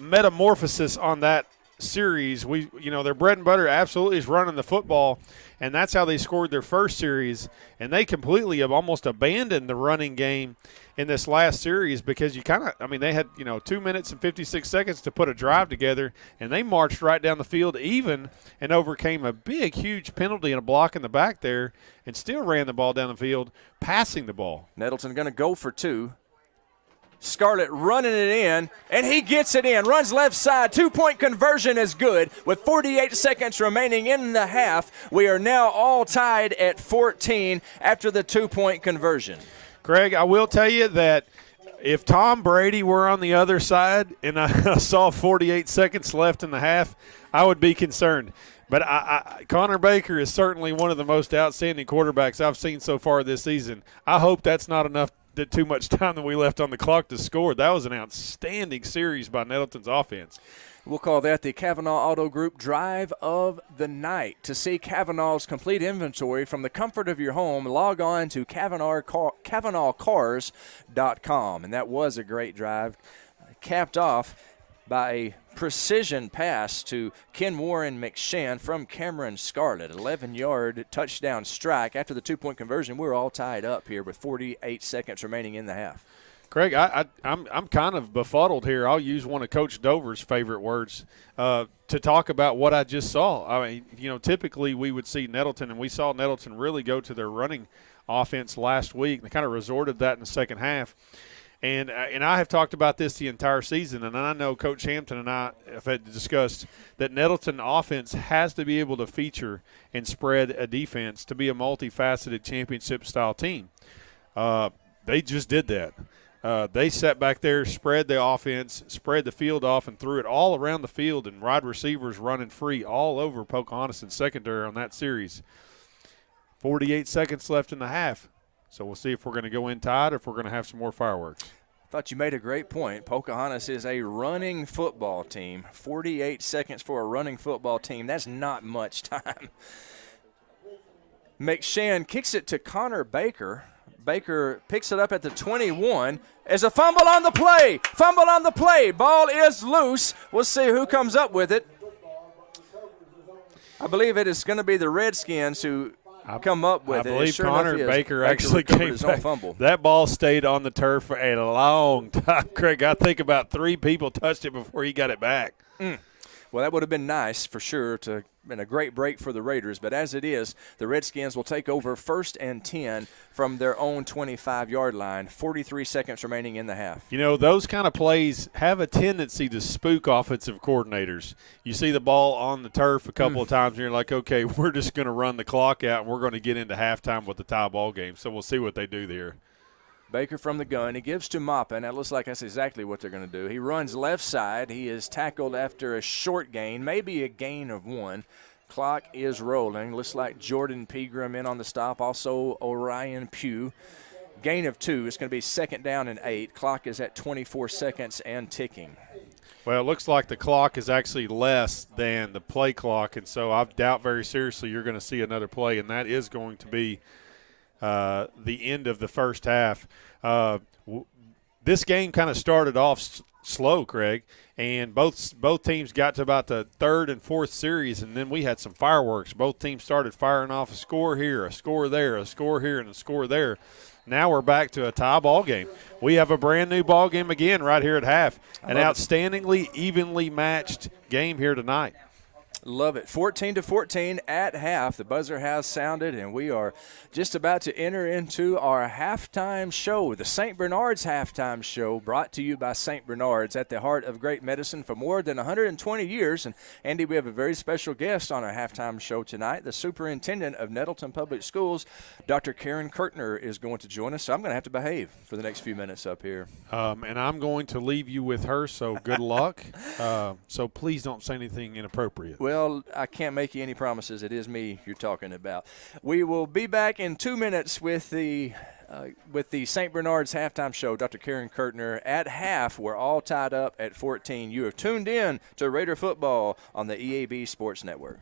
metamorphosis on that series. Their bread and butter absolutely is running the football, and that's how they scored their first series. And they completely have almost abandoned the running game in this last series because they had 2 minutes and 56 seconds to put a drive together, and they marched right down the field even and overcame a big, huge penalty and a block in the back there and still ran the ball down the field, passing the ball. Nettleton going to go for two. Scarlett running it in, and he gets it in. Runs left side. 2-point conversion is good. With 48 seconds remaining in the half, we are now all tied at 14 after the 2-point conversion. Greg, I will tell you that if Tom Brady were on the other side and I saw 48 seconds left in the half, I would be concerned. But Connor Baker is certainly one of the most outstanding quarterbacks I've seen so far this season. I hope that's not enough. Too much time that we left on the clock to score. That was an outstanding series by Nettleton's offense. We'll call that the Kavanaugh Auto Group Drive of the Night. To see Kavanaugh's complete inventory from the comfort of your home, log on to KavanaughCars.com. And that was a great drive, capped off by a precision pass to Ken Warren McShann from Cameron Scarlett. 11-yard touchdown strike. After the 2-point conversion, we're all tied up here with 48 seconds remaining in the half. Craig, I'm kind of befuddled here. I'll use one of Coach Dover's favorite words to talk about what I just saw. I mean, typically we would see Nettleton, and we saw Nettleton really go to their running offense last week. They kind of resorted to that in the second half. And I have talked about this the entire season, and I know Coach Hampton and I have had discussed that Nettleton offense has to be able to feature and spread a defense to be a multifaceted championship-style team. They just did that. They sat back there, spread the offense, spread the field off, and threw it all around the field, and wide receivers running free all over Pocahontas and secondary on that series. 48 seconds left in the half. So we'll see if we're going to go in tied or if we're going to have some more fireworks. I thought you made a great point. Pocahontas is a running football team. 48 seconds for a running football team. That's not much time. McShann kicks it to Connor Baker. Baker picks it up at the 21. There's a fumble on the play. Fumble on the play. Ball is loose. We'll see who comes up with it. I believe it is going to be the Redskins who come up with it. I believe sure Connor Baker actually came back. Fumble. That ball stayed on the turf for a long time, Craig. I think about 3 people touched it before he got it back. Well, that would have been nice for sure to been a great break for the Raiders. But as it is, the Redskins will take over 1st and 10 from their own 25-yard line. 43 seconds remaining in the half. Those kind of plays have a tendency to spook offensive coordinators. You see the ball on the turf a couple of times, and you're like, okay, we're just going to run the clock out, and we're going to get into halftime with the tie ball game. So we'll see what they do there. Baker from the gun. He gives to Maupin. That looks like that's exactly what they're going to do. He runs left side. He is tackled after a short gain, maybe a gain of 1. Clock is rolling. Looks like Jordan Pegram in on the stop. Also Orion Pugh. Gain of 2. It's going to be 2nd down and 8. Clock is at 24 seconds and ticking. Well, it looks like the clock is actually less than the play clock, and so I doubt very seriously you're going to see another play, and that is going to be the end of the first half. This game kind of started off slow, Craig. And both teams got to about the third and fourth series, and then we had some fireworks. Both teams started firing off a score here, a score there, a score here, and a score there. Now we're back to a tie ball game. We have a brand-new ball game again right here at half. An outstandingly evenly matched game here tonight. Love it. 14-14 at half. The buzzer has sounded, and we are just about to enter into our halftime show, the St. Bernard's halftime show, brought to you by St. Bernard's, at the heart of great medicine for more than 120 years. And, Andy, we have a very special guest on our halftime show tonight. The superintendent of Nettleton Public Schools, Dr. Karen Kirtner, is going to join us. So I'm going to have to behave for the next few minutes up here. And I'm going to leave you with her, so good luck. So please don't say anything inappropriate. Well, I can't make you any promises. It is me you're talking about. We will be back in 2 minutes with the St. Bernard's halftime show. Dr. Karen Kirtner at half. We're all tied up at 14. You have tuned in to Raider football on the EAB Sports Network.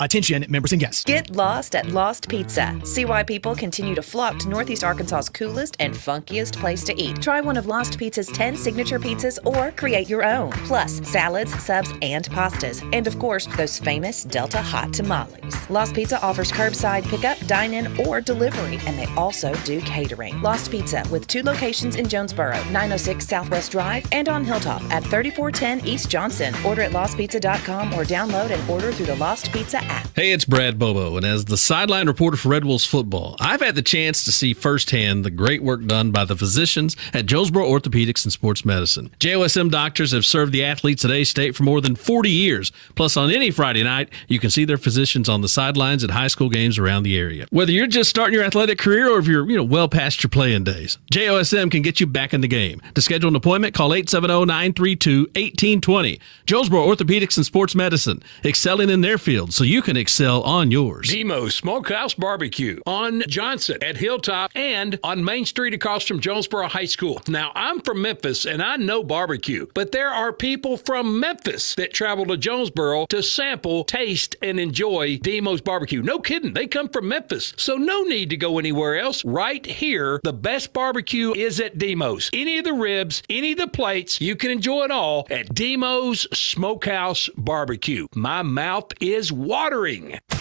Attention, members and guests. Get lost at Lost Pizza. See why people continue to flock to Northeast Arkansas's coolest and funkiest place to eat. Try one of Lost Pizza's 10 signature pizzas or create your own. Plus, salads, subs, and pastas. And of course, those famous Delta hot tamales. Lost Pizza offers curbside pickup, dine-in, or delivery, and they also do catering. Lost Pizza with 2 locations in Jonesboro, 906 Southwest Drive, and on Hilltop at 3410 East Johnson. Order at lostpizza.com or download and order through the Lost Pizza app. Hey, it's Brad Bobo, and as the sideline reporter for Red Wolves football, I've had the chance to see firsthand the great work done by the physicians at Jonesboro Orthopedics and Sports Medicine. JOSM doctors have served the athletes at A-State for more than 40 years. Plus, on any Friday night, you can see their physicians on the sidelines at high school games around the area. Whether you're just starting your athletic career or if you're well past your playing days, JOSM can get you back in the game. To schedule an appointment, call 870-932-1820. Jonesboro Orthopedics and Sports Medicine, excelling in their field so you can excel on yours. Demo's Smokehouse Barbecue on Johnson at Hilltop and on Main Street across from Jonesboro High School. Now, I'm from Memphis and I know barbecue, but there are people from Memphis that travel to Jonesboro to sample, taste, and enjoy Demo's Barbecue. No kidding. They come from Memphis, so no need to go anywhere else. Right here, the best barbecue is at Demo's. Any of the ribs, any of the plates, you can enjoy it all at Demo's Smokehouse Barbecue. My mouth is watering.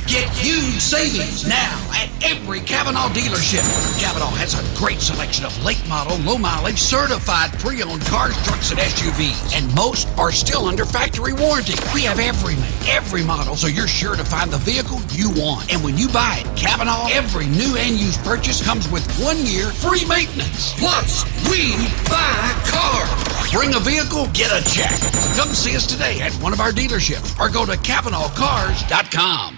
Get huge savings now at every Kavanaugh dealership. Kavanaugh has a great selection of late model, low mileage, certified pre-owned cars, trucks, and SUVs. And most are still under factory warranty. We have every make, every model, so you're sure to find the vehicle you want. And when you buy at Kavanaugh, every new and used purchase comes with 1 year free maintenance. Plus, we buy cars. Bring a vehicle, get a check. Come see us today at one of our dealerships or go to KavanaughCars.com.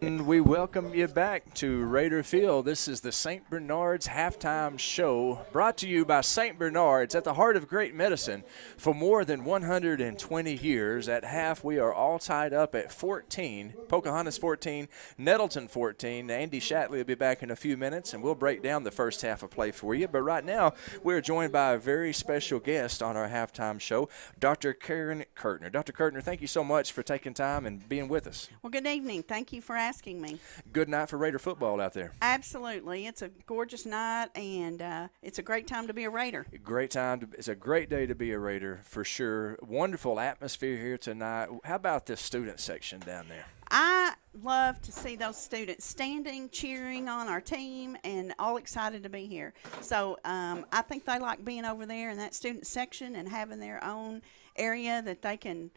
And we welcome you back to Raider Field. This is the St. Bernard's halftime show, brought to you by St. Bernard's, at the heart of great medicine for more than 120 years. At half, we are all tied up at 14. Pocahontas 14, Nettleton 14. Andy Shatley will be back in a few minutes, and we'll break down the first half of play for you. But right now, we're joined by a very special guest on our halftime show, Dr. Karen Kirtner. Dr. Kirtner, thank you so much for taking time and being with us. Well, good evening. Thank you for asking me. Good night for Raider football out there. Absolutely. It's a gorgeous night, and it's a great time to be a Raider. Great time. It's a great day to be a Raider, for sure. Wonderful atmosphere here tonight. How about the student section down there? I love to see those students standing, cheering on our team, and all excited to be here. So I think they like being over there in that student section and having their own area that they can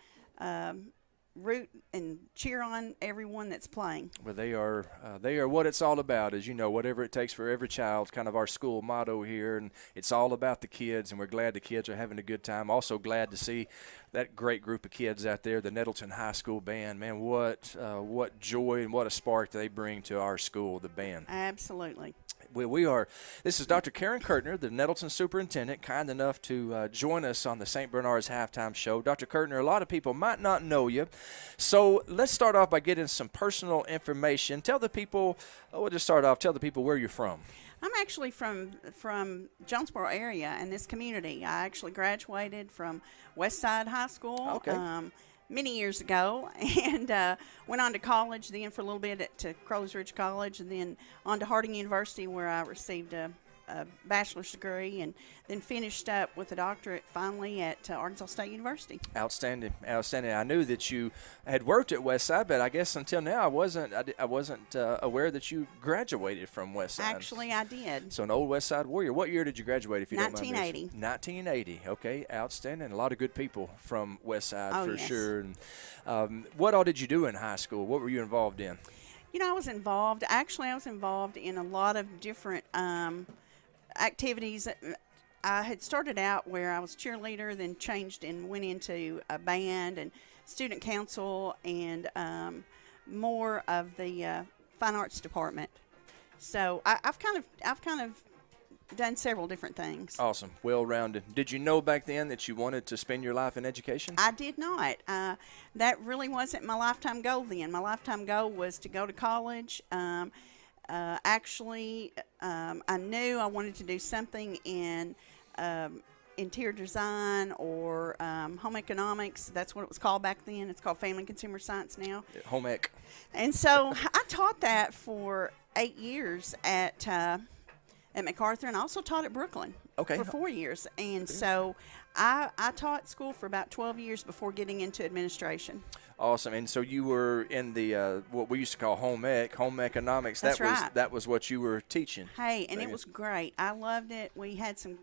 root and cheer on everyone that's playing. Well, they are what it's all about, as you know, whatever it takes for every child, kind of our school motto here, and it's all about the kids, and we're glad the kids are having a good time. Also glad to see that great group of kids out there, the Nettleton High School band. Man, what joy and what a spark they bring to our school, the band. Absolutely. This is Dr. Karen Kirtner, the Nettleton superintendent, kind enough to join us on the St. Bernard's halftime show. Dr. Kirtner, a lot of people might not know you, so let's start off by getting some personal information. Tell the people where you're from. I'm actually from Jonesboro area in this community. I actually graduated from Westside High School. Okay. many years ago, and went on to college, then for a little bit at Crowley's Ridge College, and then on to Harding University, where I received a bachelor's degree, and then finished up with a doctorate finally at Arkansas State University. Outstanding, outstanding. I knew that you had worked at Westside, but I guess until now I wasn't aware that you graduated from Westside. Actually, I did. So an old Westside warrior. What year did you graduate, if you don't mind? 1980. 1980. Okay, outstanding. A lot of good people from Westside for yes. sure. And, what all did you do in high school? What were you involved in? You know, I was involved in a lot of different activities. I had started out where I was cheerleader, then changed and went into a band and student council, and more of the fine arts department. So I've kind of done several different things. Awesome, well-rounded. Did you know back then that you wanted to spend your life in education? I did not. That really wasn't my lifetime goal then. My lifetime goal was to go to college. Actually, I knew I wanted to do something in interior design or home economics. That's what it was called back then. It's called Family and Consumer Science now. Home ec. And so I taught that for 8 years at MacArthur, and I also taught at Brooklyn for 4 years. And so I taught school for about 12 years before getting into administration. Awesome. And so you were in the what we used to call home economics. That's right. That was what you were teaching. Hey, and it was great. I loved it. We had some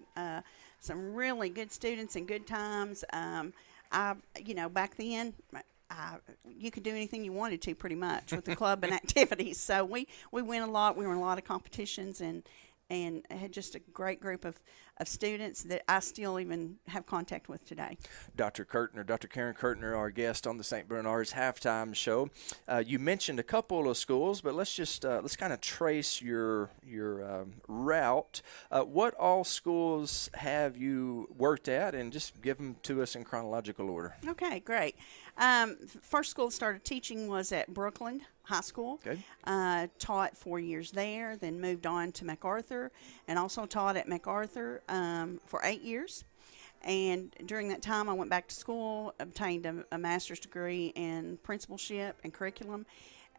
really good students and good times. Back then, you could do anything you wanted to pretty much with the club and activities. So we went a lot. We were in a lot of competitions and had just a great group of students that I still even have contact with today. Dr. Karen Kurtner, our guest on the St. Bernard's Halftime Show. You mentioned a couple of schools, but let's kind of trace your route. What all schools have you worked at, and just give them to us in chronological order. Okay, great. First school I started teaching was at Brooklyn High School. Okay. Taught 4 years there, then moved on to MacArthur, and also taught at MacArthur for 8 years. And during that time, I went back to school, obtained a master's degree in principalship and curriculum,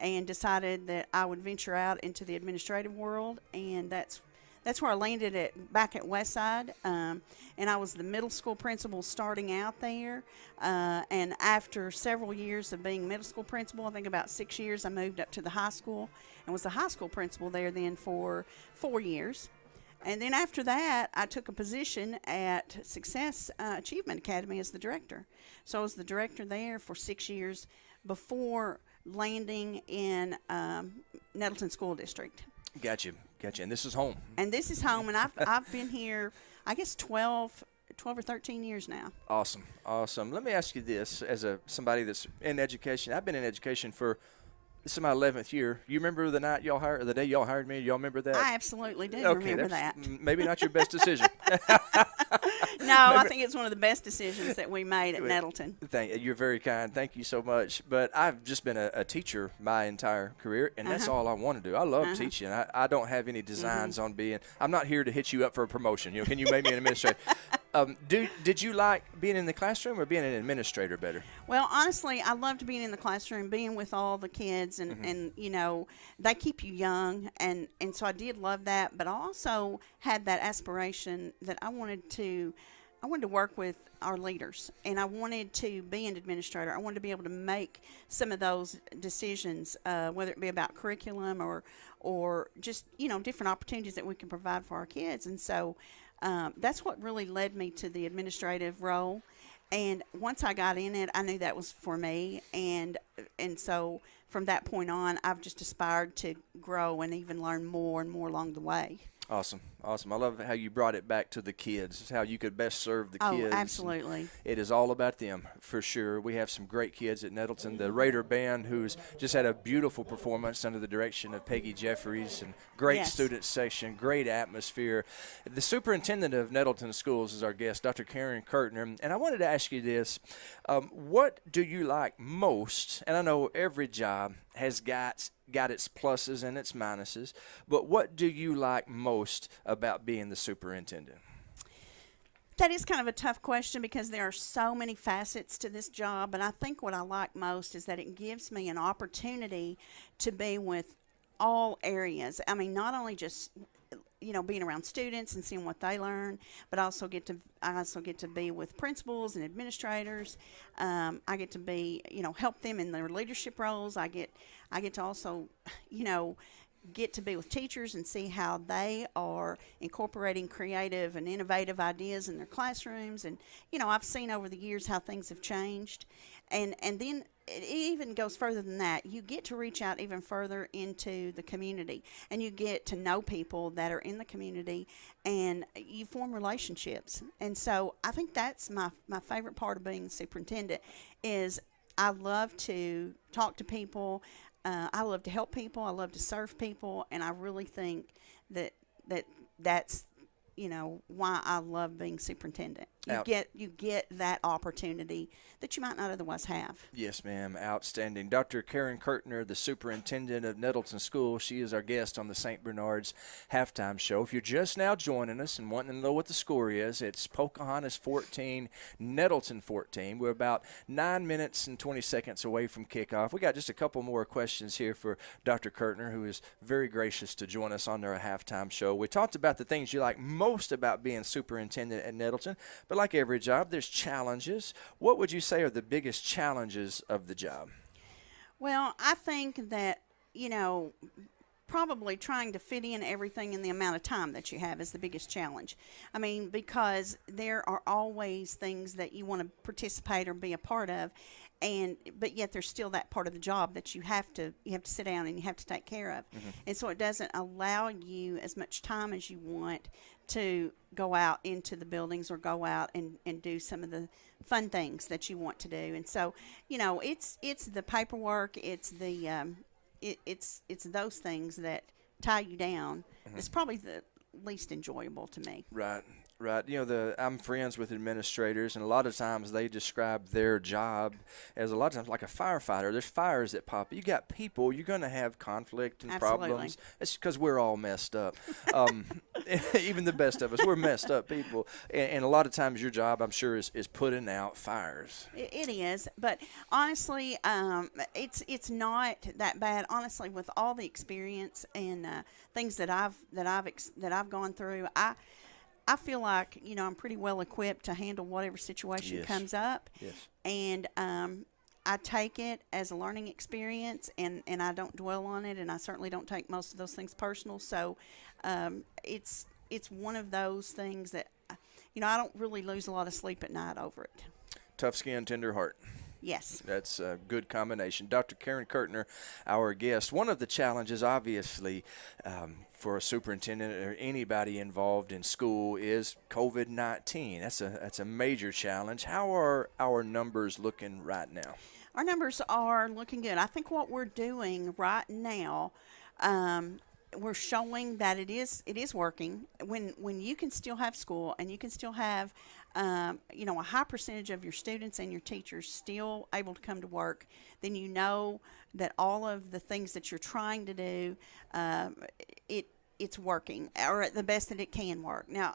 and decided that I would venture out into the administrative world, and that's where I landed back at Westside. And I was the middle school principal starting out there. And after several years of being middle school principal, I think about 6 years, I moved up to the high school and was the high school principal there then for 4 years. And then after that, I took a position at Success Achievement Academy as the director. So I was the director there for 6 years before landing in Nettleton School District. Gotcha. And this is home. And this is home, and I've been here, I guess, 12 or 13 years now. Awesome. Let me ask you this, as somebody that's in education. I've been in education for, this is my 11th year. You remember the day y'all hired me? Y'all remember that? I absolutely do remember that. Maybe not your best decision. No, I think it's one of the best decisions that we made at Nettleton. You're very kind. Thank you so much. But I've just been a teacher my entire career, and that's all I want to do. I love teaching. I don't have any designs on being. I'm not here to hit you up for a promotion. Can you make me an administrator? Did you like being in the classroom or being an administrator better? Well, honestly, I loved being in the classroom, being with all the kids, and they keep you young, and so I did love that. But I also had that aspiration that I wanted to work with our leaders, and I wanted to be an administrator. I wanted to be able to make some of those decisions, whether it be about curriculum or just different opportunities that we can provide for our kids. And so that's what really led me to the administrative role. And once I got in it, I knew that was for me. And so from that point on, I've just aspired to grow and even learn more and more along the way. Awesome. I love how you brought it back to the kids. It's how you could best serve the kids. Oh, absolutely. It is all about them, for sure. We have some great kids at Nettleton. The Raider Band, who's just had a beautiful performance under the direction of Peggy Jeffries, and great student section, great atmosphere. The superintendent of Nettleton Schools is our guest, Dr. Karen Kurtner. And I wanted to ask you this. What do you like most? And I know every job has got its pluses and its minuses, but what do you like most about being the superintendent? That is kind of a tough question because there are so many facets to this job. But I think what I like most is that it gives me an opportunity to be with all areas. I mean, not only just being around students and seeing what they learn, but I also get to be with principals and administrators. I get to be help them in their leadership roles. I get to also get to be with teachers and see how they are incorporating creative and innovative ideas in their classrooms. And I've seen over the years how things have changed, and then it even goes further than that. You get to reach out even further into the community, and you get to know people that are in the community, and you form relationships. And so I think that's my favorite part of being superintendent is I love to talk to people. I love to help people. I love to serve people, and I really think that's why I love being superintendent. You get that opportunity that you might not otherwise have. Yes, ma'am. Outstanding. Dr. Karen Kurtner, the superintendent of Nettleton School. She is our guest on the St. Bernard's Halftime Show. If you're just now joining us and wanting to know what the score is, it's Pocahontas 14, Nettleton 14. We're about 9 minutes and 20 seconds away from kickoff. We got just a couple more questions here for Dr. Kurtner, who is very gracious to join us on our halftime show. We talked about the things you like most about being superintendent at Nettleton, but like every job, there's challenges. What would you say are the biggest challenges of the job? Well, I think that, probably trying to fit in everything in the amount of time that you have is the biggest challenge. I mean, because there are always things that you want to participate or be a part of, but yet there's still that part of the job that you have to sit down and you have to take care of. Mm-hmm. And so it doesn't allow you as much time as you want to go out into the buildings or go out and do some of the fun things that you want to do. And so, it's the paperwork, it's the it's those things that tie you down. Mm-hmm. It's probably the least enjoyable to me. Right. Right. I'm friends with administrators, and a lot of times they describe their job as a lot of times like a firefighter. There's fires that pop. You got people, you're going to have conflict and Absolutely. Problems. It's because we're all messed up. Even the best of us, we're messed up people. And a lot of times your job, I'm sure, is putting out fires. It is. But honestly, it's not that bad. Honestly, with all the experience and things that I've gone through, I feel like, I'm pretty well equipped to handle whatever situation comes up. Yes. And I take it as a learning experience, and I don't dwell on it, and I certainly don't take most of those things personal. So it's one of those things that, I don't really lose a lot of sleep at night over it. Tough skin, tender heart. Yes. That's a good combination. Dr. Karen Kurtner, our guest. One of the challenges, obviously, for a superintendent or anybody involved in school is COVID-19. That's a major challenge. How are our numbers looking right now? Our numbers are looking good. I think what we're doing right now, we're showing that it is working. When you can still have school and you can still have a high percentage of your students and your teachers still able to come to work, then you know that all of the things that you're trying to do, it's working, or at the best that it can work. Now,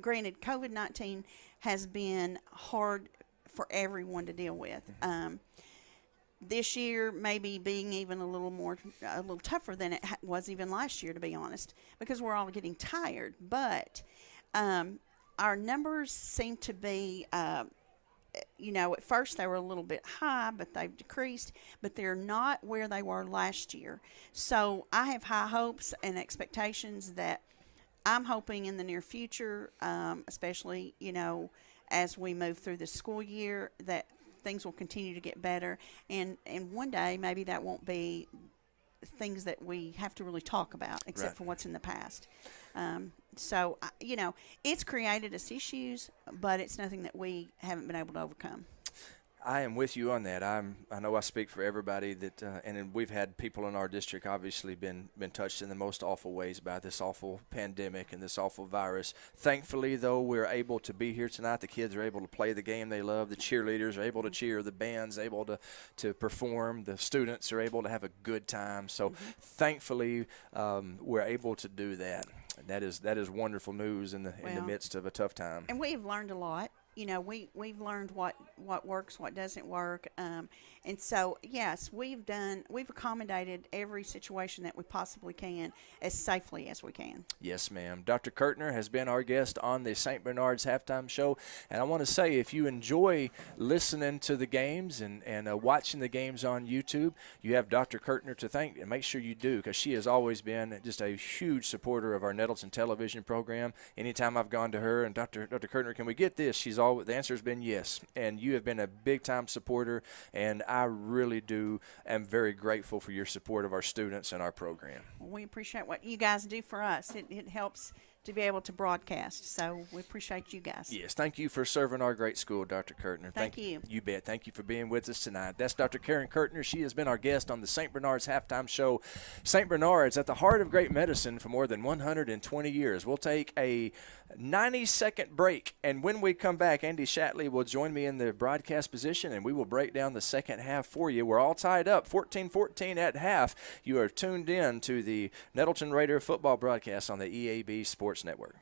granted, COVID-19 has been hard for everyone to deal with. This year maybe being even a little tougher than it was even last year, to be honest, because we're all getting tired. But our numbers seem to be, at first they were a little bit high, but they've decreased, but they're not where they were last year. So I have high hopes and expectations that I'm hoping in the near future, especially, as we move through the school year, that things will continue to get better. And one day, maybe that won't be things that we have to really talk about, except for what's in the past. So, it's created us issues, but it's nothing that we haven't been able to overcome. I am with you on that. I know I speak for everybody that, and we've had people in our district obviously been touched in the most awful ways by this awful pandemic and this awful virus. Thankfully, though, we're able to be here tonight. The kids are able to play the game they love. The cheerleaders are able to cheer. The band's able to perform. The students are able to have a good time. So, thankfully, we're able to do that. That is wonderful news in the midst of a tough time. And we've learned a lot. You know, we've learned what works, what doesn't work, and so yes, we've accommodated every situation that we possibly can as safely as we can. Yes, ma'am. Dr. Kurtner has been our guest on the St. Bernard's Halftime Show, and I want to say, if you enjoy listening to the games and watching the games on YouTube, you have Dr. Kurtner to thank, and make sure you do, because she has always been just a huge supporter of our Nettleton television program. Anytime I've gone to her and Dr. Kurtner, can we get this? The answer has been yes, and you have been a big-time supporter, and I really am very grateful for your support of our students and our program. Well, we appreciate what you guys do for us. It helps to be able to broadcast, so we appreciate you guys. Yes, thank you for serving our great school, Dr. Kurtner. Thank you. You bet. Thank you for being with us tonight. That's Dr. Karen Kurtner. She has been our guest on the St. Bernard's Halftime Show. St. Bernard's, at the heart of great medicine for more than 120 years. We'll take a 90-second break, and when we come back, Andy Shatley will join me in the broadcast position, and we will break down the second half for you. We're all tied up, 14-14 at half. You are tuned in to the Nettleton Raider football broadcast on the EAB Sports Network.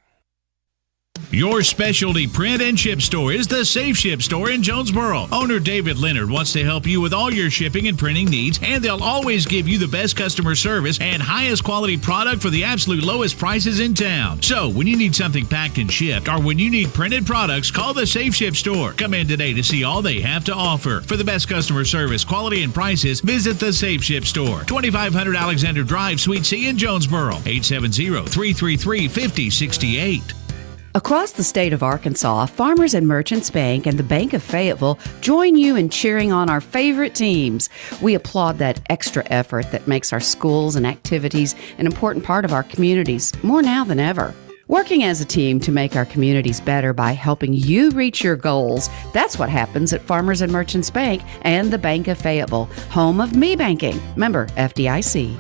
Your specialty print and ship store is the Safe Ship Store in Jonesboro. Owner David Leonard wants to help you with all your shipping and printing needs, and they'll always give you the best customer service and highest quality product for the absolute lowest prices in town. So when you need something packed and shipped, or when you need printed products, call the Safe Ship Store. Come in today to see all they have to offer. For the best customer service, quality, and prices, visit the Safe Ship Store, 2500 Alexander Drive, Suite C in Jonesboro, 870-333-5068. Across the state of Arkansas, Farmers and Merchants Bank and the Bank of Fayetteville join you in cheering on our favorite teams. We applaud that extra effort that makes our schools and activities an important part of our communities, more now than ever. Working as a team to make our communities better by helping you reach your goals, that's what happens at Farmers and Merchants Bank and the Bank of Fayetteville, home of Me Banking, member FDIC.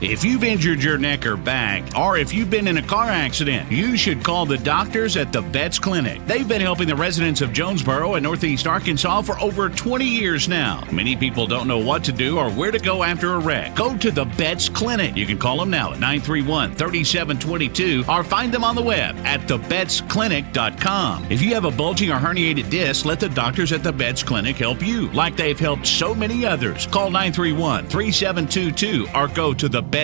If you've injured your neck or back, or if you've been in a car accident, you should call the doctors at the Betts Clinic. They've been helping the residents of Jonesboro and Northeast Arkansas for over 20 years now. Many people don't know what to do or where to go after a wreck. Go to the Betts Clinic. You can call them now at 931-3722 or find them on the web at thebettsclinic.com. If you have a bulging or herniated disc, let the doctors at the Betts Clinic help you, like they've helped so many others. Call 931-3722 or go to thebettsclinic.com.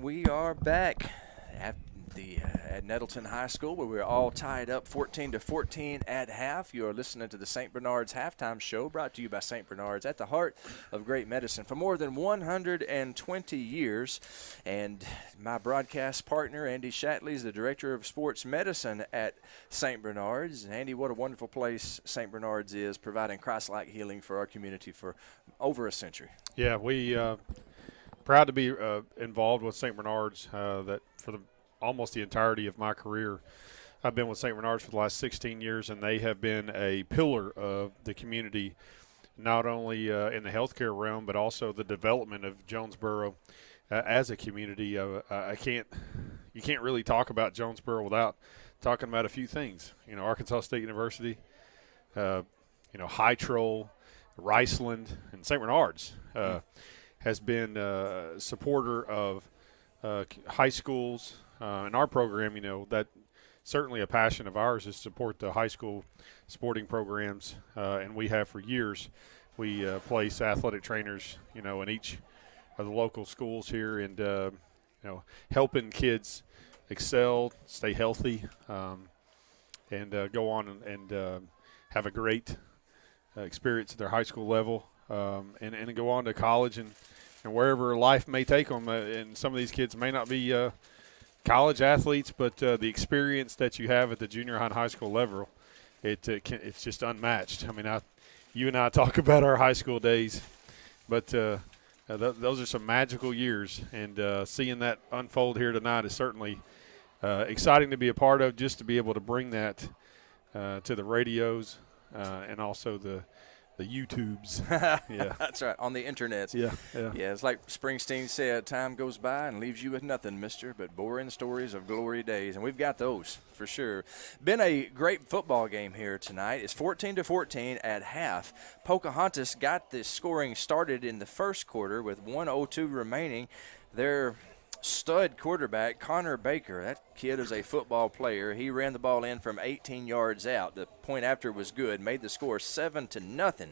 We are back at Nettleton High School, where we're all tied up 14-14 at half. You are listening to the St. Bernard's Halftime Show, brought to you by St. Bernard's, at the heart of great medicine for more than 120 years. And my broadcast partner, Andy Shatley, is the Director of Sports Medicine at St. Bernard's. And Andy, what a wonderful place St. Bernard's is, providing Christ-like healing for our community for over a century. Yeah, we proud to be involved with St. Bernard's. That for almost the entirety of my career, I've been with St. Bernard's for the last 16 years, and they have been a pillar of the community, not only in the healthcare realm, but also the development of Jonesboro as a community. You can't really talk about Jonesboro without talking about a few things. You know, Arkansas State University, High Troll, Riceland, and St. Bernard's has been a supporter of high schools. In our program, that certainly a passion of ours is to support the high school sporting programs, and we have for years. We place athletic trainers, in each of the local schools here, and helping kids excel, stay healthy, and go on and have a great experience at their high school level, and go on to college and wherever life may take them. And some of these kids may not be college athletes, but the experience that you have at the junior high and high school level, it's just unmatched. I mean, you and I talk about our high school days, but those are some magical years, and seeing that unfold here tonight is certainly exciting to be a part of, just to be able to bring that to the radios and also the YouTubes. Yeah, that's right, on the internet. Yeah. It's like Springsteen said, time goes by and leaves you with nothing, mister, but boring stories of glory days. And we've got those for sure. Been a great football game here tonight. It's 14-14 at half. Pocahontas got the scoring started in the first quarter with 1:02 remaining. Their stud quarterback, Connor Baker, that kid is a football player. He ran the ball in from 18 yards out. The point after was good, made the score 7-0.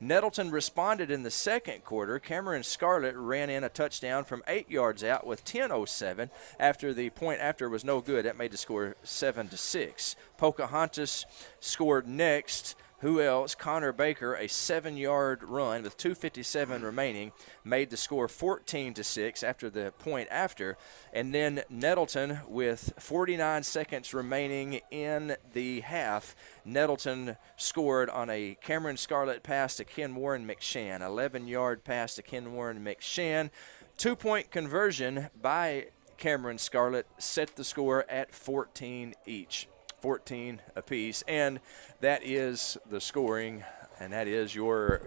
Nettleton responded in the second quarter. Cameron Scarlett ran in a touchdown from 8 yards out with 10:07. After the point after was no good, that made the score 7-6. Pocahontas scored next. Who else? Connor Baker, a 7-yard run with 2:57 remaining, made the score 14-6 after the point after. And then Nettleton, with 49 seconds remaining in the half, Nettleton scored on a Cameron Scarlett pass to Ken Warren McShann, 11-yard pass to Ken Warren McShann. 2-point conversion by Cameron Scarlett set the score at 14 each, 14 apiece. And that is the scoring, and that is your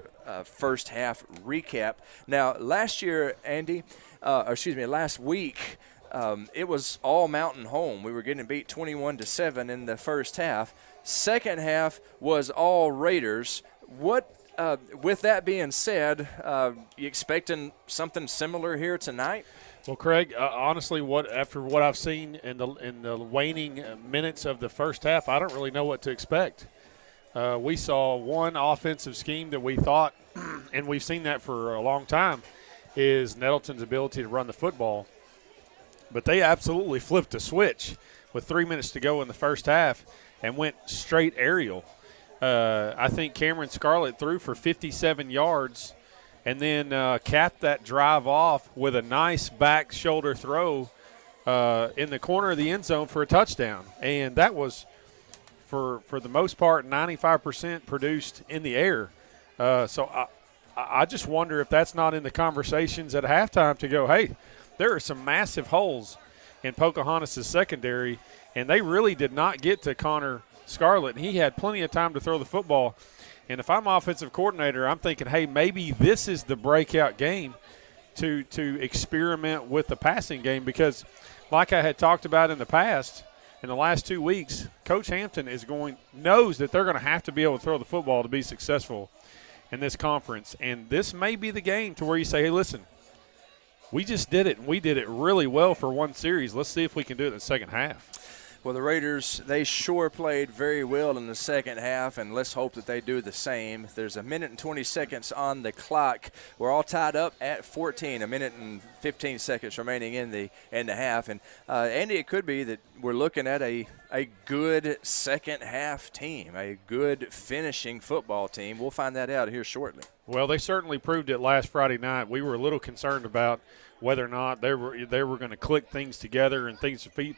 first half recap. Now, last year, Andy, last week, it was all Mountain home. We were getting beat 21-7 in the first half. Second half was all Raiders. What, with that being said, you expecting something similar here tonight? Well, Craig, honestly, after what I've seen in the waning minutes of the first half, I don't really know what to expect. We saw one offensive scheme that we thought, and we've seen that for a long time, is Nettleton's ability to run the football. But they absolutely flipped a switch with 3 minutes to go in the first half and went straight aerial. I think Cameron Scarlett threw for 57 yards and then capped that drive off with a nice back shoulder throw in the corner of the end zone for a touchdown. And that was, for the most part, 95% produced in the air. So I just wonder if that's not in the conversations at halftime to go, hey, there are some massive holes in Pocahontas' secondary, and they really did not get to Connor Scarlett. He had plenty of time to throw the football. And if I'm offensive coordinator, I'm thinking, hey, maybe this is the breakout game to experiment with the passing game, because like I had talked about in the past, in the last 2 weeks, Coach Hampton knows that they're going to have to be able to throw the football to be successful in this conference. And this may be the game to where you say, hey, listen, we just did it, and we did it really well for one series. Let's see if we can do it in the second half. Well, the Raiders, they sure played very well in the second half, and let's hope that they do the same. There's a minute and 20 seconds on the clock. We're all tied up at 14, a minute and 15 seconds remaining in the half. And, Andy, it could be that we're looking at a good second half team, a good finishing football team. We'll find that out here shortly. Well, they certainly proved it last Friday night. We were a little concerned about whether or not they were going to click things together and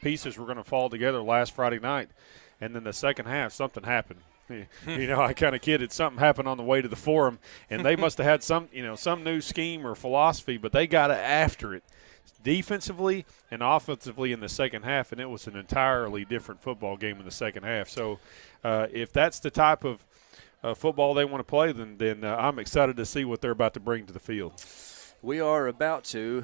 pieces were going to fall together last Friday night. And then the second half, something happened. You know, I kind of kidded. Something happened on the way to the forum, and they must have had some new scheme or philosophy, but they got after it defensively and offensively in the second half, and it was an entirely different football game in the second half. So if that's the type of football they want to play, then I'm excited to see what they're about to bring to the field. We are about to,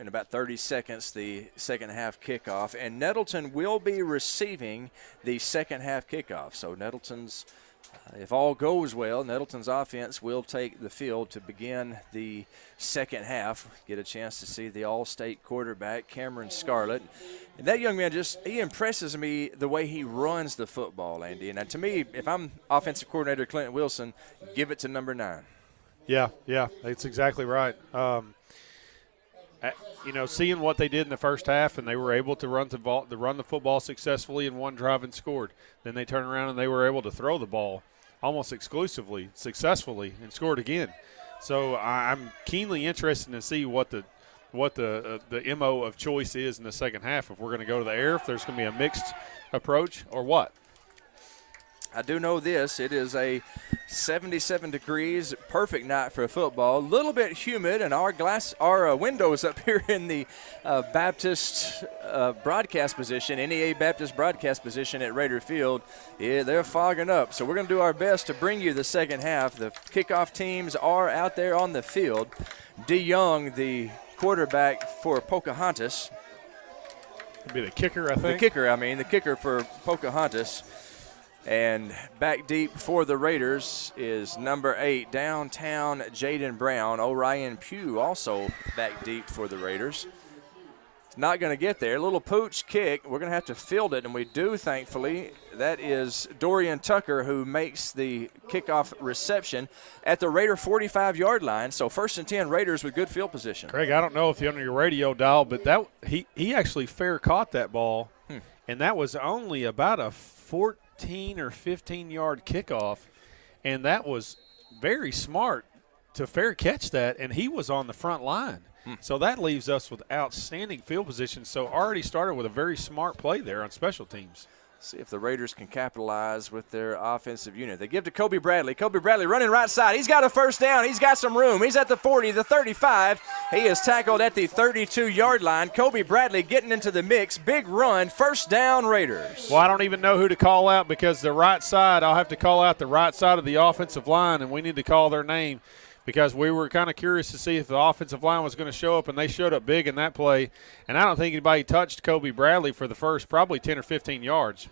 in about 30 seconds, the second half kickoff, and Nettleton will be receiving the second half kickoff. So Nettleton's, if all goes well, Nettleton's offense will take the field to begin the second half. Get a chance to see the All-State quarterback, Cameron Scarlett. And that young man he impresses me the way he runs the football, Andy. And to me, if I'm offensive coordinator Clinton Wilson, give it to number 9. Yeah, that's exactly right. Seeing what they did in the first half, and they were able to run the football successfully in one drive and scored. Then they turned around and they were able to throw the ball almost exclusively, successfully, and scored again. So I'm keenly interested to see what the MO of choice is in the second half. If we're going to go to the air, if there's going to be a mixed approach, or what. I do know this. It is a 77 degrees, perfect night for football. A little bit humid, and our windows up here in the Baptist broadcast position, NEA Baptist broadcast position at Raider Field, yeah, they're fogging up. So we're going to do our best to bring you the second half. The kickoff teams are out there on the field. D. Young, the quarterback for Pocahontas. It'll be the kicker, I think. The kicker for Pocahontas. And back deep for the Raiders is number 8, downtown Jaden Brown. Orion Pugh also back deep for the Raiders. It's not going to get there. Little pooch kick. We're going to have to field it, and we do, thankfully. That is Dorian Tucker who makes the kickoff reception at the Raider 45-yard line. So 1st and 10 Raiders with good field position. Craig, I don't know if you're on your radio dial, but that he actually fair caught that ball, and that was only about a 14 or 15-yard kickoff, and that was very smart to fair catch that, and he was on the front line. So that leaves us with outstanding field position. So already started with a very smart play there on special teams. See if the Raiders can capitalize with their offensive unit. They give to Kobe Bradley. Kobe Bradley running right side. He's got a first down. He's got some room. He's at the 40, the 35. He is tackled at the 32-yard line. Kobe Bradley getting into the mix. Big run. First down, Raiders. Well, I don't even know who to call out because the right side, I'll have to call out the right side of the offensive line, and we need to call their name because we were kind of curious to see if the offensive line was going to show up, and they showed up big in that play. And I don't think anybody touched Kobe Bradley for the first probably 10 or 15 yards.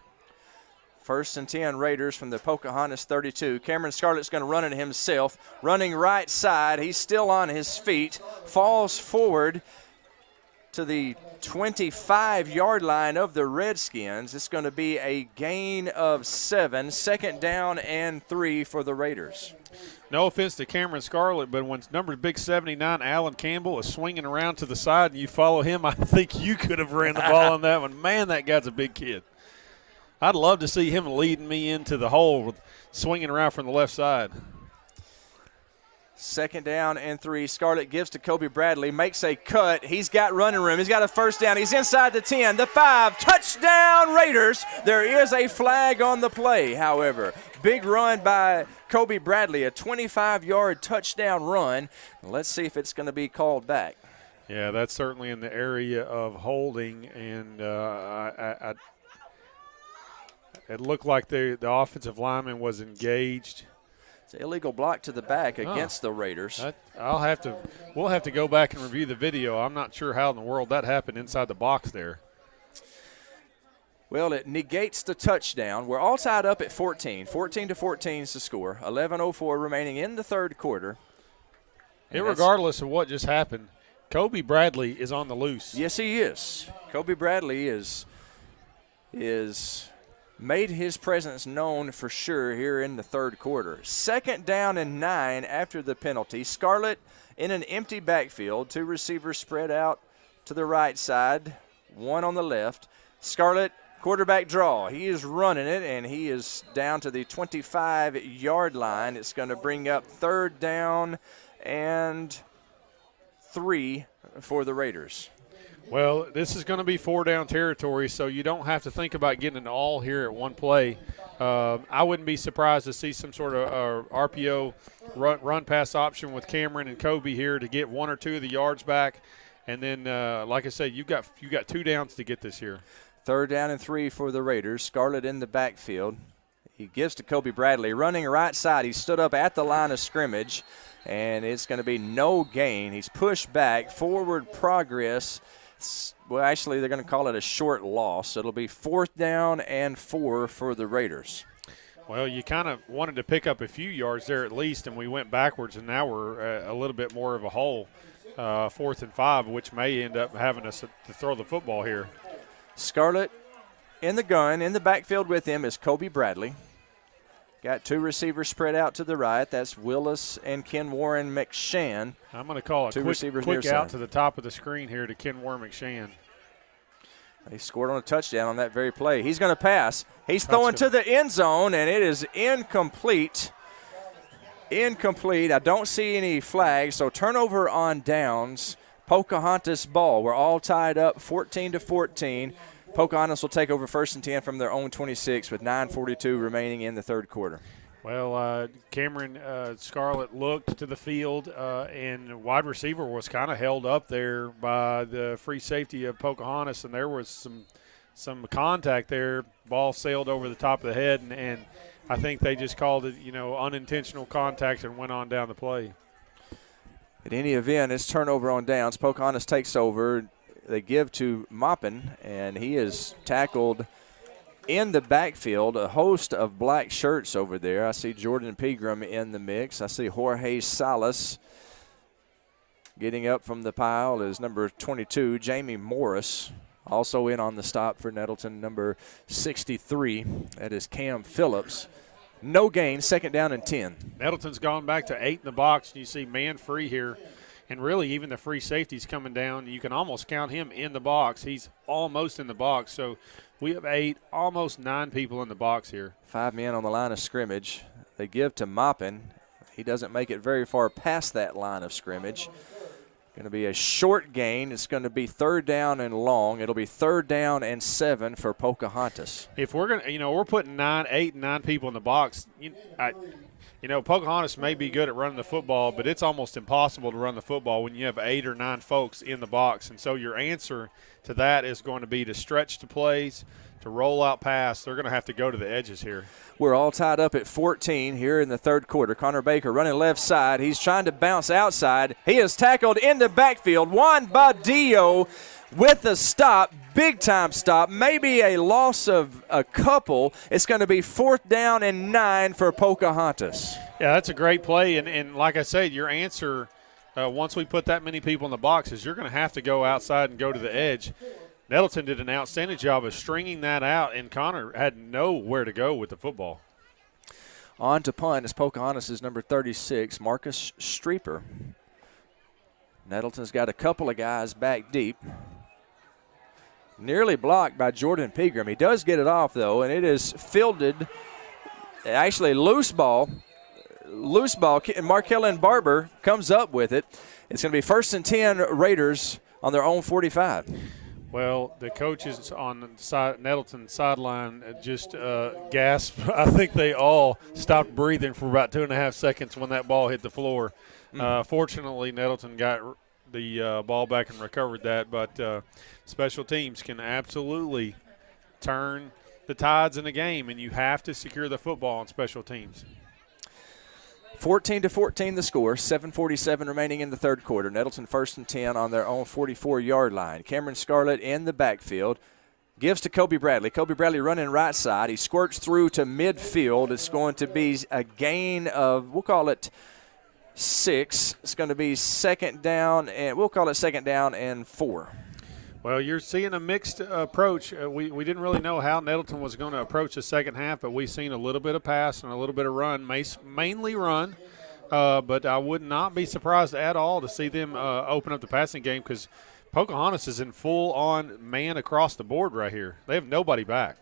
1st and 10 Raiders from the Pocahontas 32. Cameron Scarlett's going to run it himself. Running right side. He's still on his feet. Falls forward to the 25-yard line of the Redskins. It's going to be a gain of 7. 2nd down and 3 for the Raiders. No offense to Cameron Scarlett, but when number big 79, Alan Campbell, is swinging around to the side and you follow him, I think you could have ran the ball on that one. Man, that guy's a big kid. I'd love to see him leading me into the hole with swinging around from the left side. 2nd down and 3. Scarlett gives to Kobe Bradley, makes a cut. He's got running room. He's got a first down. He's inside the 10, the 5. Touchdown, Raiders. There is a flag on the play, however. Big run by Kobe Bradley, a 25-yard touchdown run. Let's see if it's going to be called back. Yeah, that's certainly in the area of holding, and it looked like the offensive lineman was engaged. It's an illegal block to the back against the Raiders. We'll have to go back and review the video. I'm not sure how in the world that happened inside the box there. Well, it negates the touchdown. We're all tied up at 14. 14-14 is the score. 11:04 remaining in the third quarter. Irregardless of what just happened, Kobe Bradley is on the loose. Yes, he is. Kobe Bradley is made his presence known for sure here in the third quarter. 2nd down and 9 after the penalty. Scarlett in an empty backfield. 2 receivers spread out to the right side, 1 on the left. Scarlett, quarterback draw. He is running it, and he is down to the 25-yard line. It's going to bring up 3rd down and 3 for the Raiders. Well, this is going to be 4-down territory, so you don't have to think about getting it all here at one play. I wouldn't be surprised to see some sort of RPO run-pass option with Cameron and Kobe here to get 1 or 2 of the yards back. And then, like I said, you got 2 downs to get this here. 3rd down and 3 for the Raiders. Scarlett in the backfield. He gives to Kobe Bradley. Running right side, he stood up at the line of scrimmage, and it's going to be no gain. He's pushed back. Forward progress. Well, actually, they're going to call it a short loss. It'll be 4th down and 4 for the Raiders. Well, you kind of wanted to pick up a few yards there at least, and we went backwards, and now we're a little bit more of a hole, 4th and 5, which may end up having us to throw the football here. Scarlett in the gun. In the backfield with him is Kobe Bradley. Got 2 receivers spread out to the right. That's Willis and Ken Warren McShann. I'm going to call a quick out to the top of the screen here to Ken Warren McShann. He scored on a touchdown on that very play. He's going to pass. He's throwing to the end zone, and it is incomplete. Incomplete. I don't see any flags, so turnover on downs. Pocahontas ball. We're all tied up 14-14. Pocahontas will take over 1st and 10 from their own 26 with 9:42 remaining in the third quarter. Well, Cameron Scarlett looked to the field, and wide receiver was kind of held up there by the free safety of Pocahontas, and there was some contact there. Ball sailed over the top of the head, and I think they just called it, unintentional contact and went on down the play. At any event, it's turnover on downs. Pocahontas takes over. They give to Maupin, and he is tackled in the backfield. A host of black shirts over there. I see Jordan Pegram in the mix. I see Jorge Salas. Getting up from the pile is number 22, Jamie Morris. Also in on the stop for Nettleton, number 63. That is Cam Phillips. No gain, 2nd down and 10. Nettleton's gone back to 8 in the box. You see man free here. And really, even the free safety's coming down. You can almost count him in the box. He's almost in the box. So we have 8, almost 9 people in the box here. 5 men on the line of scrimmage. They give to Maupin. He doesn't make it very far past that line of scrimmage. Going to be a short gain. It's going to be 3rd down and long. It'll be 3rd down and 7 for Pocahontas. If we're going to, we're putting 8 and 9 people in the box. Pocahontas may be good at running the football, but it's almost impossible to run the football when you have 8 or 9 folks in the box. And so your answer to that is going to be to stretch the plays, to roll out pass. They're going to have to go to the edges here. We're all tied up at 14 here in the third quarter. Connor Baker running left side. He's trying to bounce outside. He is tackled in the backfield. Juan Badillo with a stop, big-time stop, maybe a loss of a couple. It's going to be 4th down and 9 for Pocahontas. Yeah, that's a great play. And like I said, your answer, once we put that many people in the box, is you're going to have to go outside and go to the edge. Nettleton did an outstanding job of stringing that out, and Connor had nowhere to go with the football. On to punt is Pocahontas' number 36, Marcus Streeper. Nettleton's got a couple of guys back deep. Nearly blocked by Jordan Pegram. He does get it off, though, and it is fielded. Actually, loose ball. And Markellen Barber comes up with it. It's going to be 1st and 10 Raiders on their own 45. Well, the coaches on the Nettleton sideline just gasped. I think they all stopped breathing for about 2.5 seconds when that ball hit the floor. Fortunately, Nettleton got the ball back and recovered that, but special teams can absolutely turn the tides in a game, and you have to secure the football on special teams. 14-14 the score, 7:47 remaining in the third quarter. Nettleton 1st and 10 on their own 44-yard line. Cameron Scarlett in the backfield. Gives to Kobe Bradley. Kobe Bradley running right side. He squirts through to midfield. It's going to be a gain of, we'll call it 6. It's going to be 2nd down, and we'll call it 2nd down and 4. Well, you're seeing a mixed approach. We didn't really know how Nettleton was going to approach the second half, but we've seen a little bit of pass and a little bit of run, mainly run. But I would not be surprised at all to see them open up the passing game, because Pocahontas is in full-on man across the board right here. They have nobody back.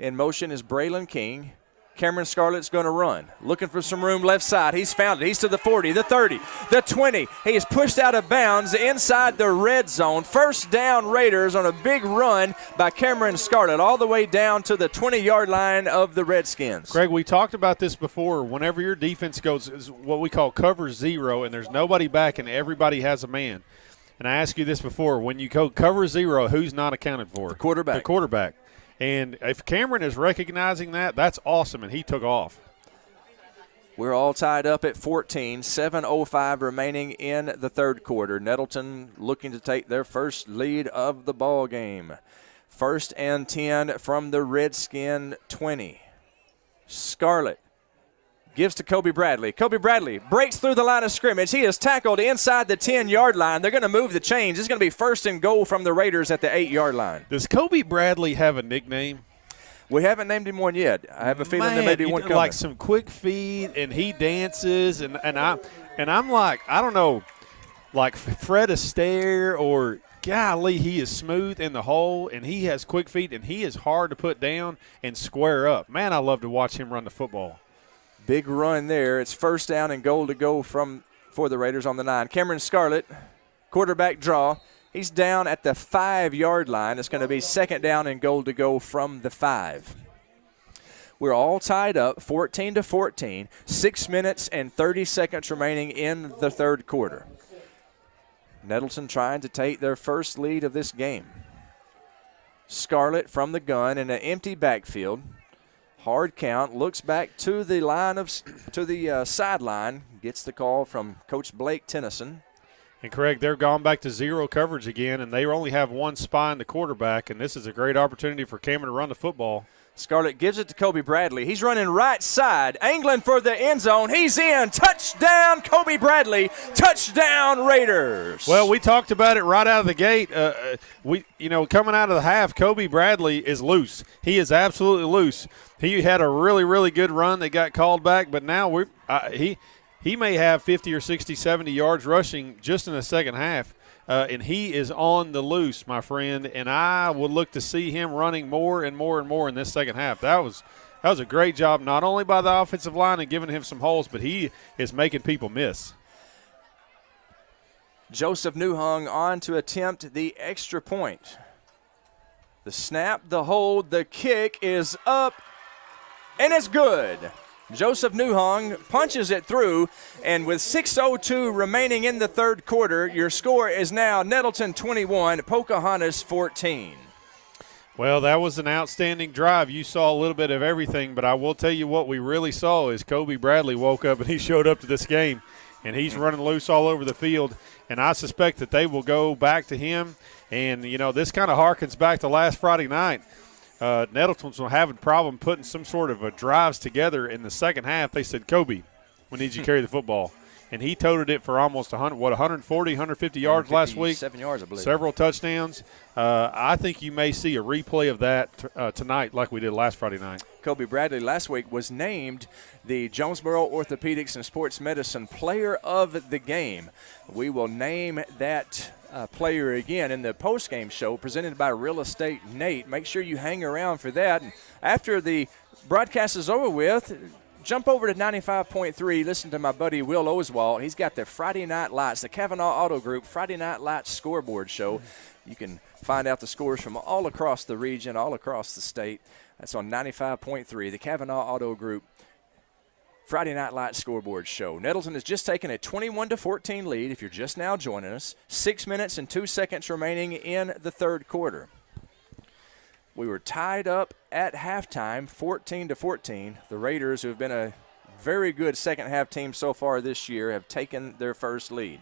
In motion is Braylon King. Cameron Scarlett's going to run. Looking for some room left side. He's found it. He's to the 40, the 30, the 20. He is pushed out of bounds inside the red zone. 1st down Raiders on a big run by Cameron Scarlett all the way down to the 20-yard line of the Redskins. Greg, we talked about this before. Whenever your defense goes is what we call cover 0 and there's nobody back and everybody has a man. And I asked you this before. When you go cover 0, who's not accounted for? The quarterback. The quarterback. And if Cameron is recognizing that, that's awesome, and he took off. We're all tied up at 14, 7:05 remaining in the third quarter. Nettleton looking to take their first lead of the ball game. 1st and 10 from the Redskin 20. Scarlett gives to Kobe Bradley. Kobe Bradley breaks through the line of scrimmage. He is tackled inside the 10-yard line. They're going to move the chains. It's going to be 1st and goal from the Raiders at the 8-yard line. Does Kobe Bradley have a nickname? We haven't named him one yet. I have a feeling there may be one coming. Like some quick feet, and he dances, and I'm like, I don't know, like Fred Astaire or golly, he is smooth in the hole, and he has quick feet, and he is hard to put down and square up. Man, I love to watch him run the football. Big run there. It's 1st down and goal to go for the Raiders on the 9. Cameron Scarlett, quarterback draw. He's down at the 5-yard line. It's going to be second down and goal to go from the 5. We're all tied up, 14-14, 6 minutes and 30 seconds remaining in the third quarter. Nettleton trying to take their first lead of this game. Scarlett from the gun in an empty backfield. Hard count, looks back to the sideline, gets the call from Coach Blake Tennyson. And Craig, they're gone back to zero coverage again, and they only have one spy in the quarterback, and this is a great opportunity for Cameron to run the football. Scarlett gives it to Kobe Bradley. He's running right side, angling for the end zone. He's in. Touchdown, Kobe Bradley. Touchdown, Raiders. Well, we talked about it right out of the gate. Coming out of the half, Kobe Bradley is loose. He is absolutely loose. He had a really, really good run that got called back, but now he may have 50 or 60, 70 yards rushing just in the second half. And he is on the loose, my friend, and I would look to see him running more and more and more in this second half. That was a great job, not only by the offensive line and giving him some holes, but he is making people miss. Joseph Newhung on to attempt the extra point. The snap, the hold, the kick is up, and it's good. Joseph Newhung punches it through, and with 6:02 remaining in the third quarter, your score is now Nettleton 21, Pocahontas 14. Well, that was an outstanding drive. You saw a little bit of everything, but I will tell you what we really saw is Kobe Bradley woke up and he showed up to this game, and he's running loose all over the field, and I suspect that they will go back to him. And, this kind of harkens back to last Friday night. Nettleton's having a problem putting some sort of drives together in the second half. They said, Kobe, we need you to carry the football. And he toted it for almost 140, 150 yards last week. 7 yards, I believe. Several touchdowns. I think you may see a replay of that tonight like we did last Friday night. Kobe Bradley last week was named the Jonesboro Orthopedics and Sports Medicine Player of the Game. We will name that player again in the post-game show presented by Real Estate Nate. Make sure you hang around for that. And after the broadcast is over with, jump over to 95.3. Listen to my buddy Will Oswald. He's got the Friday Night Lights, the Kavanaugh Auto Group Friday Night Lights scoreboard show. You can find out the scores from all across the region, all across the state. That's on 95.3, the Kavanaugh Auto Group Friday Night Lights scoreboard show. Nettleton has just taken a 21-14 lead if you're just now joining us. 6 minutes and 2 seconds remaining in the third quarter. We were tied up at halftime, 14-14. The Raiders, who have been a very good second half team so far this year, have taken their first lead.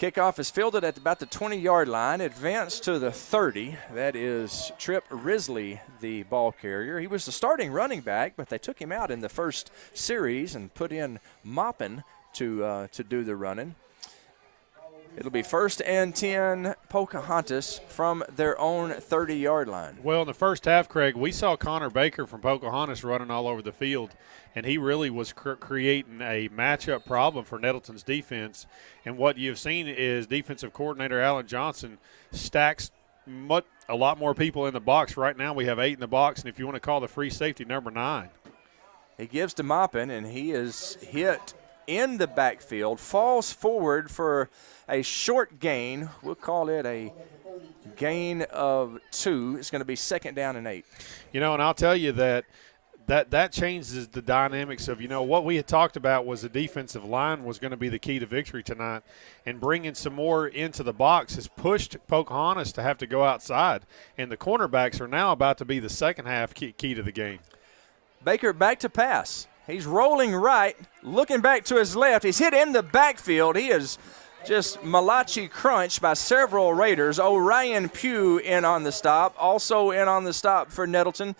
Kickoff is fielded at about the 20-yard line, advanced to the 30. That is Trip Risley, the ball carrier. He was the starting running back, but they took him out in the first series and put in Moppin to do the running. It'll be 1st and 10 Pocahontas from their own 30-yard line. Well, in the first half, Craig, we saw Connor Baker from Pocahontas running all over the field, and he really was creating a matchup problem for Nettleton's defense. And what you've seen is defensive coordinator Alan Johnson stacks a lot more people in the box. Right now we have 8 in the box, and if you want to call the free safety, number 9. He gives to Moppin, and he is hit in the backfield, falls forward for a short gain. We'll call it a gain of 2. It's going to be 2nd down and 8. And I'll tell you that changes the dynamics of, what we had talked about was the defensive line was going to be the key to victory tonight, and bringing some more into the box has pushed Pocahontas to have to go outside, and the cornerbacks are now about to be the second half key to the game. Baker back to pass. He's rolling right, looking back to his left. He's hit in the backfield. He is just Malachi crunched by several Raiders. Orion Pugh in on the stop. Also in on the stop for Nettleton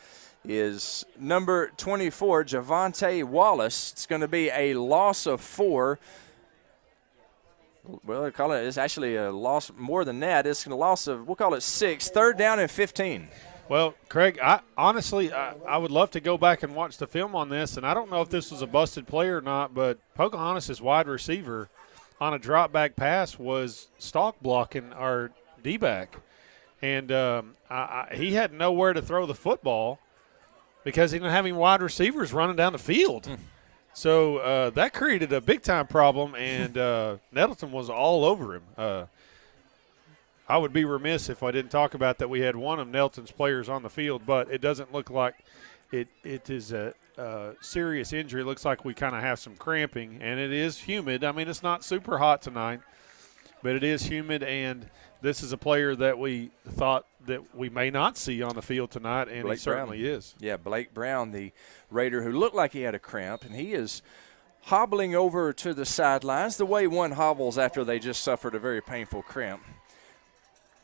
is number 24, Javante Wallace. It's going to be a loss of 4. Well, it's actually a loss more than that. It's a loss of, we'll call it 6. 3rd down and 15. Well, Craig, I would love to go back and watch the film on this, and I don't know if this was a busted play or not, but Pocahontas' wide receiver on a drop back pass was stalk blocking our D-back, and he had nowhere to throw the football because he didn't have any wide receivers running down the field. So that created a big-time problem, and Nettleton was all over him. I would be remiss if I didn't talk about that we had one of Nettleton's players on the field, but it doesn't look like it is a serious injury. It looks like we kind of have some cramping, and it is humid. I mean, it's not super hot tonight, but it is humid, and this is a player that we thought that we may not see on the field tonight, and Blake he certainly Brown. is. Yeah, Blake Brown, the Raider who looked like he had a cramp, and he is hobbling over to the sidelines the way one hobbles after they just suffered a very painful cramp.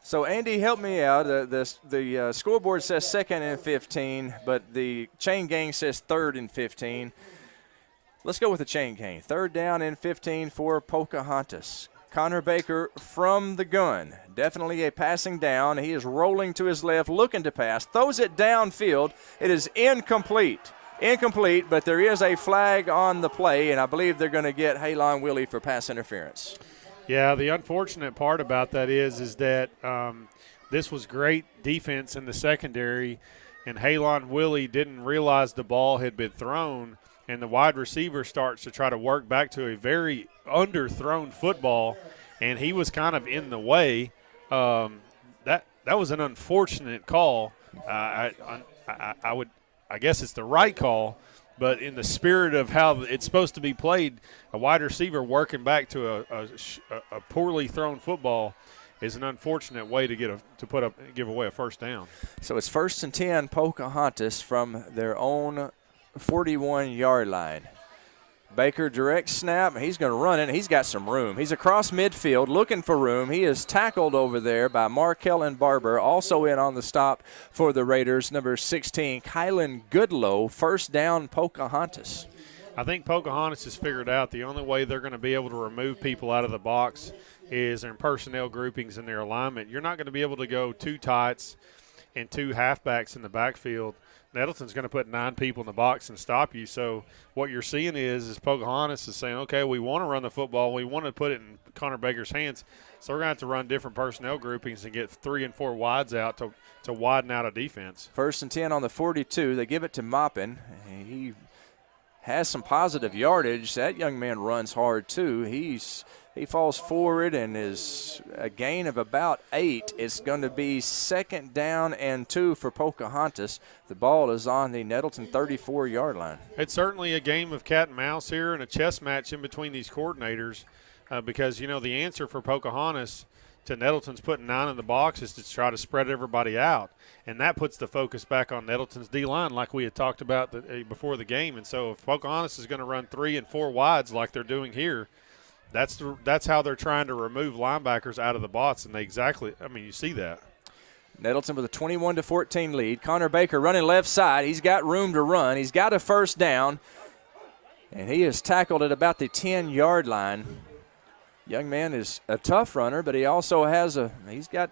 So, Andy, help me out. The scoreboard says 2nd and 15, but the chain gang says 3rd and 15. Let's go with the chain gang. 3rd down and 15 for Pocahontas. Connor Baker from the gun. Definitely a passing down. He is rolling to his left, looking to pass. Throws it downfield. It is incomplete. Incomplete, but there is a flag on the play, and I believe they're going to get Halon Willie for pass interference. Yeah, the unfortunate part about that is that this was great defense in the secondary, and Halon Willie didn't realize the ball had been thrown, and the wide receiver starts to try to work back to a very underthrown football, and he was kind of in the way. That was an unfortunate call. I guess it's the right call, but in the spirit of how it's supposed to be played, a wide receiver working back to a poorly thrown football is an unfortunate way to give away a first down. So it's 1st and 10, Pocahontas from their own 41-yard line. Baker direct snap. He's going to run it. He's got some room. He's across midfield looking for room. He is tackled over there by Markel and Barber. Also in on the stop for the Raiders, number 16, Kylan Goodlow. 1st down, Pocahontas. I think Pocahontas has figured out the only way they're going to be able to remove people out of the box is in personnel groupings in their alignment. You're not going to be able to go 2 tights and 2 halfbacks in the backfield. Nettleton's going to put 9 people in the box and stop you. So what you're seeing is Pocahontas is saying, okay, we want to run the football. We want to put it in Connor Baker's hands. So we're going to have to run different personnel groupings and get 3 and 4 wides out to widen out a defense. 1st and 10 on the 42. They give it to Maupin. He has some positive yardage. That young man runs hard too. He falls forward and is a gain of about 8. It's going to be 2nd down and 2 for Pocahontas. The ball is on the Nettleton 34-yard line. It's certainly a game of cat and mouse here and a chess match in between these coordinators because, the answer for Pocahontas to Nettleton's putting 9 in the box is to try to spread everybody out. And that puts the focus back on Nettleton's D-line like we had talked about before the game. And so if Pocahontas is going to run 3 and 4 wides like they're doing here, that's how they're trying to remove linebackers out of the box, and you see that. Nettleton with a 21-14 lead. Connor Baker running left side. He's got room to run. He's got a 1st down, and he is tackled at about the 10-yard line. Young man is a tough runner, but he also he's got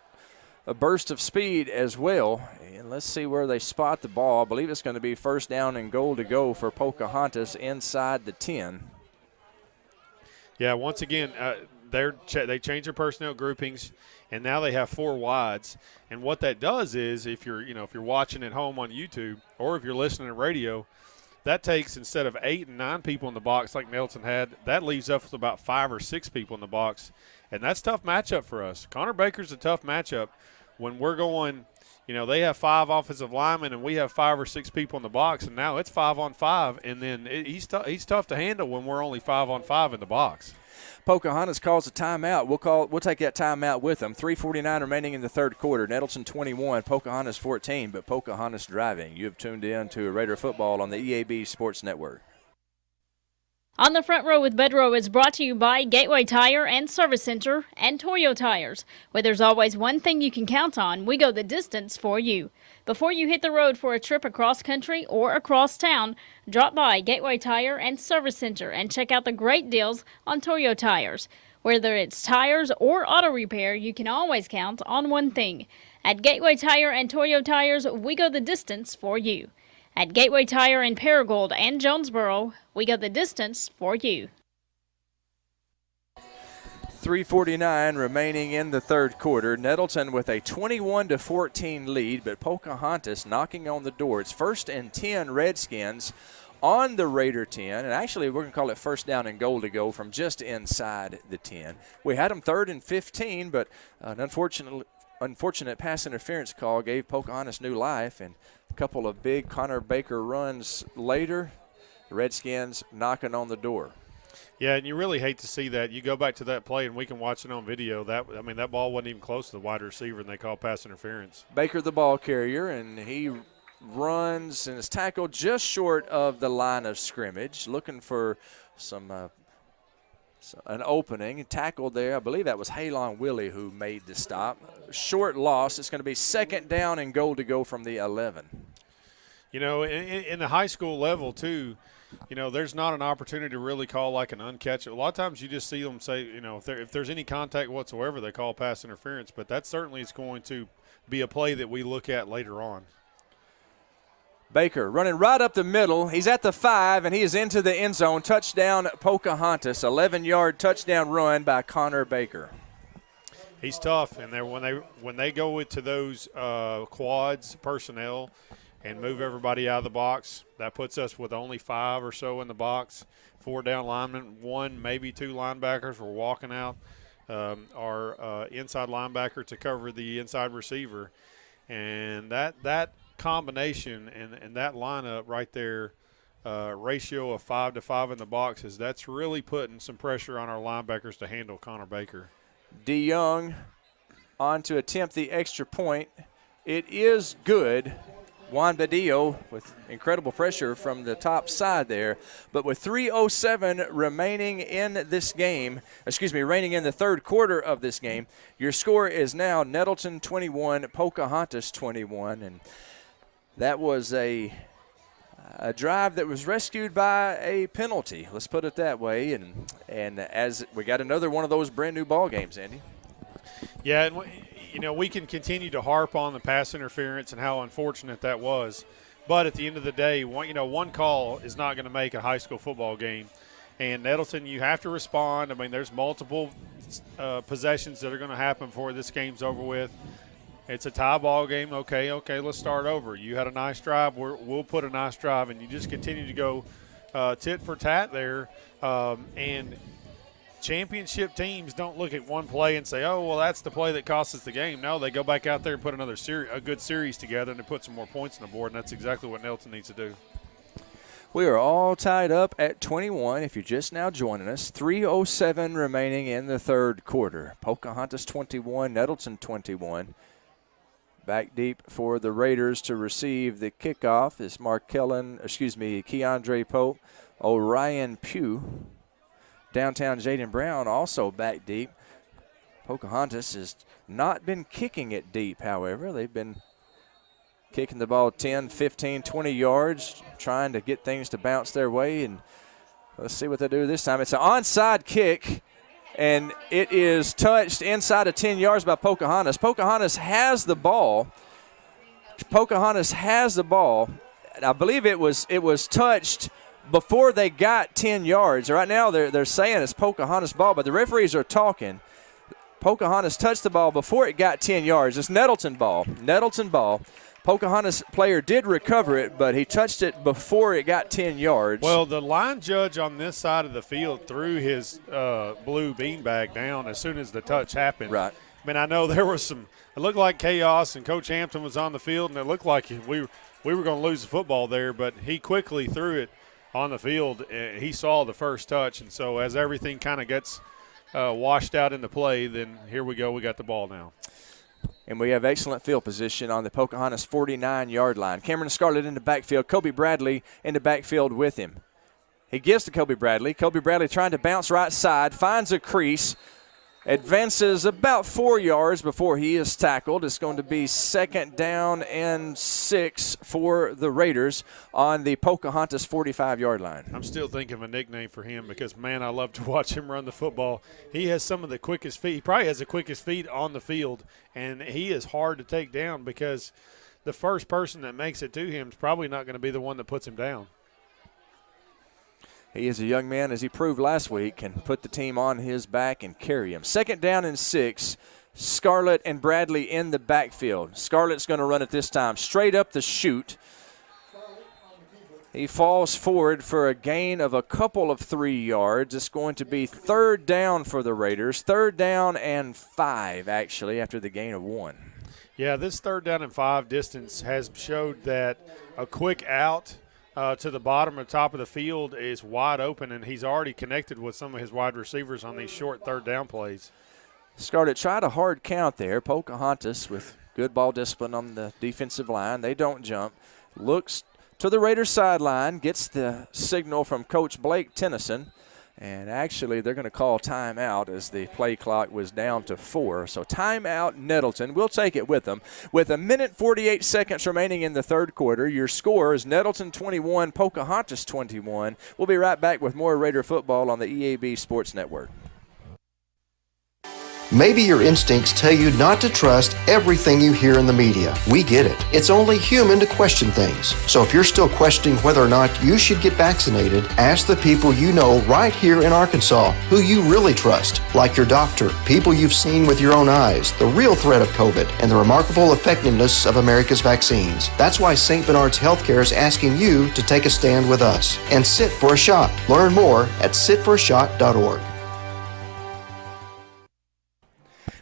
a burst of speed as well. And let's see where they spot the ball. I believe it's going to be 1st down and goal to go for Pocahontas inside the 10. Yeah, once again, they change their personnel groupings, and now they have 4 wides. And what that does is, if you're watching at home on YouTube or if you're listening to radio, that takes, instead of 8 and 9 people in the box like Nettleton had, that leaves us with about 5 or 6 people in the box, and that's a tough matchup for us. Connor Baker's a tough matchup when we're going. They have 5 offensive linemen and we have 5 or 6 people in the box, and now it's 5-on-5, and then he's tough to handle when we're only 5-on-5 in the box. Pocahontas calls a timeout. We'll take that timeout with them. 3:49 remaining in the 3rd quarter. Nettleton 21, Pocahontas 14, but Pocahontas driving. You have tuned in to Raider football on the EAB Sports Network. On the Front Row with Bedrow is brought to you by Gateway Tire and Service Center and Toyo Tires. Where there's always one thing you can count on, we go the distance for you. Before you hit the road for a trip across country or across town, drop by Gateway Tire and Service Center and check out the great deals on Toyo Tires. Whether it's tires or auto repair, you can always count on one thing. At Gateway Tire and Toyo Tires, we go the distance for you. At Gateway Tire in Paragould and Jonesboro, we go the distance for you. 3:49 remaining in the 3rd quarter. Nettleton with a 21-14 lead, but Pocahontas knocking on the door. It's 1st and 10 Redskins on the Raider 10, and actually we're going to call it first down and goal to go from just inside the 10. We had them 3rd and 15, but an unfortunate pass interference call gave Pocahontas new life, and a couple of big Connor Baker runs later, the Redskins knocking on the door. Yeah, and you really hate to see that. You go back to that play, and we can watch it on video. That ball wasn't even close to the wide receiver, and they call pass interference. Baker, the ball carrier, and he runs and is tackled just short of the line of scrimmage, looking for an opening. Tackled there. I believe that was Halon Willie who made the stop. Short loss. It's going to be 2nd down and goal to go from the 11. You know, in the high school level, too, you know, there's not an opportunity to really call like an uncatch. A lot of times you just see them say, you know, if there's any contact whatsoever, they call pass interference. But that certainly is going to be a play that we look at later on. Baker running right up the middle. He's at the 5, and he is into the end zone. Touchdown, Pocahontas. 11-yard touchdown run by Connor Baker. He's tough, and when they go into those quads personnel and move everybody out of the box, that puts us with only 5 or so in the box. 4 down linemen, 1, maybe 2 linebackers were walking out. Our inside linebacker to cover the inside receiver, and that combination and that lineup right there, ratio of 5 to 5 in the boxes, that's really putting some pressure on our linebackers to handle Connor Baker. DeYoung on to attempt the extra point. It is good. Juan Badillo with incredible pressure from the top side there. But with 3:07 remaining in this game, remaining in the third quarter of this game, your score is now Nettleton 21, Pocahontas 21. And that was a drive that was rescued by a penalty. Let's put it that way. And as we got another one of those brand new ball games, Andy. Yeah, and you know, we can continue to harp on the pass interference and how unfortunate that was. But at the end of the day, one call is not going to make a high school football game. And Nettleton, you have to respond. I mean, there's multiple possessions that are going to happen before this game's over with. It's a tie ball game. Okay, let's start over. You had a nice drive. We'll put a nice drive. And you just continue to go tit for tat there. And championship teams don't look at one play and say, oh, well, that's the play that cost us the game. No, they go back out there and put a good series together and they put some more points on the board, and that's exactly what Nettleton needs to do. We are all tied up at 21 if you're just now joining us. 3:07 remaining in the third quarter. Pocahontas 21, Nettleton 21. Back deep for the Raiders to receive the kickoff is Keandre Pope, Orion Pugh. Downtown Jaden Brown also back deep. Pocahontas has not been kicking it deep, however. They've been kicking the ball 10, 15, 20 yards, trying to get things to bounce their way. And let's see what they do this time. It's an onside kick, and it is touched inside of 10 yards by Pocahontas. Pocahontas has the ball. I believe it was touched before they got 10 yards. Right now they're saying it's Pocahontas' ball, but the referees are talking. Pocahontas touched the ball before it got 10 yards. It's Nettleton ball. Pocahontas player did recover it, but he touched it before it got 10 yards. Well, the line judge on this side of the field threw his blue beanbag down as soon as the touch happened. Right. I mean, I know there was it looked like chaos, and Coach Hampton was on the field, and it looked like we were going to lose the football there, but he quickly threw it on the field. He saw the first touch, and so as everything kind of gets washed out in the play, then here we go. We got the ball now. And we have excellent field position on the Pocahontas 49-yard line. Cameron Scarlett in the backfield. Kobe Bradley in the backfield with him. He gives to Kobe Bradley. Kobe Bradley trying to bounce right side, finds a crease, advances about 4 yards before he is tackled. It's going to be 2nd down and 6 for the Raiders on the Pocahontas 45-yard line. I'm still thinking of a nickname for him because, man, I love to watch him run the football. He has some of the quickest feet. He probably has the quickest feet on the field, and he is hard to take down because the first person that makes it to him is probably not going to be the one that puts him down. He is a young man, as he proved last week, can put the team on his back and carry him. 2nd down and 6. Scarlett and Bradley in the backfield. Scarlett's going to run it this time straight up the chute. He falls forward for a gain of a couple of 3 yards. It's going to be 3rd down for the Raiders. 3rd down and 5, actually, after the gain of 1. Yeah, this 3rd down and 5 distance has showed that a quick out to the bottom or top of the field is wide open, and he's already connected with some of his wide receivers on these short 3rd down plays. Scarlett tried a hard count there. Pocahontas with good ball discipline on the defensive line. They don't jump. Looks to the Raiders sideline, gets the signal from Coach Blake Tennyson, and actually they're going to call timeout as the play clock was down to 4. So timeout Nettleton. We'll take it with them. With 1:48 seconds remaining in the 3rd quarter, your score is Nettleton 21, Pocahontas 21. We'll be right back with more Raider football on the EAB Sports Network. Maybe your instincts tell you not to trust everything you hear in the media. We get it. It's only human to question things. So if you're still questioning whether or not you should get vaccinated, ask the people you know right here in Arkansas who you really trust, like your doctor, people you've seen with your own eyes, the real threat of COVID, and the remarkable effectiveness of America's vaccines. That's why St. Bernard's Healthcare is asking you to take a stand with us and sit for a shot. Learn more at sitforashot.org.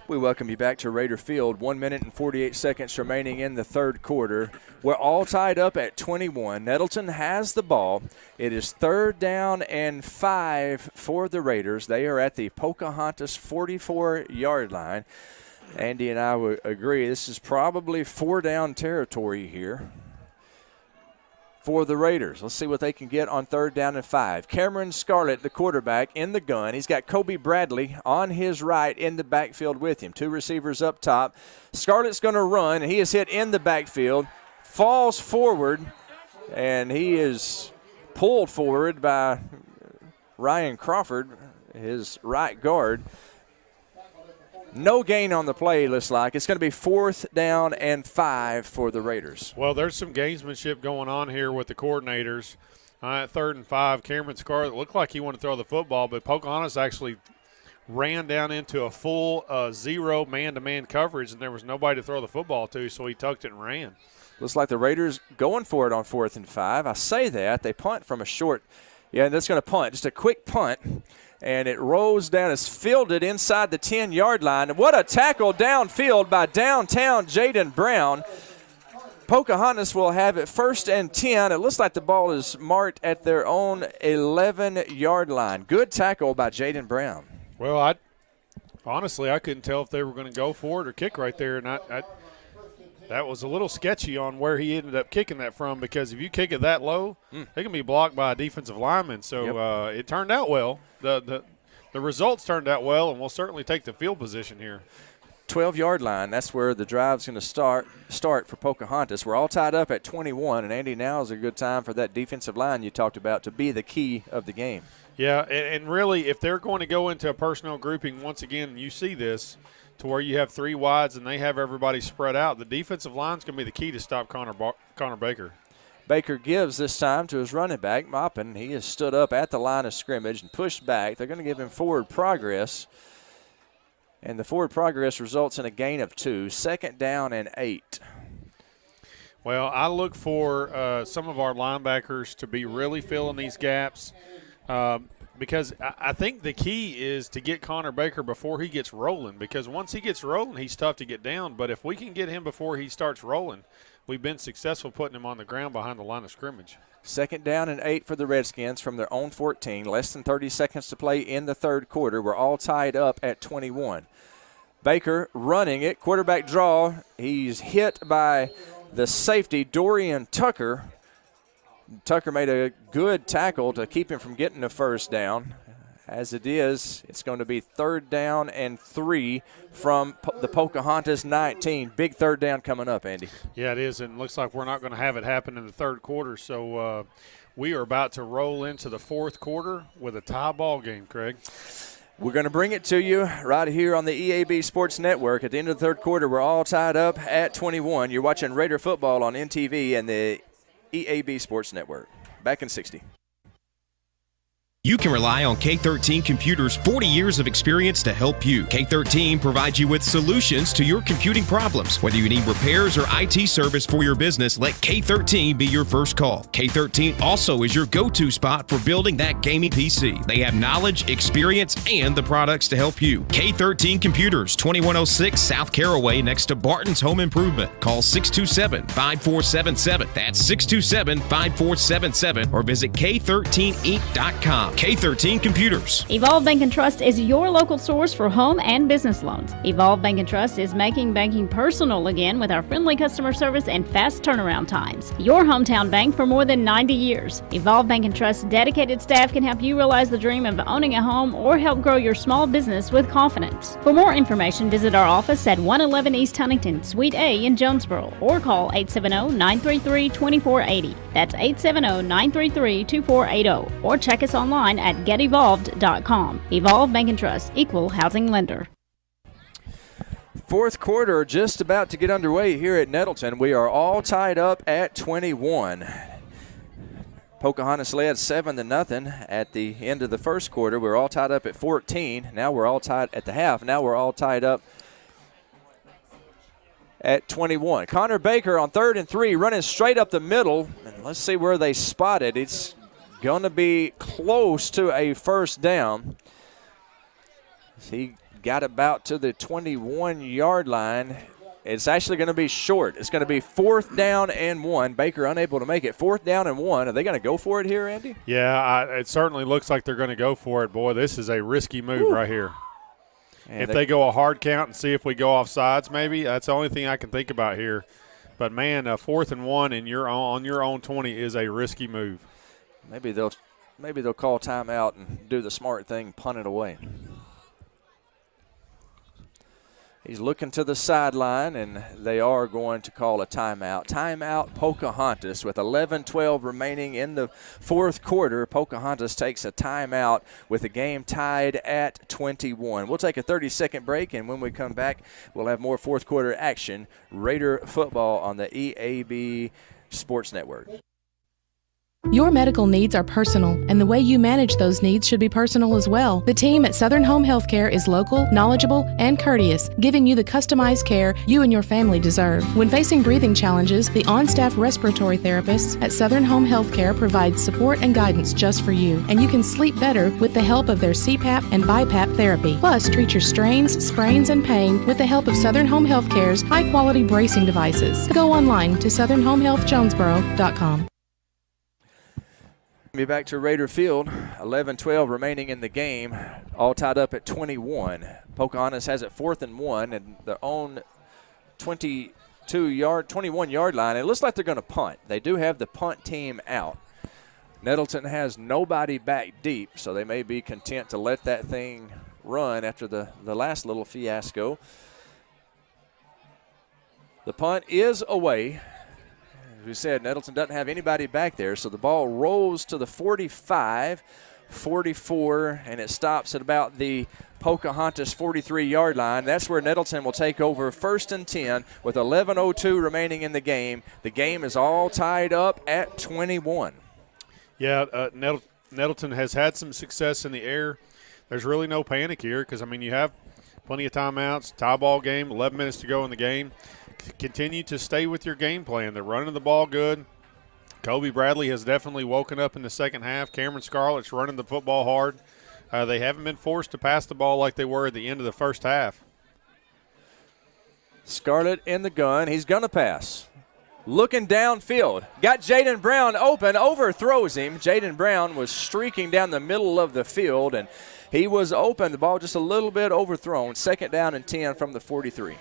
We welcome you back to Raider Field. 1:48 seconds remaining in the 3rd quarter. We're all tied up at 21. Nettleton has the ball. It is 3rd down and 5 for the Raiders. They are at the Pocahontas 44-yard line. Andy and I would agree this is probably 4-down territory here for the Raiders. Let's see what they can get on 3rd down and 5. Cameron Scarlett, the quarterback, in the gun. He's got Kobe Bradley on his right in the backfield with him. 2 receivers up top. Scarlett's going to run, and he is hit in the backfield, falls forward, and he is pulled forward by Ryan Crawford, his right guard. No gain on the play, looks like. It's going to be 4th down and 5 for the Raiders. Well, there's some gamesmanship going on here with the coordinators. At 3rd and 5, Cameron Scarlett looked like he wanted to throw the football, but Pocahontas actually ran down into a full 0 man-to-man coverage, and there was nobody to throw the football to, so he tucked it and ran. Looks like the Raiders going for it on 4th and 5. I say that. They punt from a short. Yeah, and that's going to punt. Just a quick punt. And it rolls down. It's fielded inside the 10-yard line. And what a tackle downfield by downtown Jaden Brown. Pocahontas will have it 1st and 10. It looks like the ball is marked at their own 11-yard line. Good tackle by Jaden Brown. Well, honestly, I couldn't tell if they were going to go for it or kick right there. And that was a little sketchy on where he ended up kicking that from, because if you kick it that low, they can be blocked by a defensive lineman. So it turned out well. The results turned out well, and we'll certainly take the field position here. 12-yard line. That's where the drive's going to start for Pocahontas. We're all tied up at 21, and Andy, now is a good time for that defensive line you talked about to be the key of the game. Yeah, and really, if they're going to go into a personnel grouping, once again, you see this, to where you have 3 wides and they have everybody spread out, the defensive line's going to be the key to stop Connor Baker. Baker gives this time to his running back, Moppin. He has stood up at the line of scrimmage and pushed back. They're going to give him forward progress, and the forward progress results in a gain of 2. 2nd down and 8. Well, I look for some of our linebackers to be really filling these gaps, because I think the key is to get Connor Baker before he gets rolling, because once he gets rolling, he's tough to get down. But if we can get him before he starts rolling, we've been successful putting him on the ground behind the line of scrimmage. 2nd down and 8 for the Redskins from their own 14. Less than 30 seconds to play in the 3rd quarter. We're all tied up at 21. Baker running it, quarterback draw. He's hit by the safety, Dorian Tucker. Tucker made a good tackle to keep him from getting the 1st down. As it is, it's going to be 3rd down and 3 from the Pocahontas 19. Big 3rd down coming up, Andy. Yeah, it is, and it looks like we're not going to have it happen in the 3rd quarter. So we are about to roll into the 4th quarter with a tie ball game, Craig. We're going to bring it to you right here on the EAB Sports Network. At the end of the 3rd quarter, we're all tied up at 21. You're watching Raider football on NTV and the EAB Sports Network. Back in 60. You can rely on K13 Computers' 40 years of experience to help you. K13 provides you with solutions to your computing problems. Whether you need repairs or IT service for your business, let K13 be your first call. K13 also is your go-to spot for building that gaming PC. They have knowledge, experience, and the products to help you. K13 Computers, 2106 South Caraway, next to Barton's Home Improvement. Call 627-5477. That's 627-5477, or visit K13Inc.com. K13 Computers. Evolve Bank and Trust is your local source for home and business loans. Evolve Bank and Trust is making banking personal again with our friendly customer service and fast turnaround times. Your hometown bank for more than 90 years. Evolve Bank and Trust's dedicated staff can help you realize the dream of owning a home or help grow your small business with confidence. For more information, visit our office at 111 East Huntington, Suite A in Jonesboro, or call 870-933-2480. That's 870-933-2480, or check us online at getevolved.com. Evolve Bank and Trust, equal housing lender. Fourth quarter just about to get underway here at Nettleton. We are all tied up at 21. Pocahontas led 7-0 at the end of the first quarter. We're all tied up at 14. Now we're all tied at the half. Now we're all tied up at 21. Connor Baker on 3rd and 3, running straight up the middle. And let's see where they spot it. It's going to be close to a first down. He got about to the 21-yard line. It's actually going to be short. It's going to be 4th down and 1. Baker unable to make it. 4th down and 1. Are they going to go for it here, Andy? Yeah, it certainly looks like they're going to go for it. Boy, this is a risky move right here. And if they go a hard count and see if we go off sides, maybe, that's the only thing I can think about here. But, man, 4th and 1 on your own 20 is a risky move. Maybe they'll call timeout and do the smart thing, punt it away. He's looking to the sideline, and they are going to call a timeout. Timeout Pocahontas with 11:12 remaining in the fourth quarter. Pocahontas takes a timeout with the game tied at 21. We'll take a 30-second break, and when we come back, we'll have more fourth quarter action. Raider football on the EAB Sports Network. Your medical needs are personal, and the way you manage those needs should be personal as well. The team at Southern Home Healthcare is local, knowledgeable, and courteous, giving you the customized care you and your family deserve. When facing breathing challenges, the on-staff respiratory therapists at Southern Home Healthcare provide support and guidance just for you, and you can sleep better with the help of their CPAP and BiPAP therapy. Plus, treat your strains, sprains, and pain with the help of Southern Home Healthcare's high-quality bracing devices. Go online to southernhomehealthjonesboro.com. Be back to Raider Field. 11-12 remaining in the game. All tied up at 21. Pocahontas has it 4th and 1 and their own 21-yard line. It looks like they're going to punt. They do have the punt team out. Nettleton has nobody back deep, so they may be content to let that thing run after the last little fiasco. The punt is away. As we said, Nettleton doesn't have anybody back there, so the ball rolls to the 45, 44, and it stops at about the Pocahontas 43-yard line. That's where Nettleton will take over 1st and 10 with 11:02 remaining in the game. The game is all tied up at 21. Yeah, Nettleton has had some success in the air. There's really no panic here because, you have plenty of timeouts, tie ball game, 11 minutes to go in the game. Continue to stay with your game plan. They're running the ball good. Kobe Bradley has definitely woken up in the second half. Cameron Scarlett's running the football hard. They haven't been forced to pass the ball like they were at the end of the first half. Scarlett in the gun. He's going to pass. Looking downfield. Got Jaden Brown open. Overthrows him. Jaden Brown was streaking down the middle of the field, and he was open. The ball just a little bit overthrown. 2nd down and 10 from the 43.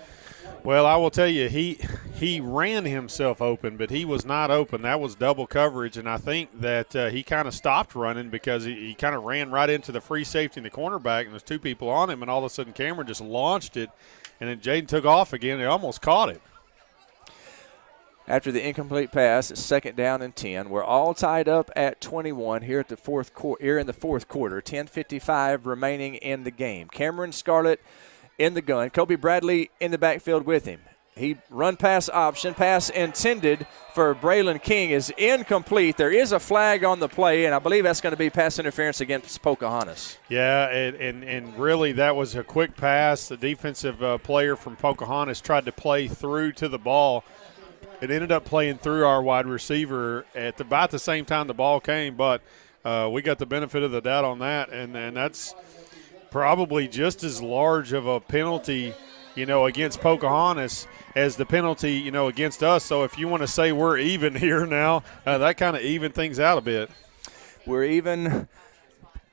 Well, I will tell you, he ran himself open, but he was not open. That was double coverage, and I think that he kind of stopped running because he kind of ran right into the free safety and the cornerback, and there's two people on him, and all of a sudden Cameron just launched it, and then Jaden took off again. He almost caught it. After the incomplete pass, it's 2nd down and 10. We're all tied up at 21 here in the fourth quarter. 10:55 remaining in the game. Cameron Scarlett in the gun. Kobe Bradley in the backfield with him. He run pass option, pass intended for Braylon King is incomplete. There is a flag on the play, and I believe that's going to be pass interference against Pocahontas. Yeah, and really that was a quick pass. The defensive player from Pocahontas tried to play through to the ball. It ended up playing through our wide receiver at about the same time the ball came, but we got the benefit of the doubt on that, and that's probably just as large of a penalty, against Pocahontas as the penalty, against us. So if you want to say we're even here now, that kind of even things out a bit. We're even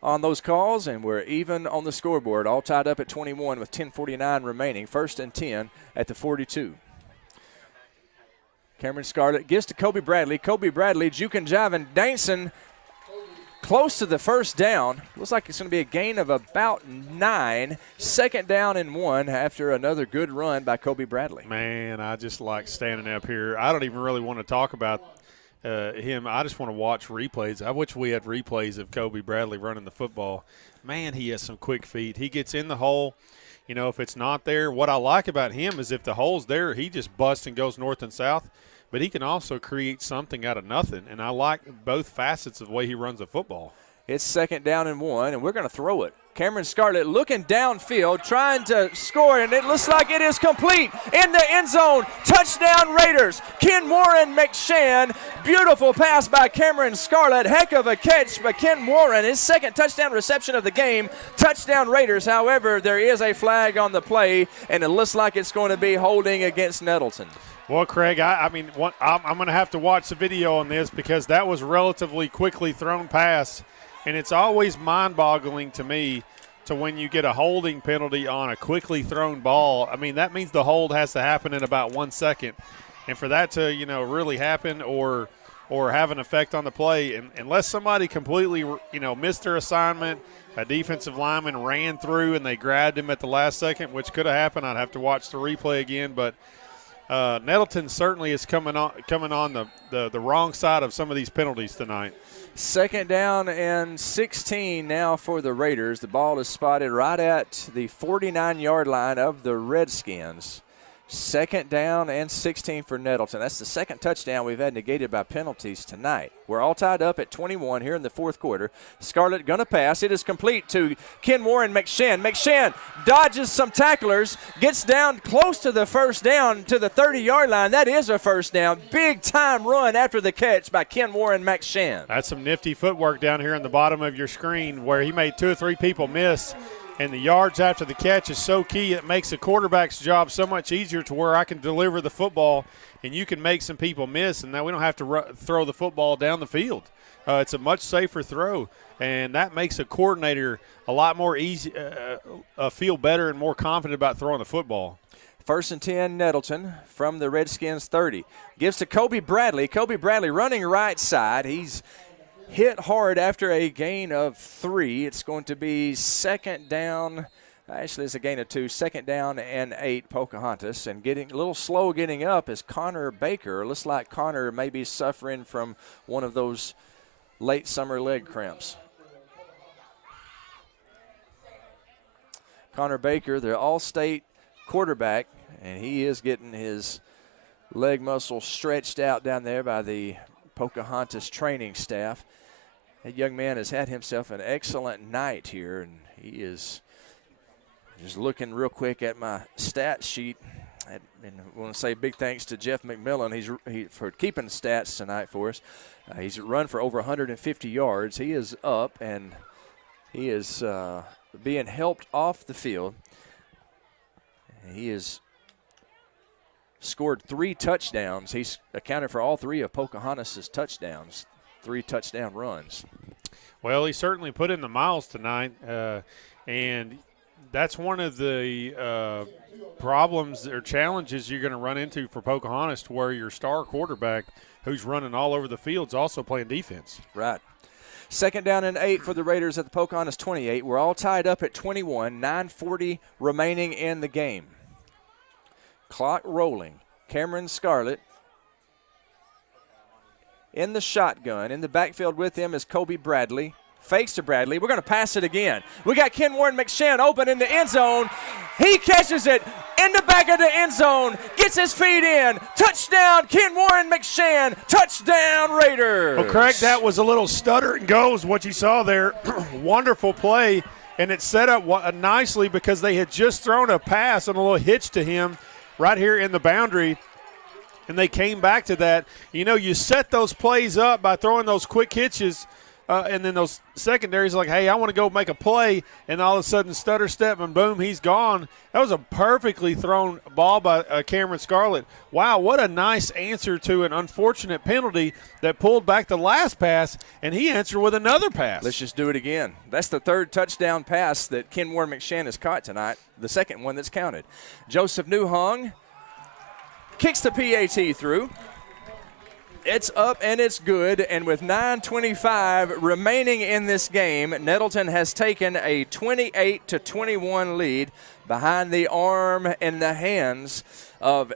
on those calls, and we're even on the scoreboard, all tied up at 21 with 10:49 remaining. 1st and 10 at the 42. Cameron Scarlett gives to Kobe Bradley. Kobe Bradley, juking, jiving, dancing close to the first down. Looks like it's going to be a gain of about 9. 2nd down and 1 after another good run by Kobe Bradley. Man, I just like standing up here. I don't even really want to talk about him. I just want to watch replays. I wish we had replays of Kobe Bradley running the football. Man, he has some quick feet. He gets in the hole. If it's not there, what I like about him is if the hole's there, he just busts and goes north and south. But he can also create something out of nothing, and I like both facets of the way he runs the football. It's 2nd down and 1, and we're going to throw it. Cameron Scarlett looking downfield, trying to score, and it looks like it is complete in the end zone. Touchdown Raiders. Ken Warren McShann. Beautiful pass by Cameron Scarlett. Heck of a catch by Ken Warren. His 2nd touchdown reception of the game. Touchdown Raiders. However, there is a flag on the play, and it looks like it's going to be holding against Nettleton. Well, Craig, I'm going to have to watch the video on this because that was relatively quickly thrown pass, and it's always mind-boggling to me to when you get a holding penalty on a quickly thrown ball. I mean, that means the hold has to happen in about 1 second, and for that to really happen or have an effect on the play, and unless somebody completely missed their assignment, a defensive lineman ran through and they grabbed him at the last second, which could have happened. I'd have to watch the replay again, but Nettleton certainly is coming on the wrong side of some of these penalties tonight. 2nd down and 16 now for the Raiders. The ball is spotted right at the 49-yard line of the Redskins. 2nd down and 16 for Nettleton. That's the 2nd touchdown we've had negated by penalties tonight. We're all tied up at 21 here in the 4th quarter. Scarlett going to pass. It is complete to Ken Warren McShann. McShann dodges some tacklers, gets down close to the first down to the 30-yard line. That is a first down. Big time run after the catch by Ken Warren McShann. That's some nifty footwork down here in the bottom of your screen where he made 2 or 3 people miss. And the yards after the catch is so key. It makes the quarterback's job so much easier to where I can deliver the football and you can make some people miss, and now we don't have to throw the football down the field. It's a much safer throw, and that makes a coordinator a lot more easy, feel better and more confident about throwing the football. 1st and 10, Nettleton from the Redskins 30. Gives to Kobe Bradley. Kobe Bradley running right side. He's hit hard after a gain of 3. It's going to be 2nd down. Actually, it's a gain of 2. 2nd down and 8, Pocahontas. And getting a little slow getting up is Connor Baker. Looks like Connor may be suffering from one of those late summer leg cramps. Connor Baker, the all-state quarterback, and he is getting his leg muscle stretched out down there by the Pocahontas training staff. That young man has had himself an excellent night here, and he is just looking real quick at my stat sheet. And I want to say big thanks to Jeff McMillan for keeping stats tonight for us. He's run for over 150 yards. He is up, and he is being helped off the field. He has scored 3 touchdowns. He's accounted for all 3 of Pocahontas' touchdowns, 3 touchdown runs. Well, he certainly put in the miles tonight, and that's one of the problems or challenges you're going to run into for Pocahontas, to where your star quarterback, who's running all over the field, is also playing defense. Right. 2nd down and 8 for the Raiders at the Pocahontas 28. We're all tied up at 21, 9:40 remaining in the game. Clock rolling. Cameron Scarlett in the shotgun. In the backfield with him is Kobe Bradley. Fakes to Bradley. We're going to pass it again. We got Ken Warren McShann open in the end zone. He catches it in the back of the end zone, gets his feet in. Touchdown, Ken Warren McShann. Touchdown, Raiders. Well, Craig, that was a little stutter and goes, what you saw there. Wonderful play, and it set up nicely because they had just thrown a pass and a little hitch to him right here in the boundary, and they came back to that. You know, you set those plays up by throwing those quick hitches, and then those secondaries like, hey, I want to go make a play, and all of a sudden stutter step and boom, he's gone. That was a perfectly thrown ball by Cameron Scarlett. Wow, what a nice answer to an unfortunate penalty that pulled back the last pass, and he answered with another pass. Let's just do it again. That's the third touchdown pass that Ken Warren McShann has caught tonight, the second one that's counted. Joseph Newhung kicks the PAT through. It's up and it's good, and with 9:25 remaining in this game, Nettleton has taken a 28-21 lead behind the arm and the hands of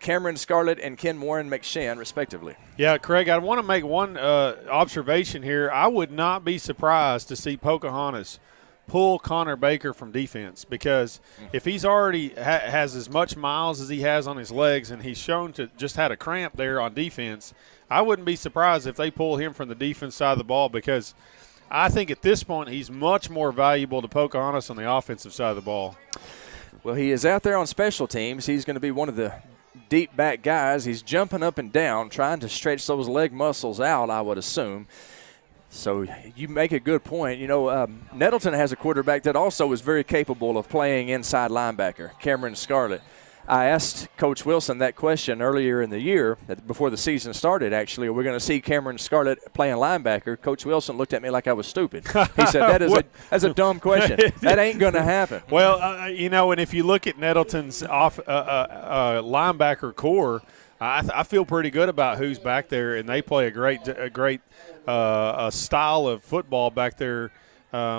Cameron Scarlett and Ken Warren McShann, respectively. Yeah, Craig, I want to make one observation here. I would not be surprised to see Pocahontas pull Connor Baker from defense, because if he's already has as much miles as he has on his legs, and he's shown to just had a cramp there on defense, I wouldn't be surprised if they pull him from the defense side of the ball, because I think at this point he's much more valuable to Pocahontas on the offensive side of the ball. Well, he is out there on special teams. He's going to be one of the deep back guys. He's jumping up and down, trying to stretch those leg muscles out, I would assume. So you make a good point. You know, Nettleton has a quarterback that also is very capable of playing inside linebacker, Cameron Scarlett. I asked Coach Wilson that question earlier in the year, before the season started, actually. Are we going to see Cameron Scarlett playing linebacker? Coach Wilson looked at me like I was stupid. He said, that's a dumb question. That ain't going to happen. Well, you know, and if you look at Nettleton's linebacker core, I feel pretty good about who's back there, and they play a great style of football back there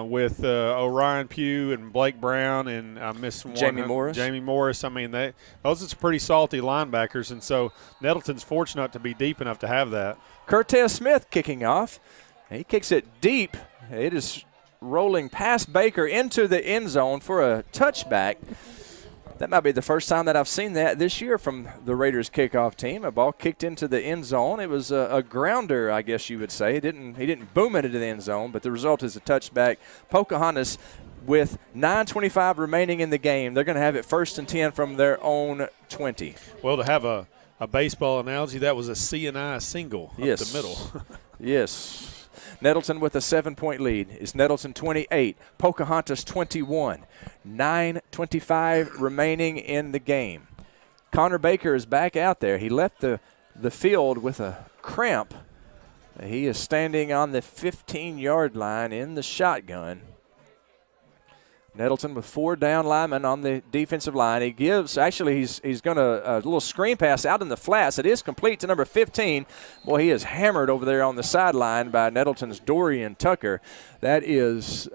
with Orion Pugh and Blake Brown and I missed one. Jamie Morris. Jamie Morris. I mean, those are some pretty salty linebackers, and so Nettleton's fortunate to be deep enough to have that. Curtis Smith kicking off. He kicks it deep. It is rolling past Baker into the end zone for a touchback. That might be the first time that I've seen that this year from the Raiders kickoff team. A ball kicked into the end zone. It was a grounder, I guess you would say. He didn't boom it into the end zone, but the result is a touchback. Pocahontas with 9:25 remaining in the game. They're going to have it 1st and 10 from their own 20. Well, to have a baseball analogy, that was a C&I single up the middle. Yes. Nettleton with a 7-point lead. It's Nettleton 28, Pocahontas 21. 9:25 remaining in the game. Connor Baker is back out there. He left the field with a cramp. He is standing on the 15-yard line in the shotgun. Nettleton with 4 down linemen on the defensive line. He gives, actually, he's going to a little screen pass out in the flats. It is complete to number 15. Boy, he is hammered over there on the sideline by Nettleton's Dorian Tucker. That is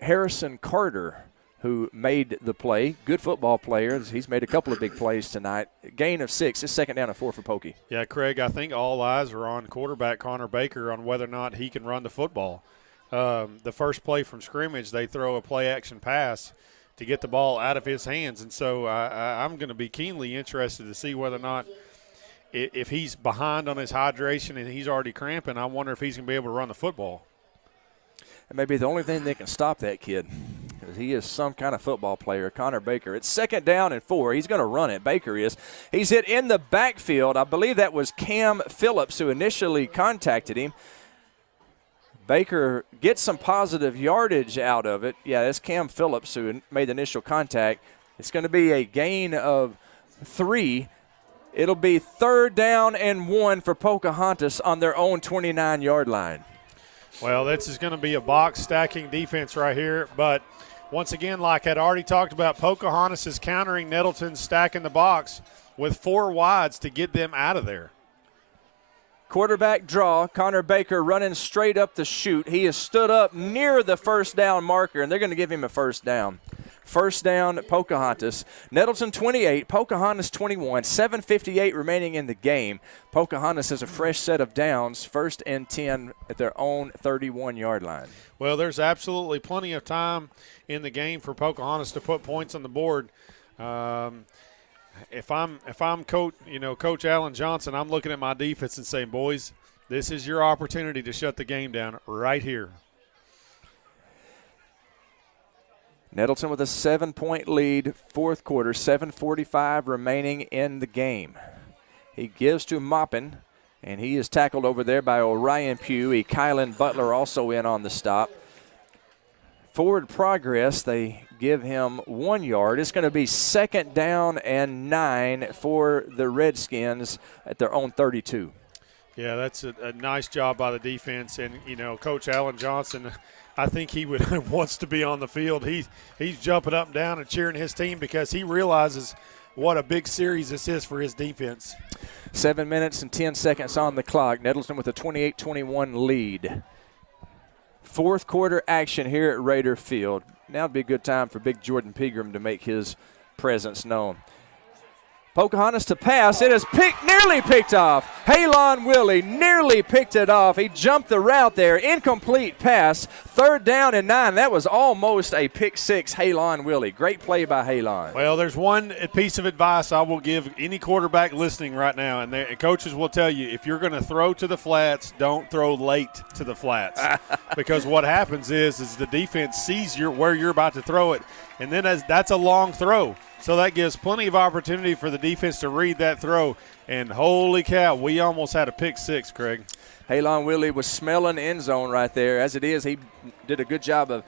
Harrison Carter, who made the play. Good football player. He's made a couple of big plays tonight. Gain of 6. It's 2nd down and 4 for Pokey. Yeah, Craig, I think all eyes are on quarterback Connor Baker on whether or not he can run the football. The first play from scrimmage, they throw a play-action pass to get the ball out of his hands. And so I'm going to be keenly interested to see whether or not, if he's behind on his hydration and he's already cramping, I wonder if he's going to be able to run the football. It may be the only thing that can stop that kid. He is some kind of football player, Connor Baker. It's 2nd down and 4. He's going to run it. Baker is. He's hit in the backfield. I believe that was Cam Phillips who initially contacted him. Baker gets some positive yardage out of it. Yeah, that's Cam Phillips who made the initial contact. It's going to be a gain of 3. It'll be 3rd down and 1 for Pocahontas on their own 29-yard line. Well, this is going to be a box stacking defense right here. But once again, like I'd already talked about, Pocahontas is countering Nettleton stacking the box with 4 wides to get them out of there. Quarterback draw, Connor Baker running straight up the chute. He has stood up near the 1st down marker, and they're going to give him a 1st down. 1st down, Pocahontas. Nettleton 28, Pocahontas 21, 7:58 remaining in the game. Pocahontas has a fresh set of downs, 1st and 10 at their own 31-yard line. Well, there's absolutely plenty of time in the game for Pocahontas to put points on the board. If I'm Coach Alan Johnson, I'm looking at my defense and saying, boys, this is your opportunity to shut the game down right here. Nettleton with a 7-point lead, fourth quarter, 7:45 remaining in the game. He gives to Maupin, and he is tackled over there by Orion Pugh. Kylan Butler also in on the stop. Forward progress, they give him 1 yard. It's going to be 2nd down and 9 for the Redskins at their own 32. Yeah, that's a nice job by the defense. And, Coach Alan Johnson, I think he wants to be on the field. He's jumping up and down and cheering his team because he realizes what a big series this is for his defense. 7 minutes and 10 seconds on the clock. Nettleton with a 28-21 lead. Fourth quarter action here at Raider Field. Now would be a good time for Big Jordan Pegram to make his presence known. Pocahontas to pass. It is nearly picked off. Halon Willie nearly picked it off. He jumped the route there. Incomplete pass. 3rd down and 9. That was almost a pick six, Halon Willie. Great play by Halon. Well, there's one piece of advice I will give any quarterback listening right now, and coaches will tell you, if you're going to throw to the flats, don't throw late to the flats. Because what happens is the defense sees where you're about to throw it, and then that's a long throw. So that gives plenty of opportunity for the defense to read that throw. And holy cow, we almost had a pick six, Craig. Halon Willie was smelling end zone right there. As it is, he did a good job of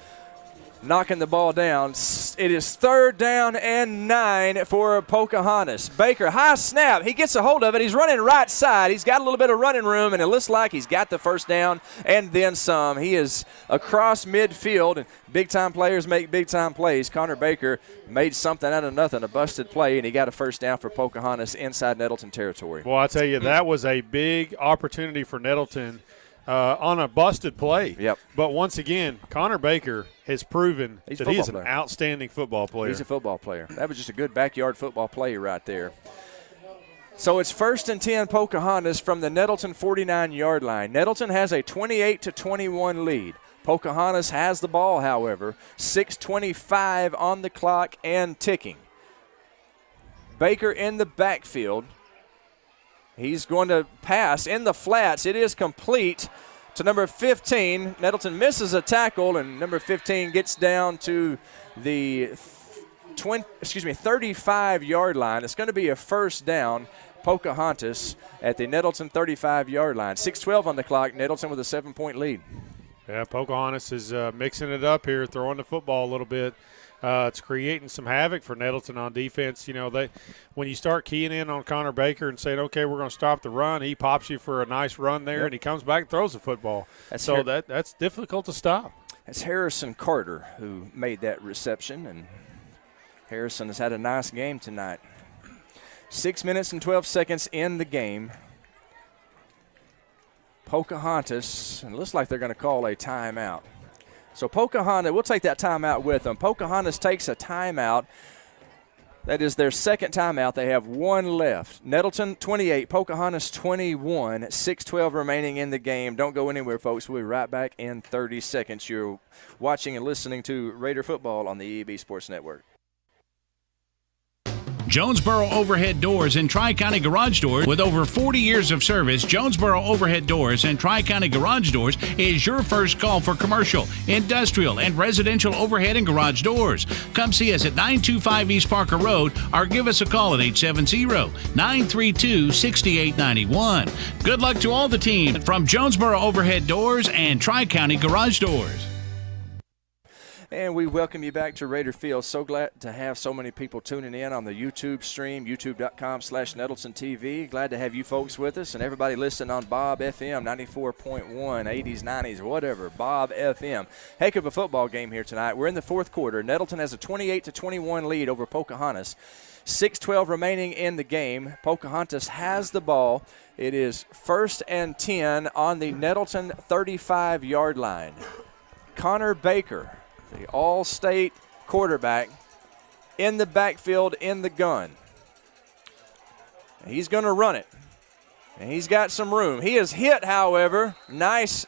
knocking the ball down. It is 3rd down and 9 for Pocahontas. Baker, high snap. He gets a hold of it. He's running right side. He's got a little bit of running room, and it looks like he's got the first down and then some. He is across midfield, and big-time players make big-time plays. Connor Baker made something out of nothing, a busted play, and he got a first down for Pocahontas inside Nettleton territory. Well, I tell you, that was a big opportunity for Nettleton on a busted play. Yep. But once again, Connor Baker has proven that he's an outstanding football player. He's a football player. That was just a good backyard football play right there. So it's 1st and 10 Pocahontas from the Nettleton 49-yard line. Nettleton has a 28-21 lead. Pocahontas has the ball, however. 6:25 on the clock and ticking. Baker in the backfield. He's going to pass in the flats. It is complete to number 15. Nettleton misses a tackle, and number 15 gets down to the 35-yard line. It's going to be a first down. Pocahontas at the Nettleton 35-yard line. 6:12 on the clock. Nettleton with a 7-point lead. Yeah, Pocahontas is mixing it up here, throwing the football a little bit. It's creating some havoc for Nettleton on defense. When you start keying in on Connor Baker and saying, okay, we're going to stop the run, he pops you for a nice run there, and he comes back and throws the football. That's difficult to stop. It's Harrison Carter who made that reception, and Harrison has had a nice game tonight. 6 minutes and 12 seconds in the game. Pocahontas, and it looks like they're going to call a timeout. So Pocahontas, we'll take that timeout with them. Pocahontas takes a timeout. That is their second timeout. They have one left. Nettleton 28, Pocahontas 21, 6:12 remaining in the game. Don't go anywhere, folks. We'll be right back in 30 seconds. You're watching and listening to Raider Football on the EB Sports Network. Jonesboro Overhead Doors and Tri-County Garage Doors. With over 40 years of service, Jonesboro Overhead Doors and Tri-County Garage Doors is your first call for commercial, industrial, and residential overhead and garage doors. Come see us at 925 East Parker Road or give us a call at 870-932-6891. Good luck to all the team from Jonesboro Overhead Doors and Tri-County Garage Doors. And we welcome you back to Raider Field. So glad to have so many people tuning in on the YouTube stream, youtube.com/Nettleton TV. Glad to have you folks with us and everybody listening on Bob FM 94.1, 80s, 90s, whatever, Bob FM. Heck of a football game here tonight. We're in the fourth quarter. Nettleton has a 28-21 lead over Pocahontas. 6:12 remaining in the game. Pocahontas has the ball. It is 1st and 10 on the Nettleton 35-yard line. Connor Baker, the all-state quarterback, in the backfield in the gun. He's going to run it, and he's got some room. He is hit, however. Nice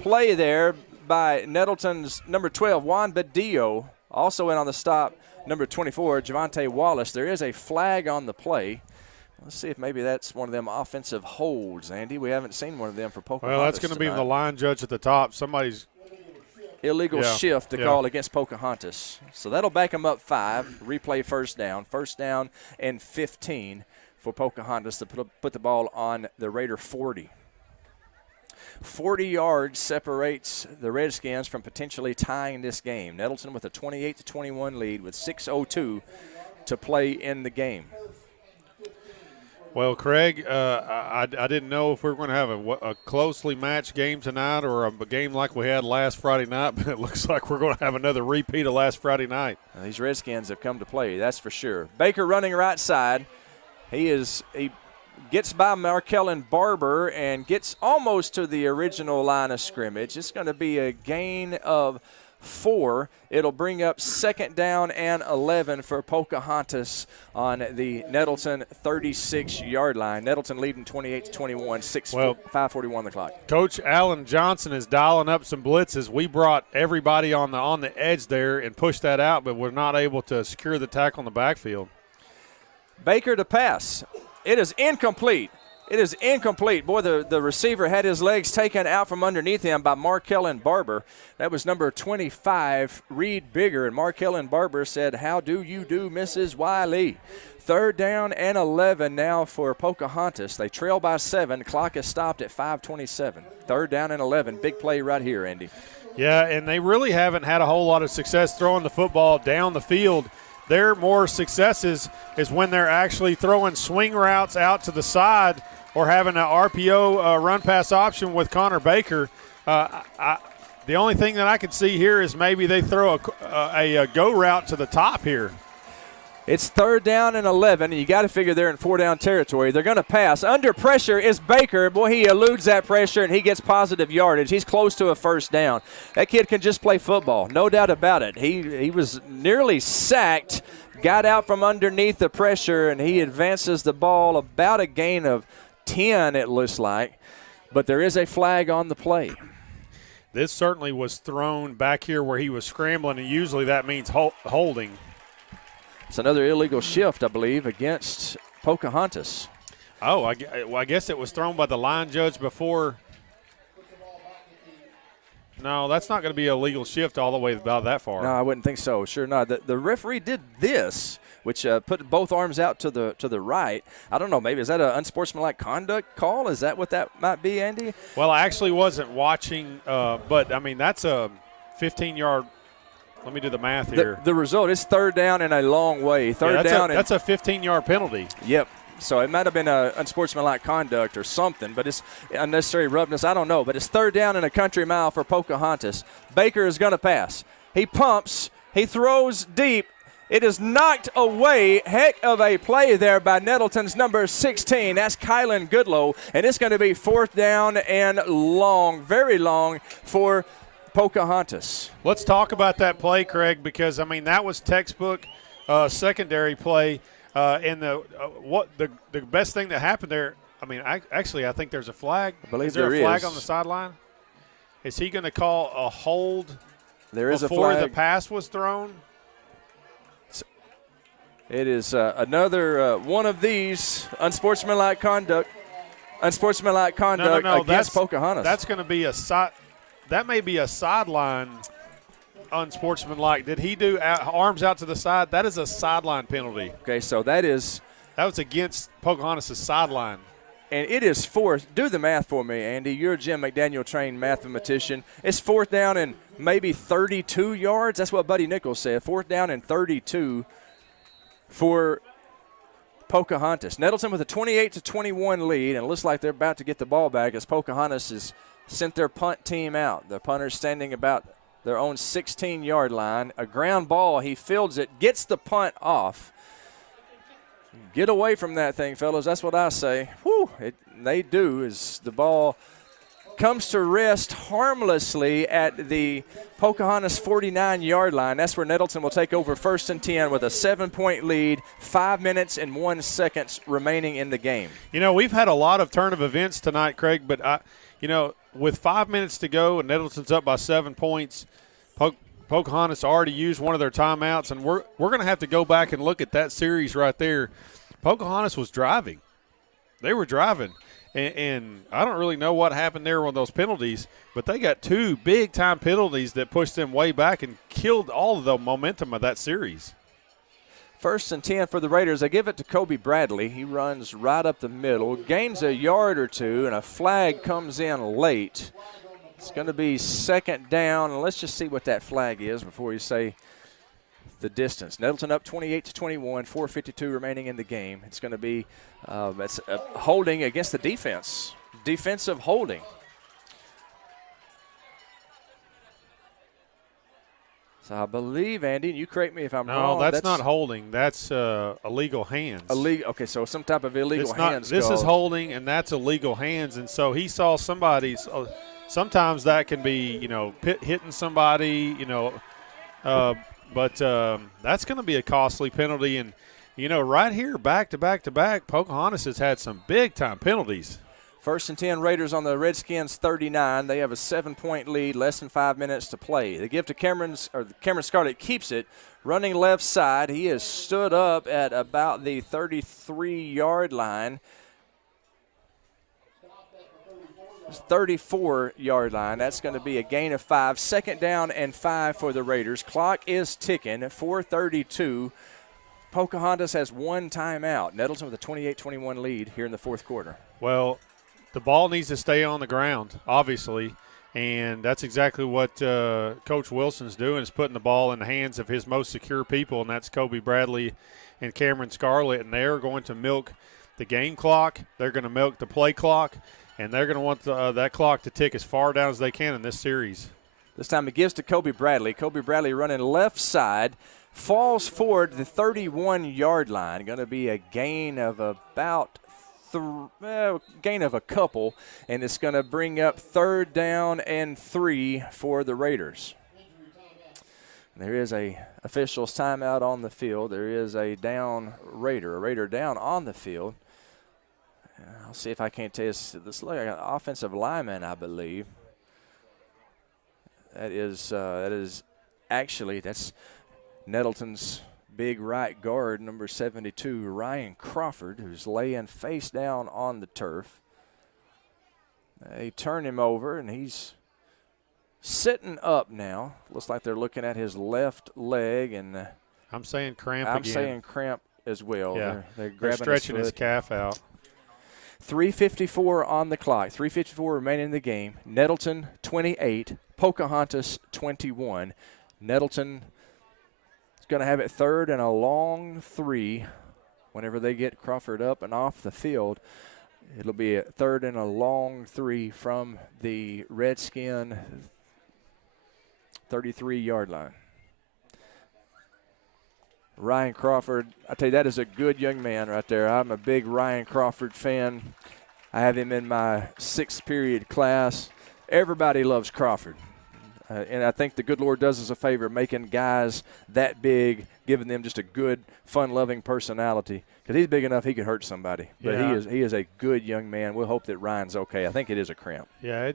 play there by Nettleton's number 12, Juan Badillo, also in on the stop number 24, Javante Wallace. There is a flag on the play. Let's see if maybe that's one of them offensive holds, Andy. We haven't seen one of them for Pocahontas. Well, that's going to be the line judge at the top. Somebody's illegal shift to call against Pocahontas. So that'll back them up 5. Replay first down. First down and 15 for Pocahontas to put the ball on the Raider 40. 40 yards separates the Redskins from potentially tying this game. Nettleton with a 28-21 lead with 6:02 to play in the game. Well, Craig, I didn't know if we were going to have a closely matched game tonight or a game like we had last Friday night, but it looks like we're going to have another repeat of last Friday night. These Redskins have come to play, that's for sure. Baker running right side. He gets by Markellen Barber and gets almost to the original line of scrimmage. It's going to be a gain of 4. It'll bring up 2nd down and 11 for Pocahontas on the Nettleton 36-yard line. Nettleton leading 28-21, 5:41 the clock. Coach Alan Johnson is dialing up some blitzes. We brought everybody on the edge there and pushed that out, but we're not able to secure the tackle in the backfield. Baker to pass. It is incomplete. It is incomplete. Boy, the receiver had his legs taken out from underneath him by Markellen Barber. That was number 25, Reed Bigger. And Markellen Barber said, "How do you do, Mrs. Wiley?" 3rd down and 11 now for Pocahontas. They trail by 7. Clock is stopped at 5:27. 3rd down and 11. Big play right here, Andy. Yeah, and they really haven't had a whole lot of success throwing the football down the field. Their more successes is when they're actually throwing swing routes out to the side or having an RPO run-pass option with Connor Baker. The only thing that I can see here is maybe they throw a go route to the top here. It's 3rd down and 11. You got to figure they're in 4-down territory. They're going to pass. Under pressure is Baker. Boy, he eludes that pressure, and he gets positive yardage. He's close to a 1st down. That kid can just play football, no doubt about it. He was nearly sacked, got out from underneath the pressure, and he advances the ball about a gain of 10, it looks like. But there is a flag on the play. This certainly was thrown back here where he was scrambling, and usually that means holding. It's another illegal shift, I believe, against Pocahontas. Oh, I guess it was thrown by the line judge before. No, that's not going to be a legal shift all the way about that far. No, I wouldn't think so. Sure not. The referee did this, which put both arms out to the right. I don't know. Maybe is that an unsportsmanlike conduct call? Is that what that might be, Andy? Well, I actually wasn't watching, but I mean that's a 15-yard. Let me do the math here. The result is 3rd down and a long way. That's a 15-yard penalty. Yep. So it might have been a unsportsmanlike conduct or something, but it's unnecessary roughness. I don't know. But it's 3rd down and a country mile for Pocahontas. Baker is going to pass. He pumps. He throws deep. It is knocked away. Heck of a play there by Nettleton's number 16. That's Kylan Goodlow. And it's going to be 4th down and long, very long for Pocahontas. Let's talk about that play, Craig, because, I mean, that was textbook secondary play. And the best thing that happened there, I mean, I think there's a flag. I believe is there there a flag is. on the sideline? Is he going to call a hold there is before a flag. The pass was thrown? It is another one of these unsportsmanlike conduct against Pocahontas. That's going to be that may be a sideline unsportsmanlike. Did he do arms out to the side? That is a sideline penalty. Okay, so that was against Pocahontas' sideline. And it is 4th. Do the math for me, Andy. You're a Jim McDaniel-trained mathematician. It's 4th down and maybe 32 yards. That's what Buddy Nichols said. 4th down and 32 for Pocahontas. Nettleton with a 28-21 lead, and it looks like they're about to get the ball back as Pocahontas has sent their punt team out. The punter's standing about their own 16-yard line. A ground ball. He fields it, gets the punt off. Get away from that thing, fellas. That's what I say. Whew, they do as the ball comes to rest harmlessly at the Pocahontas 49-yard line. That's where Nettleton will take over 1st and 10 with a 7-point lead, 5 minutes and 1 second remaining in the game. You know, we've had a lot of turn of events tonight, Craig, but with 5 minutes to go and Nettleton's up by 7 points, Pocahontas already used one of their timeouts, and we're going to have to go back and look at that series right there. Pocahontas was driving. They were driving. And I don't really know what happened there on those penalties, but they got 2 big-time penalties that pushed them way back and killed all of the momentum of that series. 1st and 10 for the Raiders. They give it to Kobe Bradley. He runs right up the middle, gains a yard or two, and a flag comes in late. It's going to be 2nd down, and let's just see what that flag is before you say the distance. Nettleton up 28-21, 4:52 remaining in the game. It's going to be that's holding against the defense. Defensive holding. So I believe, Andy, and you correct me if I'm wrong. No, that's not holding. That's illegal hands. Okay, so some type of illegal hands. This is holding, and that's illegal hands. And so he saw somebody's. Sometimes that can be, hitting somebody, but that's going to be a costly penalty. And, right here, back to back to back, Pocahontas has had some big-time penalties. 1st and 10, Raiders on the Redskins 39. They have a 7-point lead, less than 5 minutes to play. They give to Cameron Scarlett, keeps it, running left side. He is stood up at about the 33-yard line. 34-yard line. That's going to be a gain of 5. 2nd down and 5 for the Raiders. Clock is ticking at 4:32. Pocahontas has 1 timeout. Nettleton with a 28-21 lead here in the 4th quarter. Well, the ball needs to stay on the ground, obviously, and that's exactly what Coach Wilson's doing, is putting the ball in the hands of his most secure people, and that's Kobe Bradley and Cameron Scarlett, and they're going to milk the game clock. They're going to milk the play clock. And they're going to want that clock to tick as far down as they can in this series. This time it gives to Kobe Bradley. Kobe Bradley running left side, falls forward the 31-yard line. Going to be a gain of about gain of a couple, and it's going to bring up 3rd down and 3 for the Raiders. There is a official's timeout on the field. There is a Raider down on the field. I'll see if I can't tell you. This looks like an offensive lineman, I believe. That's Nettleton's big right guard, number 72, Ryan Crawford, who's laying face down on the turf. They turn him over, and he's sitting up now. Looks like they're looking at his left leg, and I'm saying cramp I'm again. saying cramp as well. Yeah, they're grabbing stretching his calf out. 3:54 on the clock. 3:54 remaining in the game. Nettleton 28, Pocahontas 21. Nettleton is going to have it 3rd and a long 3 whenever they get Crawford up and off the field. It'll be a 3rd and a long 3 from the Redskin 33-yard line. Ryan Crawford, I tell you, that is a good young man right there. I'm a big Ryan Crawford fan. I have him in my 6th period class. Everybody loves Crawford. And I think the good Lord does us a favor making guys that big, giving them just a good, fun-loving personality. Because he's big enough he could hurt somebody. But yeah. he is a good young man. We'll hope that Ryan's okay. I think it is a cramp. Yeah,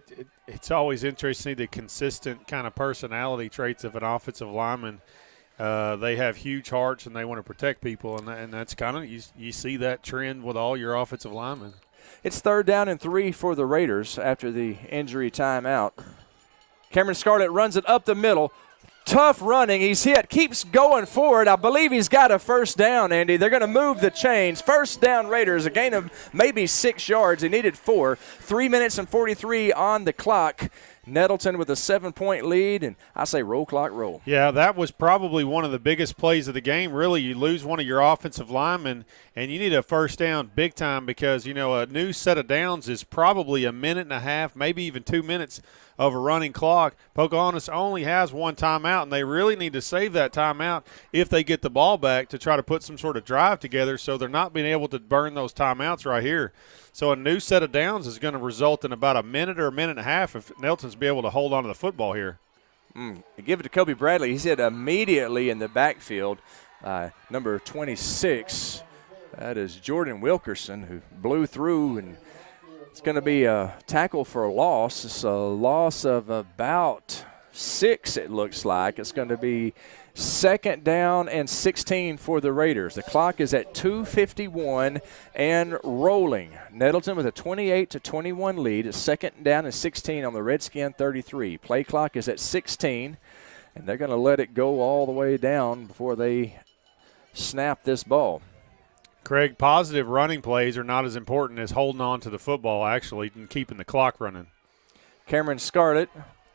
it's always interesting, the consistent kind of personality traits of an offensive lineman. They have huge hearts, and they want to protect people, and that's kind of you see that trend with all your offensive linemen. It's 3rd down and 3 for the Raiders after the injury timeout. Cameron Scarlett runs it up the middle. Tough running. He's hit. Keeps going forward. I believe he's got a 1st down, Andy. They're going to move the chains. 1st down Raiders, a gain of maybe 6 yards. He needed 4. 3 minutes and 43 on the clock. Nettleton with a 7-point lead, and I say roll clock roll. Yeah, that was probably one of the biggest plays of the game. Really, you lose one of your offensive linemen, and you need a 1st down big time because, a new set of downs is probably a minute and a half, maybe even 2 minutes of a running clock. Pocahontas only has 1 timeout, and they really need to save that timeout if they get the ball back to try to put some sort of drive together, so they're not being able to burn those timeouts right here. So a new set of downs is going to result in about a minute or a minute and a half if Nettleton's be able to hold on to the football here. Give it to Kobe Bradley. He's hit immediately in the backfield. Number 26, that is Jordan Wilkerson, who blew through, and it's going to be a tackle for a loss. It's a loss of about 6, it looks like. It's going to be 2nd down and 16 for the Raiders. The clock is at 2:51 and rolling. Nettleton with a 28-21 lead. It's 2nd down and 16 on the Redskin 33. Play clock is at 16, and they're going to let it go all the way down before they snap this ball. Craig, positive running plays are not as important as holding on to the football, actually, and keeping the clock running. Cameron Scarlett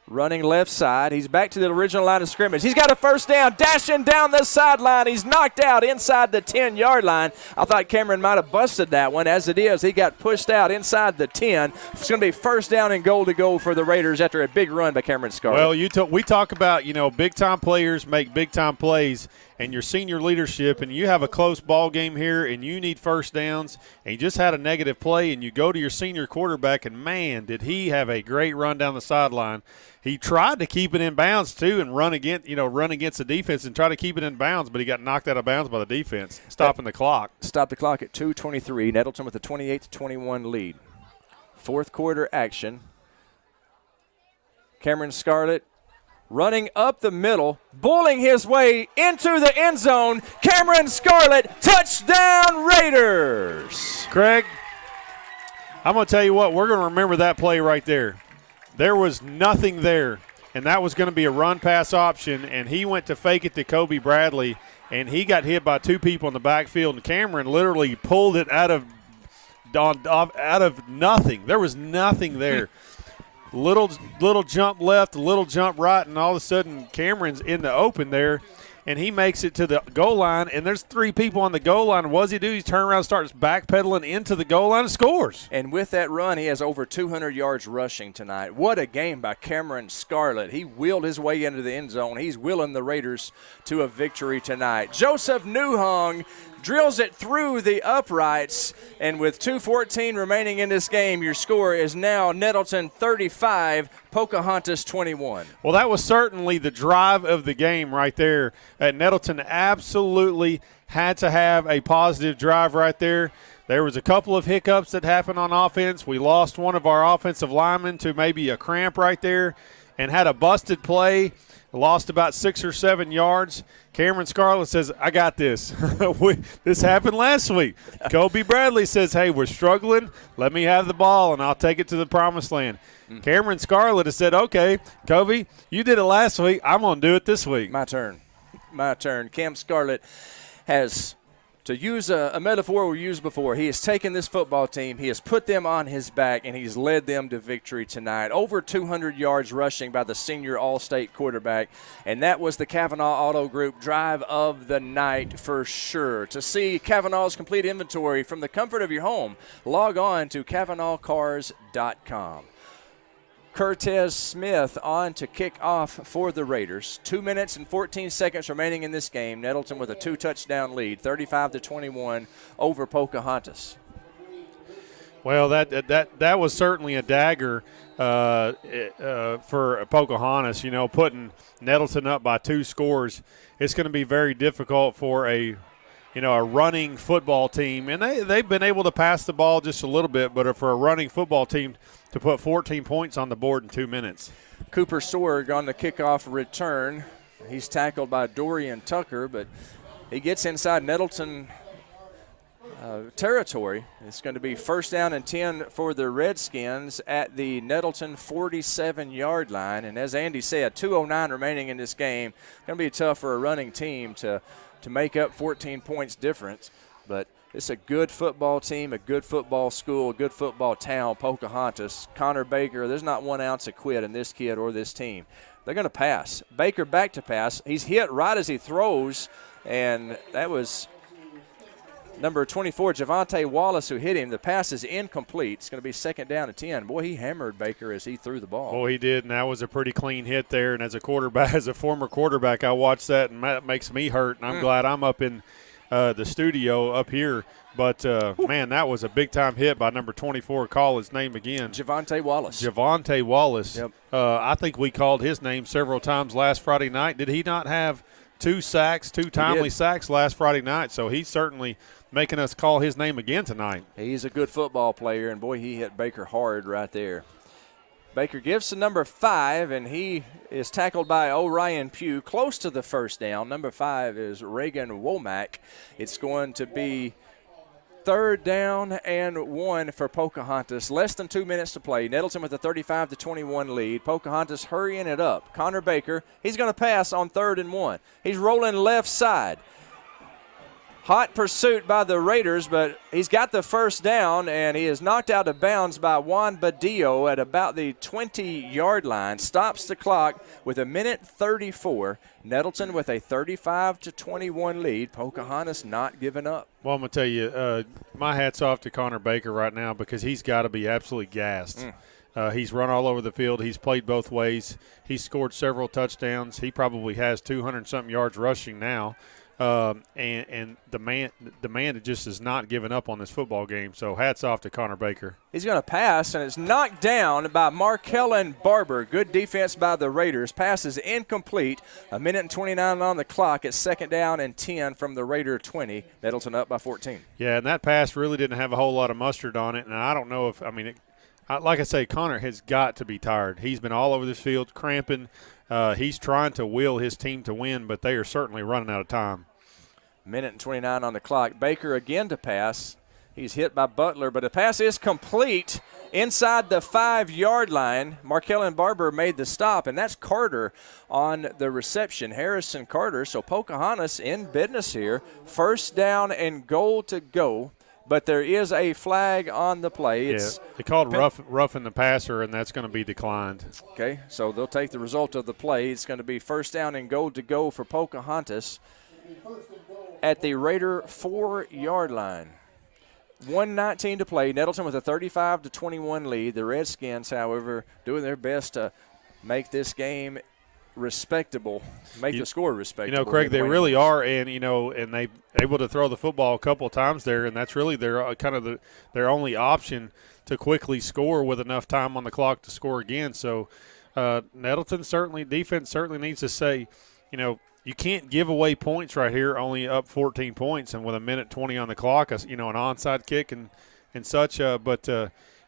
running left side. He's back to the original line of scrimmage. He's got a first down, dashing down the sideline. He's knocked out inside the 10-yard line. I thought Cameron might have busted that one. As it is, he got pushed out inside the 10. It's going to be first down and goal to go for the Raiders after a big run by Cameron Scarlett. Well, we talk about, big-time players make big-time plays, and your senior leadership, and you have a close ball game here, and you need first downs, and you just had a negative play, and you go to your senior quarterback, and, man, did he have a great run down the sideline. He tried to keep it in bounds, too, and run against the defense and try to keep it in bounds, but he got knocked out of bounds by the defense, stopping the clock. Stop the clock at 2:23. Nettleton with a 28-21 lead. Fourth quarter action. Cameron Scarlett running up the middle, bowling his way into the end zone. Cameron Scarlett, touchdown Raiders. Craig, I'm going to tell you what, we're going to remember that play right there. There was nothing there, and that was going to be a run-pass option, and he went to fake it to Kobe Bradley, and he got hit by 2 people in the backfield, and Cameron literally pulled it out of nothing. There was nothing there. Little jump left, a little jump right, and all of a sudden Cameron's in the open there, and he makes it to the goal line, and there's 3 people on the goal line. What does he do? He turns around and starts backpedaling into the goal line and scores. And with that run, he has over 200 yards rushing tonight. What a game by Cameron Scarlett. He wheeled his way into the end zone. He's wheeling the Raiders to a victory tonight. Joseph Newhung drills it through the uprights, and with 2:14 remaining in this game, your score is now Nettleton 35, Pocahontas 21. Well, that was certainly the drive of the game right there. Nettleton absolutely had to have a positive drive right there. There was a couple of hiccups that happened on offense. We lost one of our offensive linemen to maybe a cramp right there and had a busted play, lost about 6 or 7 yards. Cameron Scarlett says, I got this. This happened last week. Kobe Bradley says, hey, we're struggling. Let me have the ball, and I'll take it to the promised land. Cameron Scarlett has said, okay, Kobe, you did it last week. I'm going to do it this week. My turn. Cam Scarlett has, to use a metaphor we used before, he has taken this football team, he has put them on his back, and he's led them to victory tonight. Over 200 yards rushing by the senior All-State quarterback, and that was the Kavanaugh Auto Group drive of the night for sure. To see Kavanaugh's complete inventory from the comfort of your home, log on to KavanaughCars.com. Cortez Smith on to kick off for the Raiders. 2 minutes and 14 seconds remaining in this game. Nettleton with a 2-touchdown lead, 35-21 over Pocahontas. Well, that was certainly a dagger for Pocahontas. Putting Nettleton up by 2 scores, it's going to be very difficult for a running football team, and they've been able to pass the ball just a little bit, but for a running football team to put 14 points on the board in 2 minutes. Cooper Sorg on the kickoff return. He's tackled by Dorian Tucker, but he gets inside Nettleton territory. It's going to be first down and 10 for the Redskins at the Nettleton 47-yard line. And as Andy said, 2:09 remaining in this game. Going to be tough for a running team to make up 14 points difference. But it's a good football team, a good football school, a good football town, Pocahontas. Connor Baker, there's not 1 ounce of quit in this kid or this team. They're going to pass. Baker back to pass. He's hit right as he throws, and that was number 24, Javante Wallace, who hit him. The pass is incomplete. It's going to be second down and 10. Boy, he hammered Baker as he threw the ball. Oh, he did, and that was a pretty clean hit there. And as a former quarterback, I watched that, and that makes me hurt. And I'm glad I'm up in the studio up here. But, man, that was a big-time hit by number 24. Call his name again. Javante Wallace. Javante Wallace. Yep. I think we called his name several times last Friday night. Did he not have 2 sacks, 2 timely sacks last Friday night? So he's certainly making us call his name again tonight. He's a good football player, and, boy, he hit Baker hard right there. Baker gives to number 5, and he is tackled by Orion Pugh close to the first down. Number 5 is Reagan Womack. It's going to be 3rd down and 1 for Pocahontas. Less than 2 minutes to play. Nettleton with a 35-21 lead. Pocahontas hurrying it up. Connor Baker, he's going to pass on 3rd and 1. He's rolling left side. Hot pursuit by the Raiders, but he's got the first down, and he is knocked out of bounds by Juan Badillo at about the 20-yard line. Stops the clock with 1:34. Nettleton with a 35-21 lead. Pocahontas not giving up. Well, I'm going to tell you, my hat's off to Connor Baker right now because he's got to be absolutely gassed. He's run all over the field. He's played both ways. He's scored several touchdowns. He probably has 200-something yards rushing now. And the man just is not giving up on this football game. So hats off to Connor Baker. He's going to pass, and it's knocked down by Markellen Barber. Good defense by the Raiders. Pass is incomplete. 1:29 on the clock. It's 2nd down and 10 from the Raider 20. Nettleton up by 14. Yeah, and that pass really didn't have a whole lot of mustard on it. And I don't know if, like I say, Connor has got to be tired. He's been all over this field cramping. He's trying to will his team to win, but they are certainly running out of time. 1:29 on the clock. Baker again to pass. He's hit by Butler, but the pass is complete inside the 5-yard line. Markellen Barber made the stop, and that's Carter on the reception. Harrison Carter. So Pocahontas in business here. 1st down and goal to go. But there is a flag on the play. It's they called roughing the passer, and that's going to be declined. Okay, so they'll take the result of the play. It's going to be 1st down and goal to go for Pocahontas at the Raider 4-yard line. 1:19 to play. Nettleton with a 35-21 lead. The Redskins, however, doing their best to make this game respectable, the score respectable. Craig, they really are, and and they able to throw the football a couple of times there, and that's really their their only option to quickly score with enough time on the clock to score again. So Nettleton defense certainly needs to say, you can't give away points right here, only up 14 points, and with 1:20 on the clock, an onside kick and such. But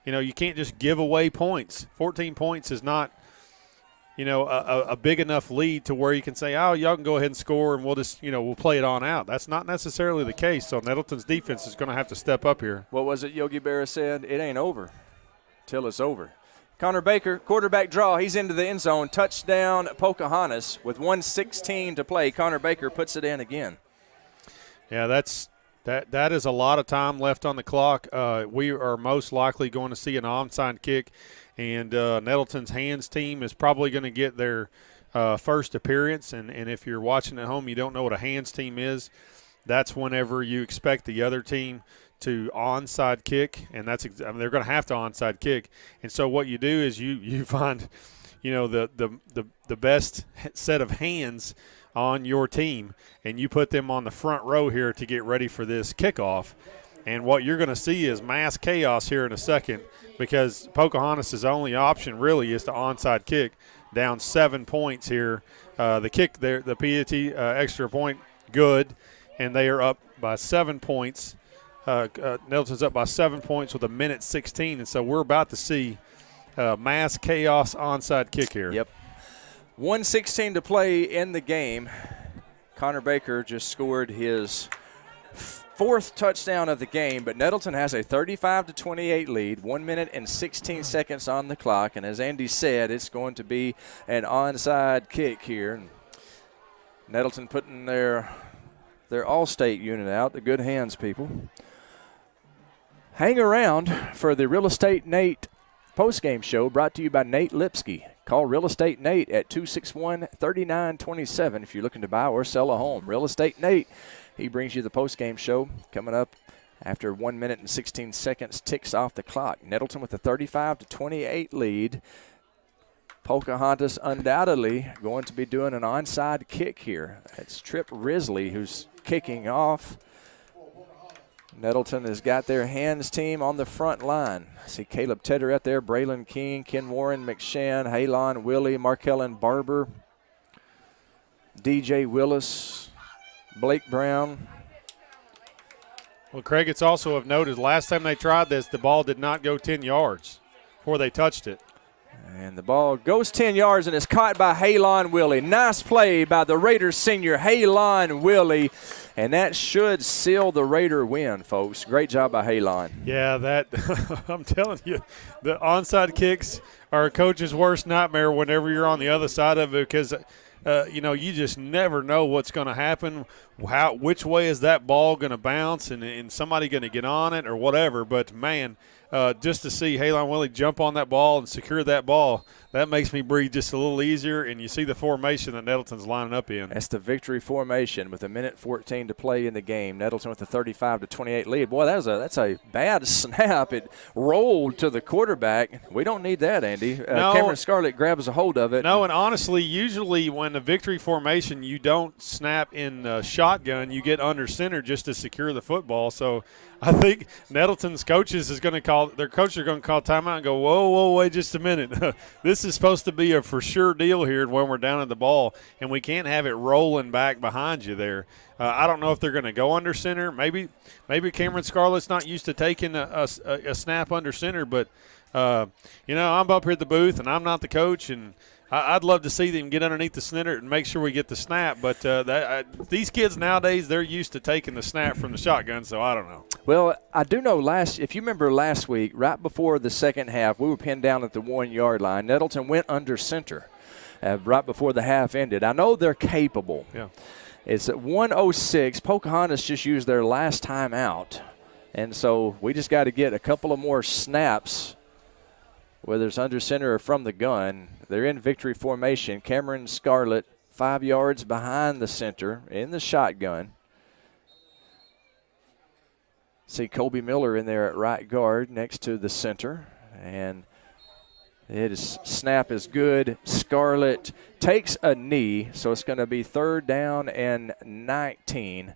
you can't just give away points. 14 points is not a big enough lead to where you can say, oh, y'all can go ahead and score and we'll just, we'll play it on out. That's not necessarily the case. So Nettleton's defense is going to have to step up here. What was it Yogi Berra said? It ain't over till it's over. Connor Baker, quarterback draw. He's into the end zone. Touchdown, Pocahontas with 1:16 to play. Connor Baker puts it in again. Yeah, that is a lot of time left on the clock. We are most likely going to see an onside kick. And Nettleton's hands team is probably going to get their first appearance. And if you're watching at home, you don't know what a hands team is, that's whenever you expect the other team to onside kick. And they're going to have to onside kick. And so what you do is you find, the best set of hands on your team, and you put them on the front row here to get ready for this kickoff. And what you're going to see is mass chaos here in a second, because Pocahontas' only option really is to onside kick, down 7 points here. The kick there, the PAT extra point, good, and they are up by 7 points. Nettleton's up by 7 points with 1:16, and so we're about to see mass chaos onside kick here. Yep. 1:16 to play in the game. Connor Baker just scored his 4th touchdown of the game, but Nettleton has a 35-28 lead, 1:16 on the clock, and as Andy said, it's going to be an onside kick here. Nettleton putting their All-State unit out, the good hands people. Hang around for the Real Estate Nate postgame show brought to you by Nate Lipsky. Call Real Estate Nate at 261-3927 if you're looking to buy or sell a home. Real Estate Nate, he brings you the postgame show coming up after 1:16 ticks off the clock. Nettleton with a 35-28 lead. Pocahontas undoubtedly going to be doing an onside kick here. It's Tripp Risley who's kicking off. Nettleton has got their hands team on the front line. I see Caleb Tedder out there, Braylon King, Ken Warren, McShann, Halon Willie, Markellen Barber, DJ Willis, Blake Brown. Well, Craig, it's also of noted last time they tried this, the ball did not go 10 yards before they touched it. And the ball goes 10 yards and is caught by Halon Willie. Nice play by the Raiders senior, Halon Willie. And that should seal the Raider win, folks. Great job by Halon. Yeah, that I'm telling you, the onside kicks are a coach's worst nightmare whenever you're on the other side of it because, you just never know what's going to happen, which way is that ball going to bounce and somebody going to get on it or whatever. But, man, just to see Halon Willie jump on that ball and secure that ball, that makes me breathe just a little easier, and you see the formation that Nettleton's lining up in. That's the victory formation with 1:14 to play in the game. Nettleton with a 35-28 lead. Boy, that's a bad snap. It rolled to the quarterback. We don't need that, Andy. No, Cameron Scarlett grabs a hold of it. No, and honestly, usually when the victory formation, you don't snap in shotgun. You get under center just to secure the football. So I think Nettleton's coaches are going to call timeout and go, whoa, wait just a minute. This is supposed to be a for sure deal here when we're down at the ball, and we can't have it rolling back behind you there. I don't know if they're going to go under center. Maybe Cameron Scarlett's not used to taking a snap under center, but, I'm up here at the booth, and I'm not the coach, and I'd love to see them get underneath the center and make sure we get the snap. But these kids nowadays, they're used to taking the snap from the shotgun, so I don't know. Well, I do know if you remember last week, right before the second half, we were pinned down at the 1-yard line. Nettleton went under center right before the half ended. I know they're capable. Yeah. It's at 1:06. Pocahontas just used their last time out. And so we just got to get a couple of more snaps, whether it's under center or from the gun. They're in victory formation. Cameron Scarlett 5 yards behind the center in the shotgun. See Colby Miller in there at right guard next to the center. And snap is good. Scarlett takes a knee, so it's going to be 3rd down and 19.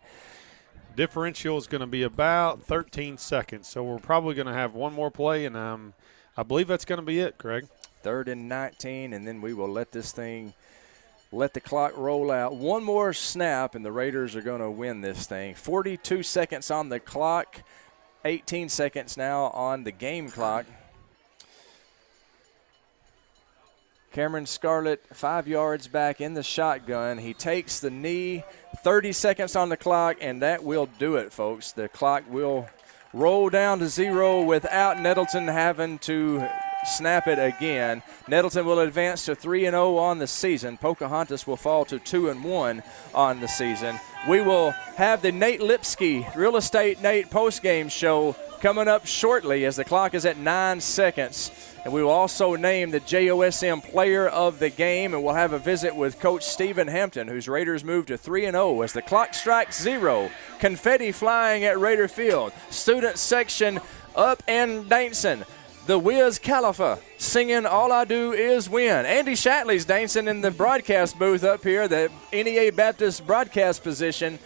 Differential is going to be about 13 seconds, so we're probably going to have one more play, and I believe that's going to be it, Craig. 3rd and 19, and then we will let the clock roll out. One more snap, and the Raiders are going to win this thing. 42 seconds on the clock, 18 seconds now on the game clock. Cameron Scarlett 5 yards back in the shotgun. He takes the knee, 30 seconds on the clock, and that will do it, folks. The clock will roll down to 0 without Nettleton having to snap it again. Nettleton will advance to 3-0 on the season. Pocahontas will fall to 2-1 on the season. We will have the Nate Lipsky Real Estate Nate postgame show coming up shortly as the clock is at 9 seconds. And we will also name the JOSM player of the game, and we'll have a visit with Coach Stephen Hampton, whose Raiders move to 3-0 as the clock strikes 0. Confetti flying at Raider Field. Student section up and dancing. The Wiz Khalifa singing All I Do Is Win. Andy Shatley's dancing in the broadcast booth up here, the NEA Baptist broadcast position.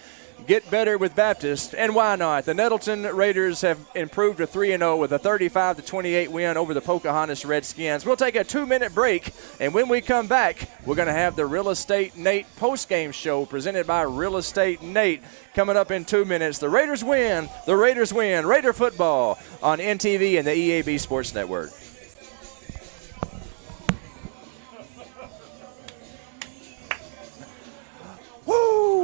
Get better with Baptist, and why not? The Nettleton Raiders have improved to 3-0 with a 35-28 win over the Pocahontas Redskins. We'll take a 2-minute break, and when we come back, we're going to have the Real Estate Nate postgame show presented by Real Estate Nate coming up in 2 minutes. The Raiders win. The Raiders win. Raider football on NTV and the EAB Sports Network. Woo!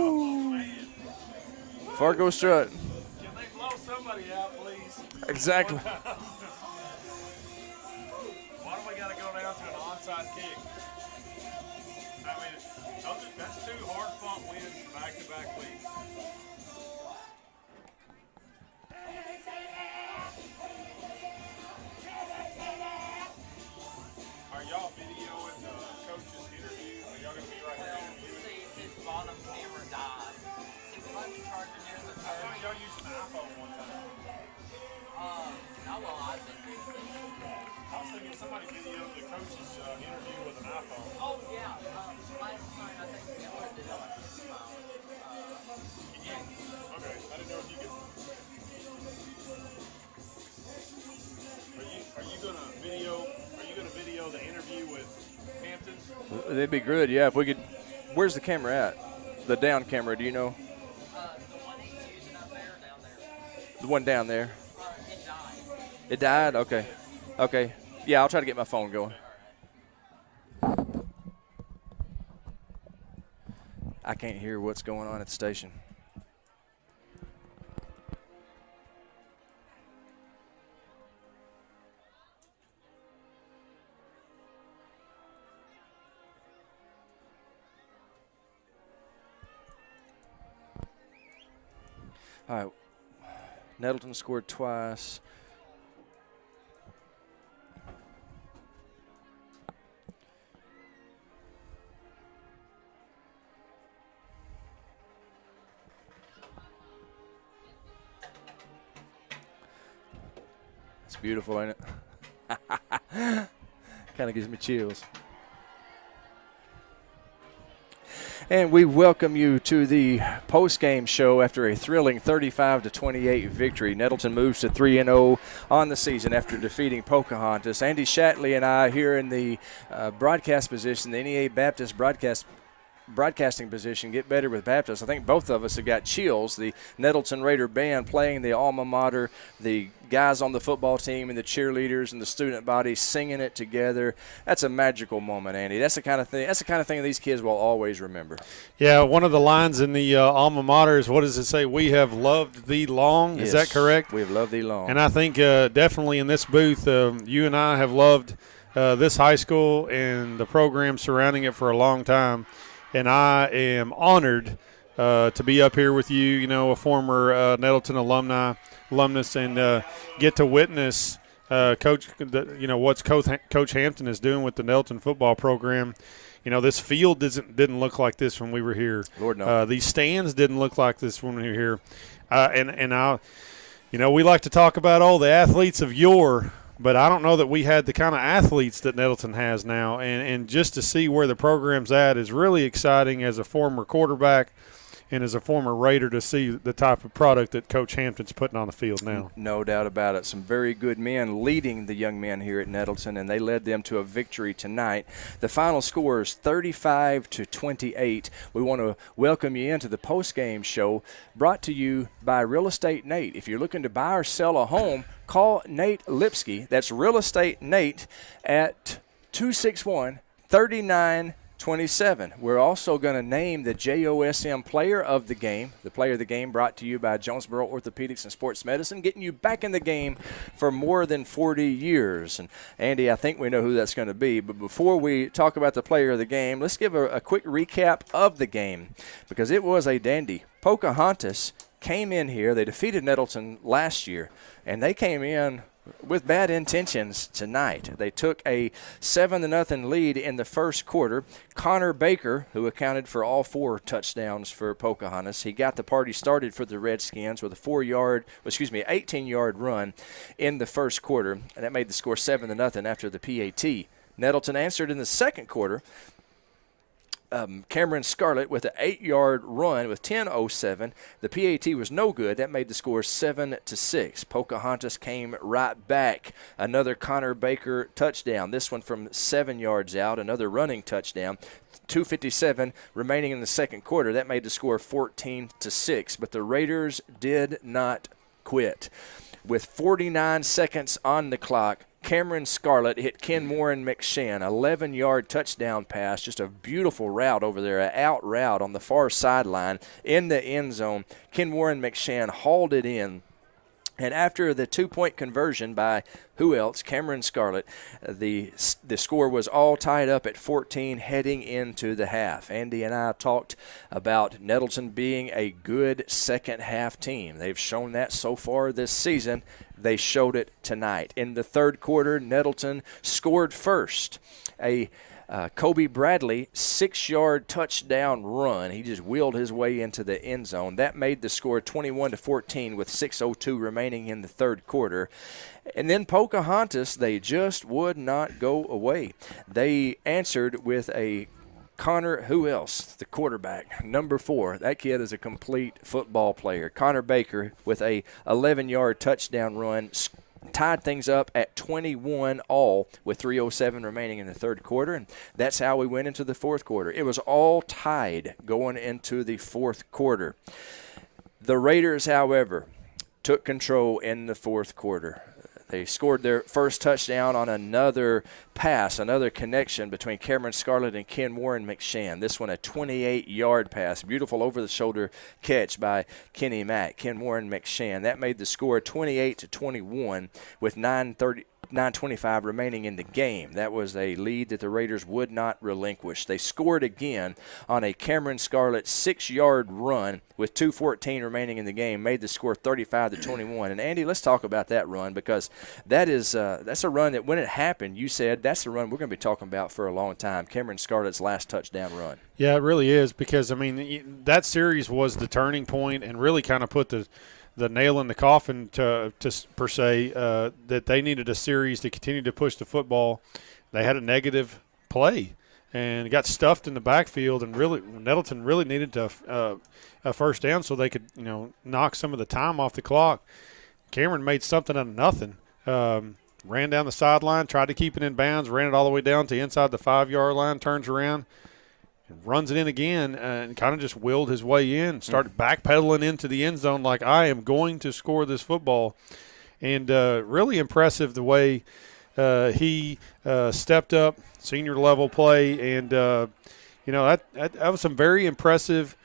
Fargo strut. Can they blow somebody out, please? Exactly. Why do we got to go down to an onside kick? I mean, that's 2 hard-fought wins back-to-back weeks. Are y'all videoing the coach's interview? Are y'all going to be right here interviewing? His bottom camera died. I thought y'all used an iPhone one time. No, well, I've been using it. I was thinking somebody videoed the coach's interview with an iPhone. Oh, yeah. Last night, I think we did it on his phone. Okay, I didn't know if you could. Are you gonna video the interview with Hampton? That'd be good, yeah. If we could. Where's the camera at? The down camera, do you know? The one he's using up there, down there. The one down there. It died. It died? Okay. Okay. Yeah, I'll try to get my phone going. I can't hear what's going on at the station. All right. Nettleton scored twice. It's beautiful, ain't it? Kind of gives me chills. And we welcome you to the post-game show after a thrilling 35-28 victory. Nettleton moves to 3-0 on the season after defeating Pocahontas. Andy Shatley and I here in the broadcast position, the NEA Baptist broadcasting position, Get Better with Baptist. I think both of us have got chills. The Nettleton Raider band playing the alma mater, the guys on the football team and the cheerleaders and the student body singing it together. That's a magical moment, Andy. That's the kind of thing that these kids will always remember. Yeah, one of the lines in the alma mater is, what does it say? We have loved thee long. Yes, is that correct? We have loved thee long. And I think definitely in this booth, you and I have loved this high school and the program surrounding it for a long time. And I am honored to be up here with you, a former Nettleton alumnus, and get to witness what's Coach Hampton is doing with the Nettleton football program. This field didn't look like this when we were here. Lord, no. These stands didn't look like this when we were here. We like to talk about all the athletes of yore, but I don't know that we had the kind of athletes that Nettleton has now. And just to see where the program's at is really exciting as a former quarterback and as a former Raider to see the type of product that Coach Hampton's putting on the field now. No doubt about it. Some very good men leading the young men here at Nettleton, and they led them to a victory tonight. The final score is 35-28. We want to welcome you into the post-game show brought to you by Real Estate Nate. If you're looking to buy or sell a home, call Nate Lipsky. That's Real Estate Nate at 261-3927. We're also going to name the JOSM Player of the Game. The Player of the Game brought to you by Jonesboro Orthopedics and Sports Medicine, getting you back in the game for more than 40 years. And, Andy, I think we know who that's going to be. But before we talk about the Player of the Game, let's give a quick recap of the game because it was a dandy. Pocahontas came in here. They defeated Nettleton last year, and they came in with bad intentions tonight. They took a 7-0 lead in the first quarter. Connor Baker, who accounted for all 4 touchdowns for Pocahontas, he got the party started for the Redskins with a 18-yard run in the first quarter, and that made the score 7-0 after the PAT. Nettleton answered in the second quarter. Cameron Scarlett with an 8-yard run with 10:07. The PAT was no good. That made the score 7-6. Pocahontas came right back. Another Connor Baker touchdown. This one from 7 yards out. Another running touchdown. 2:57 remaining in the second quarter. That made the score 14-6. But the Raiders did not quit. With 49 seconds on the clock, Cameron Scarlett hit Ken Warren McShann, 11-yard touchdown pass, just a beautiful route over there, an out route on the far sideline in the end zone. Ken Warren McShann hauled it in. And after the 2-point conversion by who else? Cameron Scarlett, the score was all tied up at 14 heading into the half. Andy and I talked about Nettleton being a good second-half team. They've shown that so far this season. They showed it tonight. In the third quarter, Nettleton scored first. A Kobe Bradley 6-yard touchdown run. He just wheeled his way into the end zone. That made the score 21-14 with 6:02 remaining in the third quarter. And then Pocahontas, they just would not go away. They answered with a Connor, who else? The quarterback, number 4. That kid is a complete football player. Connor Baker with a 11-yard touchdown run, tied things up at 21 all with 3:07 remaining in the third quarter, and that's how we went into the fourth quarter. It was all tied going into the fourth quarter. The Raiders, however, took control in the fourth quarter. They scored their first touchdown on another pass, another connection between Cameron Scarlett and Ken Warren McShann. This one a 28-yard pass. Beautiful over-the-shoulder catch by Kenny Mack. Ken Warren McShann. That made the score 28-21 with 9:25 remaining in the game. That was a lead that the Raiders would not relinquish. They scored again on a Cameron Scarlett 6-yard run with 2:14 remaining in the game, made the score 35-21. And Andy, let's talk about that run, because that's a run that when it happened, you said that's the run we're going to be talking about for a long time. Cameron Scarlett's last touchdown run. Yeah, it really is, because I mean that series was the turning point and really kind of put the nail in the coffin to per se, that they needed a series to continue to push the football. They had a negative play and got stuffed in the backfield, and really Nettleton really needed a first down so they could knock some of the time off the clock. Cameron made something out of nothing. Ran down the sideline, tried to keep it in bounds, ran it all the way down to inside the 5-yard line, turns around, runs it in again, and kind of just willed his way in, started backpedaling into the end zone like, I am going to score this football. And really impressive the way he stepped up, senior level play, and that was some very impressive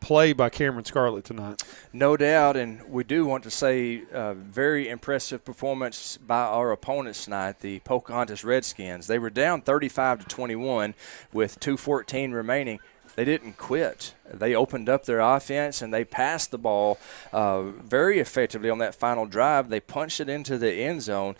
play by Cameron Scarlett tonight. No doubt, and we do want to say very impressive performance by our opponents tonight, the Pocahontas Redskins. They were down 35-21 with 2:14 remaining. They didn't quit. They opened up their offense, and they passed the ball very effectively on that final drive. They punched it into the end zone.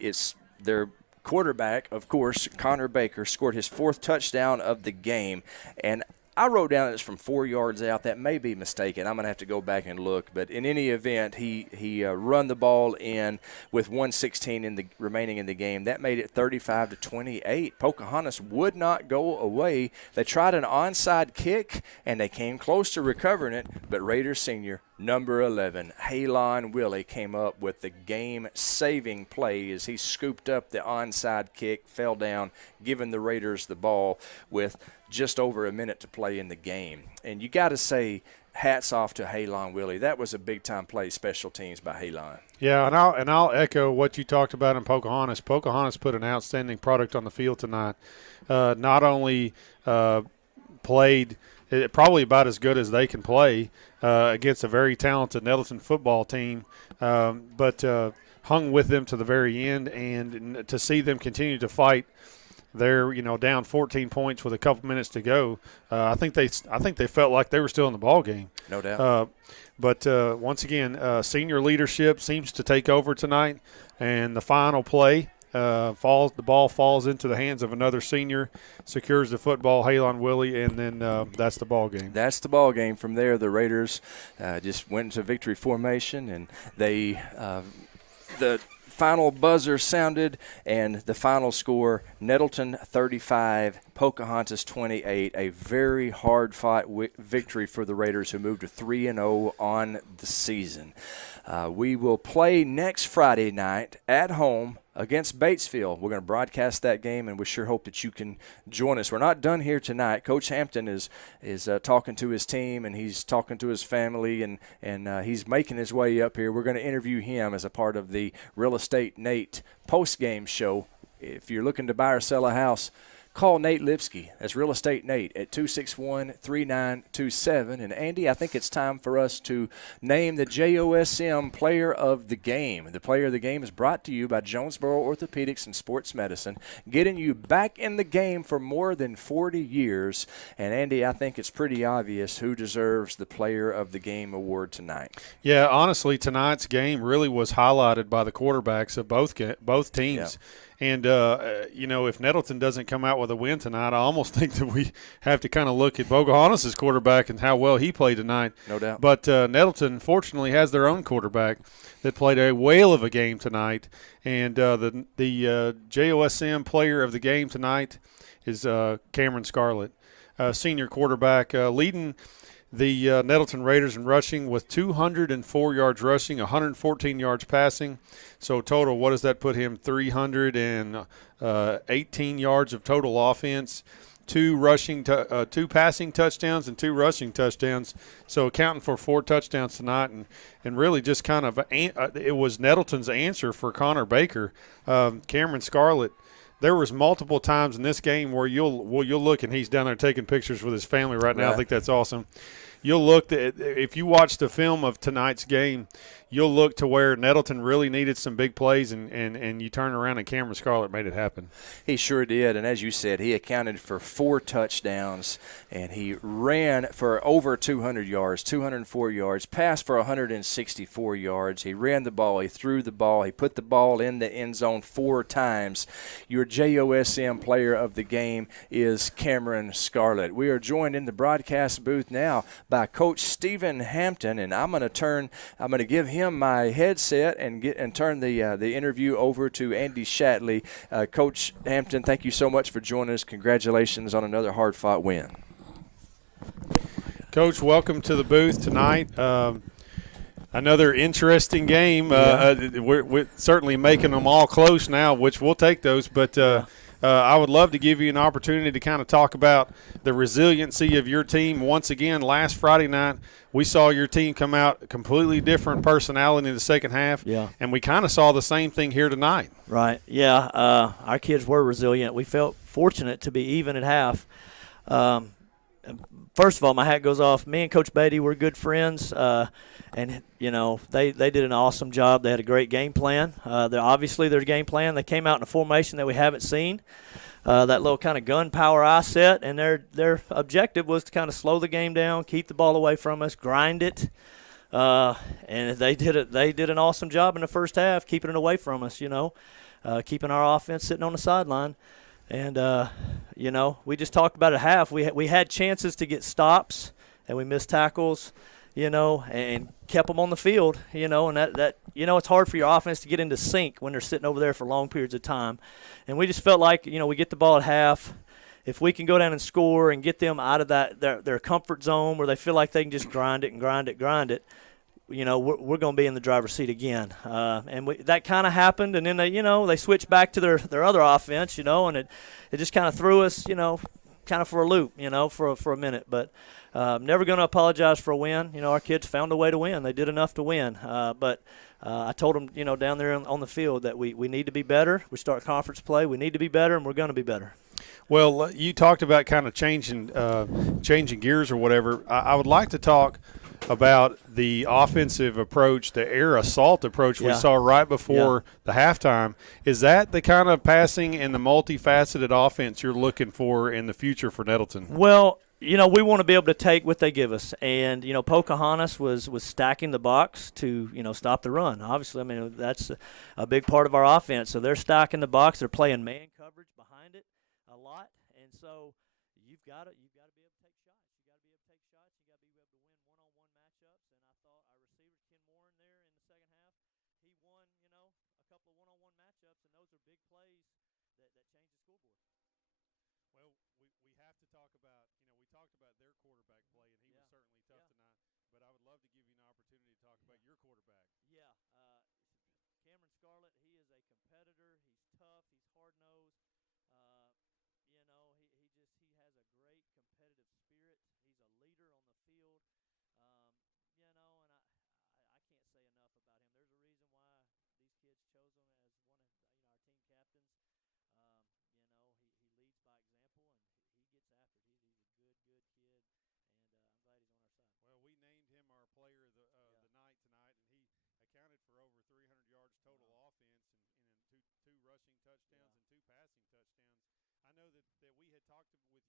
It's their quarterback, of course, Connor Baker, scored his 4th touchdown of the game, and I wrote down it's from 4 yards out. That may be mistaken. I'm going to have to go back and look. But in any event, he run the ball in with 1:16 remaining in the game. That made it 35-28. Pocahontas would not go away. They tried an onside kick, and they came close to recovering it. But Raiders senior, number 11, Halon Willie, came up with the game-saving play as he scooped up the onside kick, fell down, giving the Raiders the ball with just over a minute to play in the game. And you got to say hats off to Halon Willie. That was a big-time play, special teams by Halon. Yeah, and I'll echo what you talked about in Pocahontas. Pocahontas put an outstanding product on the field tonight. Not only played probably about as good as they can play against a very talented Nettleton football team, but hung with them to the very end, and to see them continue to fight. They're down 14 points with a couple minutes to go. I think they felt like they were still in the ball game. No doubt. But once again, senior leadership seems to take over tonight, and the final play the ball falls into the hands of another senior, secures the football, Halon Willie, and then that's the ball game. That's the ball game. From there, the Raiders just went into victory formation, and they the final buzzer sounded, and the final score, Nettleton 35, Pocahontas 28. A very hard-fought victory for the Raiders, who moved to 3-0 on the season. We will play next Friday night at home against Batesville. We're going to broadcast that game, and we sure hope that you can join us. We're not done here tonight. Coach Hampton is talking to his team, and he's talking to his family, and he's making his way up here. We're going to interview him as a part of the Real Estate Nate post-game show. If you're looking to buy or sell a house, call Nate Lipsky. That's Real Estate Nate at 261-3927. And, Andy, I think it's time for us to name the JOSM Player of the Game. The Player of the Game is brought to you by Jonesboro Orthopedics and Sports Medicine, getting you back in the game for more than 40 years. And, Andy, I think it's pretty obvious who deserves the Player of the Game award tonight. Yeah, honestly, tonight's game really was highlighted by the quarterbacks of both teams. Yeah. And, if Nettleton doesn't come out with a win tonight, I almost think that we have to kind of look at Pocahontas' quarterback and how well he played tonight. No doubt. But Nettleton, fortunately, has their own quarterback that played a whale of a game tonight. And the JOSM Player of the Game tonight is Cameron Scarlett, senior quarterback, leading the Nettleton Raiders in rushing with 204 yards rushing, 114 yards passing. So total, what does that put him? 318 yards of total offense. two passing touchdowns and 2 rushing touchdowns, so accounting for 4 touchdowns tonight, and really just kind of it was Nettleton's answer for Connor Baker. Cameron Scarlett, there was multiple times in this game where you'll look, and he's down there taking pictures with his family right now. I think that's awesome. You'll look if you watch the film of tonight's game, you'll look to where Nettleton really needed some big plays, and you turn around and Cameron Scarlett made it happen. He sure did, and as you said, he accounted for 4 touchdowns, and he ran for over 200 yards, 204 yards, passed for 164 yards. He ran the ball, he threw the ball, he put the ball in the end zone 4 times. Your JOSM player of the game is Cameron Scarlett. We are joined in the broadcast booth now by Coach Stephen Hampton, and I'm going to give him my headset and turn the interview over to Andy Shatley. Coach Hampton, thank you so much for joining us. Congratulations on another hard-fought win. Coach, welcome to the booth tonight. Another interesting game. We're certainly making them all close now, which we'll take those, but I would love to give you an opportunity to kind of talk about the resiliency of your team. Once again, last Friday night, we saw your team come out completely different personality in the second half, and we kind of saw the same thing here tonight. Right, yeah. Our kids were resilient. We felt fortunate to be even at half. First of all, my hat goes off. Me and Coach Beatty were good friends, and, you know, they did an awesome job. They had a great game plan. Obviously, their game plan, they came out in a formation that we haven't seen. That little kind of gun power I set, and their objective was to kind of slow the game down, keep the ball away from us, grind it, and they did it. They did an awesome job in the first half, keeping it away from us. You know, keeping our offense sitting on the sideline, and you know, we just talked about it at half. We had chances to get stops, and we missed tackles. You know, and kept them on the field. You know, and that you know, it's hard for your offense to get into sync when they're sitting over there for long periods of time. And we just felt like, you know, we get the ball at half. If we can go down and score and get them out of that their comfort zone where they feel like they can just grind it, you know, we're going to be in the driver's seat again. And that kind of happened. And then they switched back to their other offense, you know, and it just kind of threw us, you know, kind of for a loop, you know, for a minute. But never going to apologize for a win. You know, our kids found a way to win. They did enough to win. But I told them, you know, down there on the field that we need to be better. We start conference play. We need to be better, and we're going to be better. Well, you talked about kind of changing gears or whatever. I would like to talk about the offensive approach, the air assault approach we saw right before the halftime. Is that the kind of passing and the multifaceted offense you're looking for in the future for Nettleton? Well, you know, we want to be able to take what they give us. And, you know, Pocahontas was stacking the box to, you know, stop the run. Obviously, I mean, that's a big part of our offense. So they're stacking the box. They're playing man coverage behind it a lot. And so you've got to be able to take shots. You got to be able to take shots. You got to be able to win one-on-one matchups. And I thought our receiver, Ken Moore, in there in the second half, he won, you know, a couple of one-on-one matchups. And those are big plays that change the scoreboard. Well, we have to talk about, you know, we talked about their quarterback play, and he was certainly tough tonight. But I would love to give you an opportunity to talk about your quarterback. Yeah, Cameron Scarlett, he is a competitor. He's tough. He's hard-nosed. You know, he has a great competitive spirit. He's a leader on the field. You know, and I can't say enough about him. There's a reason why these kids chose him as one of, you know, our team captains. You know, he leads by example, and he gets after it. He's a good kid, and I'm glad he's on our side. Well, we named him our player of the night tonight, and he accounted for over 300 yards total offense and two rushing touchdowns and 2 passing touchdowns. I know that we had talked with you before in the past about, you know, your offense you would love to be a little bit more balanced with the passing game and the running game. And, man, I kind of saw that come together tonight. Yeah, we would like to be balanced, like I said, but you know, it comes down to taking what they give us. A lot of times we'll go and check with me, and you know, they're going to give us man coverage. We got to be willing to take shots, and you know, we did that. And then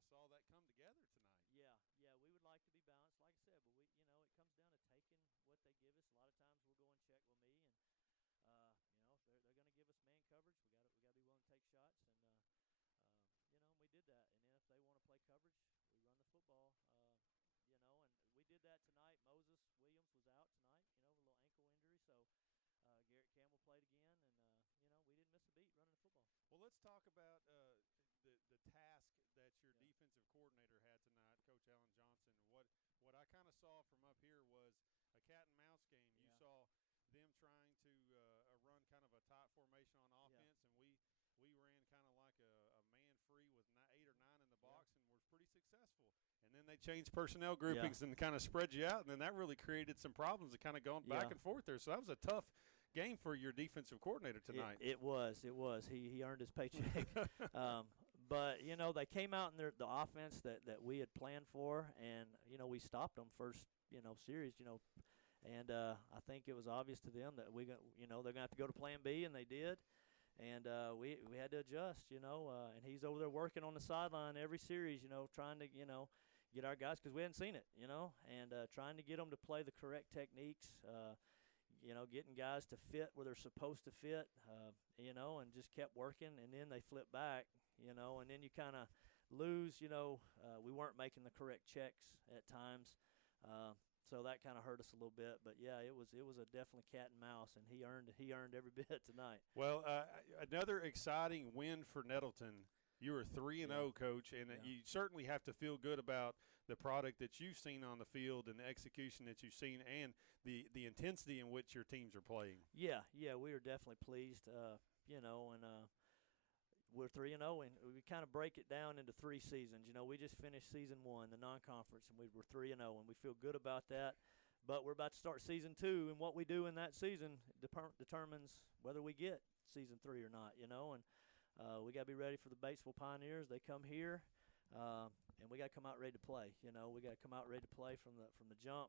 if they want to play coverage, we run the football. You know, and we did that tonight. Moses Williams was out tonight, you know, with a little ankle injury, so Garrett Campbell played again, and you know, we didn't miss a beat running the football. Well, let's talk about the task that your defensive coordinator had tonight, Coach Alan Johnson. What I kind of saw from up here was a cat and mouse game. You saw formation on offense, and we ran kind of like a man free with 8 or 9 in the box, and were pretty successful. And then they changed personnel groupings and kind of spread you out, and then that really created some problems of kind of going back and forth there. So that was a tough game for your defensive coordinator tonight. It was. He earned his paycheck. But, you know, they came out in the offense that we had planned for, and, you know, we stopped them first, you know, series, you know. And I think it was obvious to them that they're going to have to go to plan B, and they did. And we had to adjust, you know. And he's over there working on the sideline every series, you know, trying to, you know, get our guys, because we hadn't seen it, you know, and trying to get them to play the correct techniques, you know, getting guys to fit where they're supposed to fit, you know, and just kept working. And then they flip back, you know, and then you kind of lose, you know. We weren't making the correct checks at times. So that kind of hurt us a little bit, but yeah, it was a definitely cat and mouse, and he earned every bit tonight. Well, another exciting win for Nettleton. You were 3-0, Coach, and you certainly have to feel good about the product that you've seen on the field and the execution that you've seen, and the intensity in which your teams are playing. Yeah, we are definitely pleased, you know, and we're 3-0, and we kind of break it down into 3 seasons. You know, we just finished season 1, the non-conference, and we were 3-0, and we feel good about that. But we're about to start season 2, and what we do in that season determines whether we get season 3 or not. You know, and we got to be ready for the Batesville Pioneers. They come here, and we got to come out ready to play. You know, we got to come out ready to play from the jump.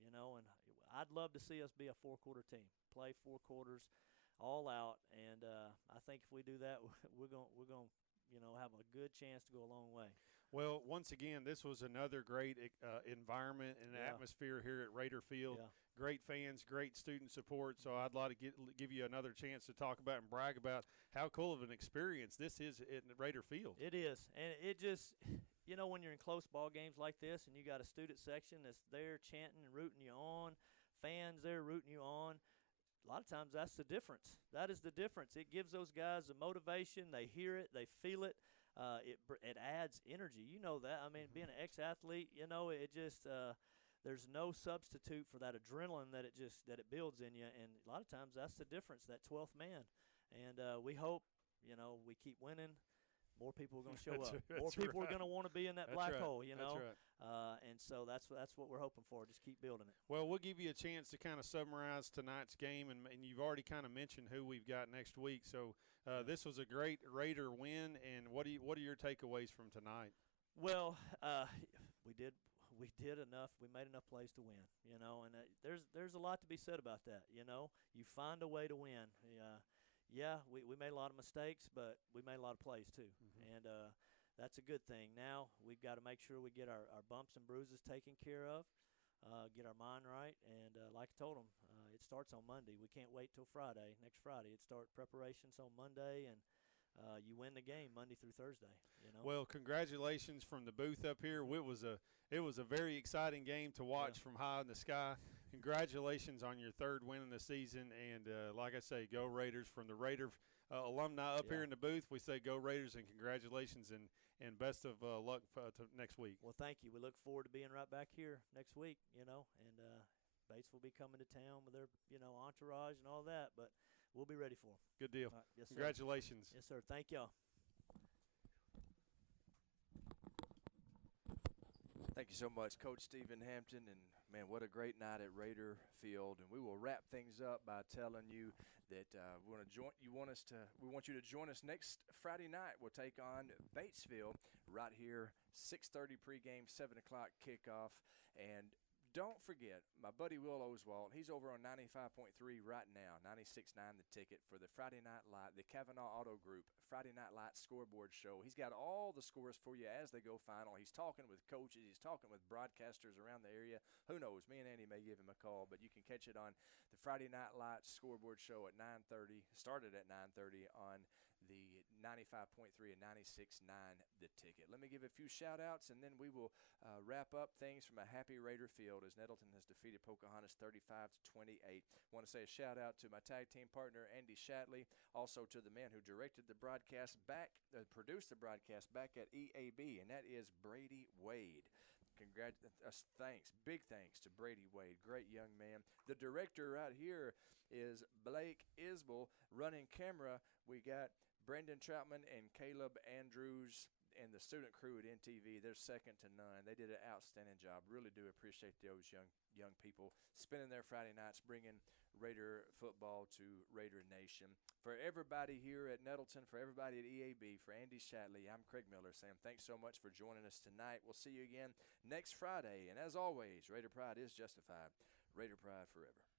You know, and I'd love to see us be a 4-quarter team, play 4 quarters. All out, and I think if we do that, we're going you know, have a good chance to go a long way. Well, once again, this was another great environment and atmosphere here at Raider Field. Yeah. Great fans, great student support. So I'd like to give you another chance to talk about and brag about how cool of an experience this is at Raider Field. It is, and it just, you know, when you're in close ball games like this, and you got a student section that's there chanting and rooting you on, fans there rooting you on. A lot of times that's the difference. That is the difference. It gives those guys the motivation. They hear it. They feel it. It adds energy. You know that. I mean, being an ex-athlete, you know, it just there's no substitute for that adrenaline that it builds in you. And a lot of times that's the difference, that 12th man. And we hope, you know, we keep winning. More people are going to show up. More people are going to want to be in that black hole, you know. And so that's what we're hoping for. Just keep building it. Well, we'll give you a chance to kind of summarize tonight's game, and you've already kind of mentioned who we've got next week. So this was a great Raider win, and what are your takeaways from tonight? Well, we did enough. We made enough plays to win, you know. And there's a lot to be said about that, you know. You find a way to win. Yeah, we made a lot of mistakes, but we made a lot of plays too. Mm-hmm. And that's a good thing. Now we've got to make sure we get our bumps and bruises taken care of, get our mind right. And like I told them, it starts on Monday. We can't wait till Friday, next Friday. It starts preparations on Monday, and you win the game Monday through Thursday. You know. Well, congratulations from the booth up here. It was a very exciting game to watch from high in the sky. Congratulations on your 3rd win in the season, and like I say, go Raiders. From the Raider alumni up here in the booth, we say go Raiders, and congratulations, and best of luck to next week. Well, thank you. We look forward to being right back here next week. You know, and Bates will be coming to town with their, you know, entourage and all that, but we'll be ready for them. Good deal. Right. Yes, congratulations. Sir. Yes, sir. Thank y'all. Thank you so much, Coach Stephen Hampton. And, man, what a great night at Raider Field. And we will wrap things up by telling you that we want you to join us next Friday night. We'll take on Batesville right here, 6:30 pregame, 7 o'clock kickoff. And don't forget, my buddy Will Oswald, he's over on 95.3 right now, 96.9 The Ticket, for the Friday Night Light, the Kavanaugh Auto Group Friday Night Light scoreboard show. He's got all the scores for you as they go final. He's talking with coaches. He's talking with broadcasters around the area. Who knows? Me and Andy may give him a call, but you can catch it on the Friday Night Light scoreboard show at 9:30, started at 9:30 on the 95.3 and 96.9 The Ticket. Let me give a few shout-outs, and then we will wrap up things from a happy Raider Field as Nettleton has defeated Pocahontas 35-28. Want to say a shout out to my tag team partner Andy Shatley, also to the man who directed the broadcast produced the broadcast back at EAB, and that is Brady Wade. big thanks to Brady Wade, great young man. The director right here is Blake Isbell. Running camera, we got Brendan Troutman and Caleb Andrews and the student crew at NTV. They're second to none. They did an outstanding job. Really do appreciate those young people spending their Friday nights bringing Raider football to Raider Nation. For everybody here at Nettleton, for everybody at EAB, for Andy Shatley, I'm Craig Miller saying thanks so much for joining us tonight. We'll see you again next Friday. And as always, Raider Pride is justified. Raider Pride forever.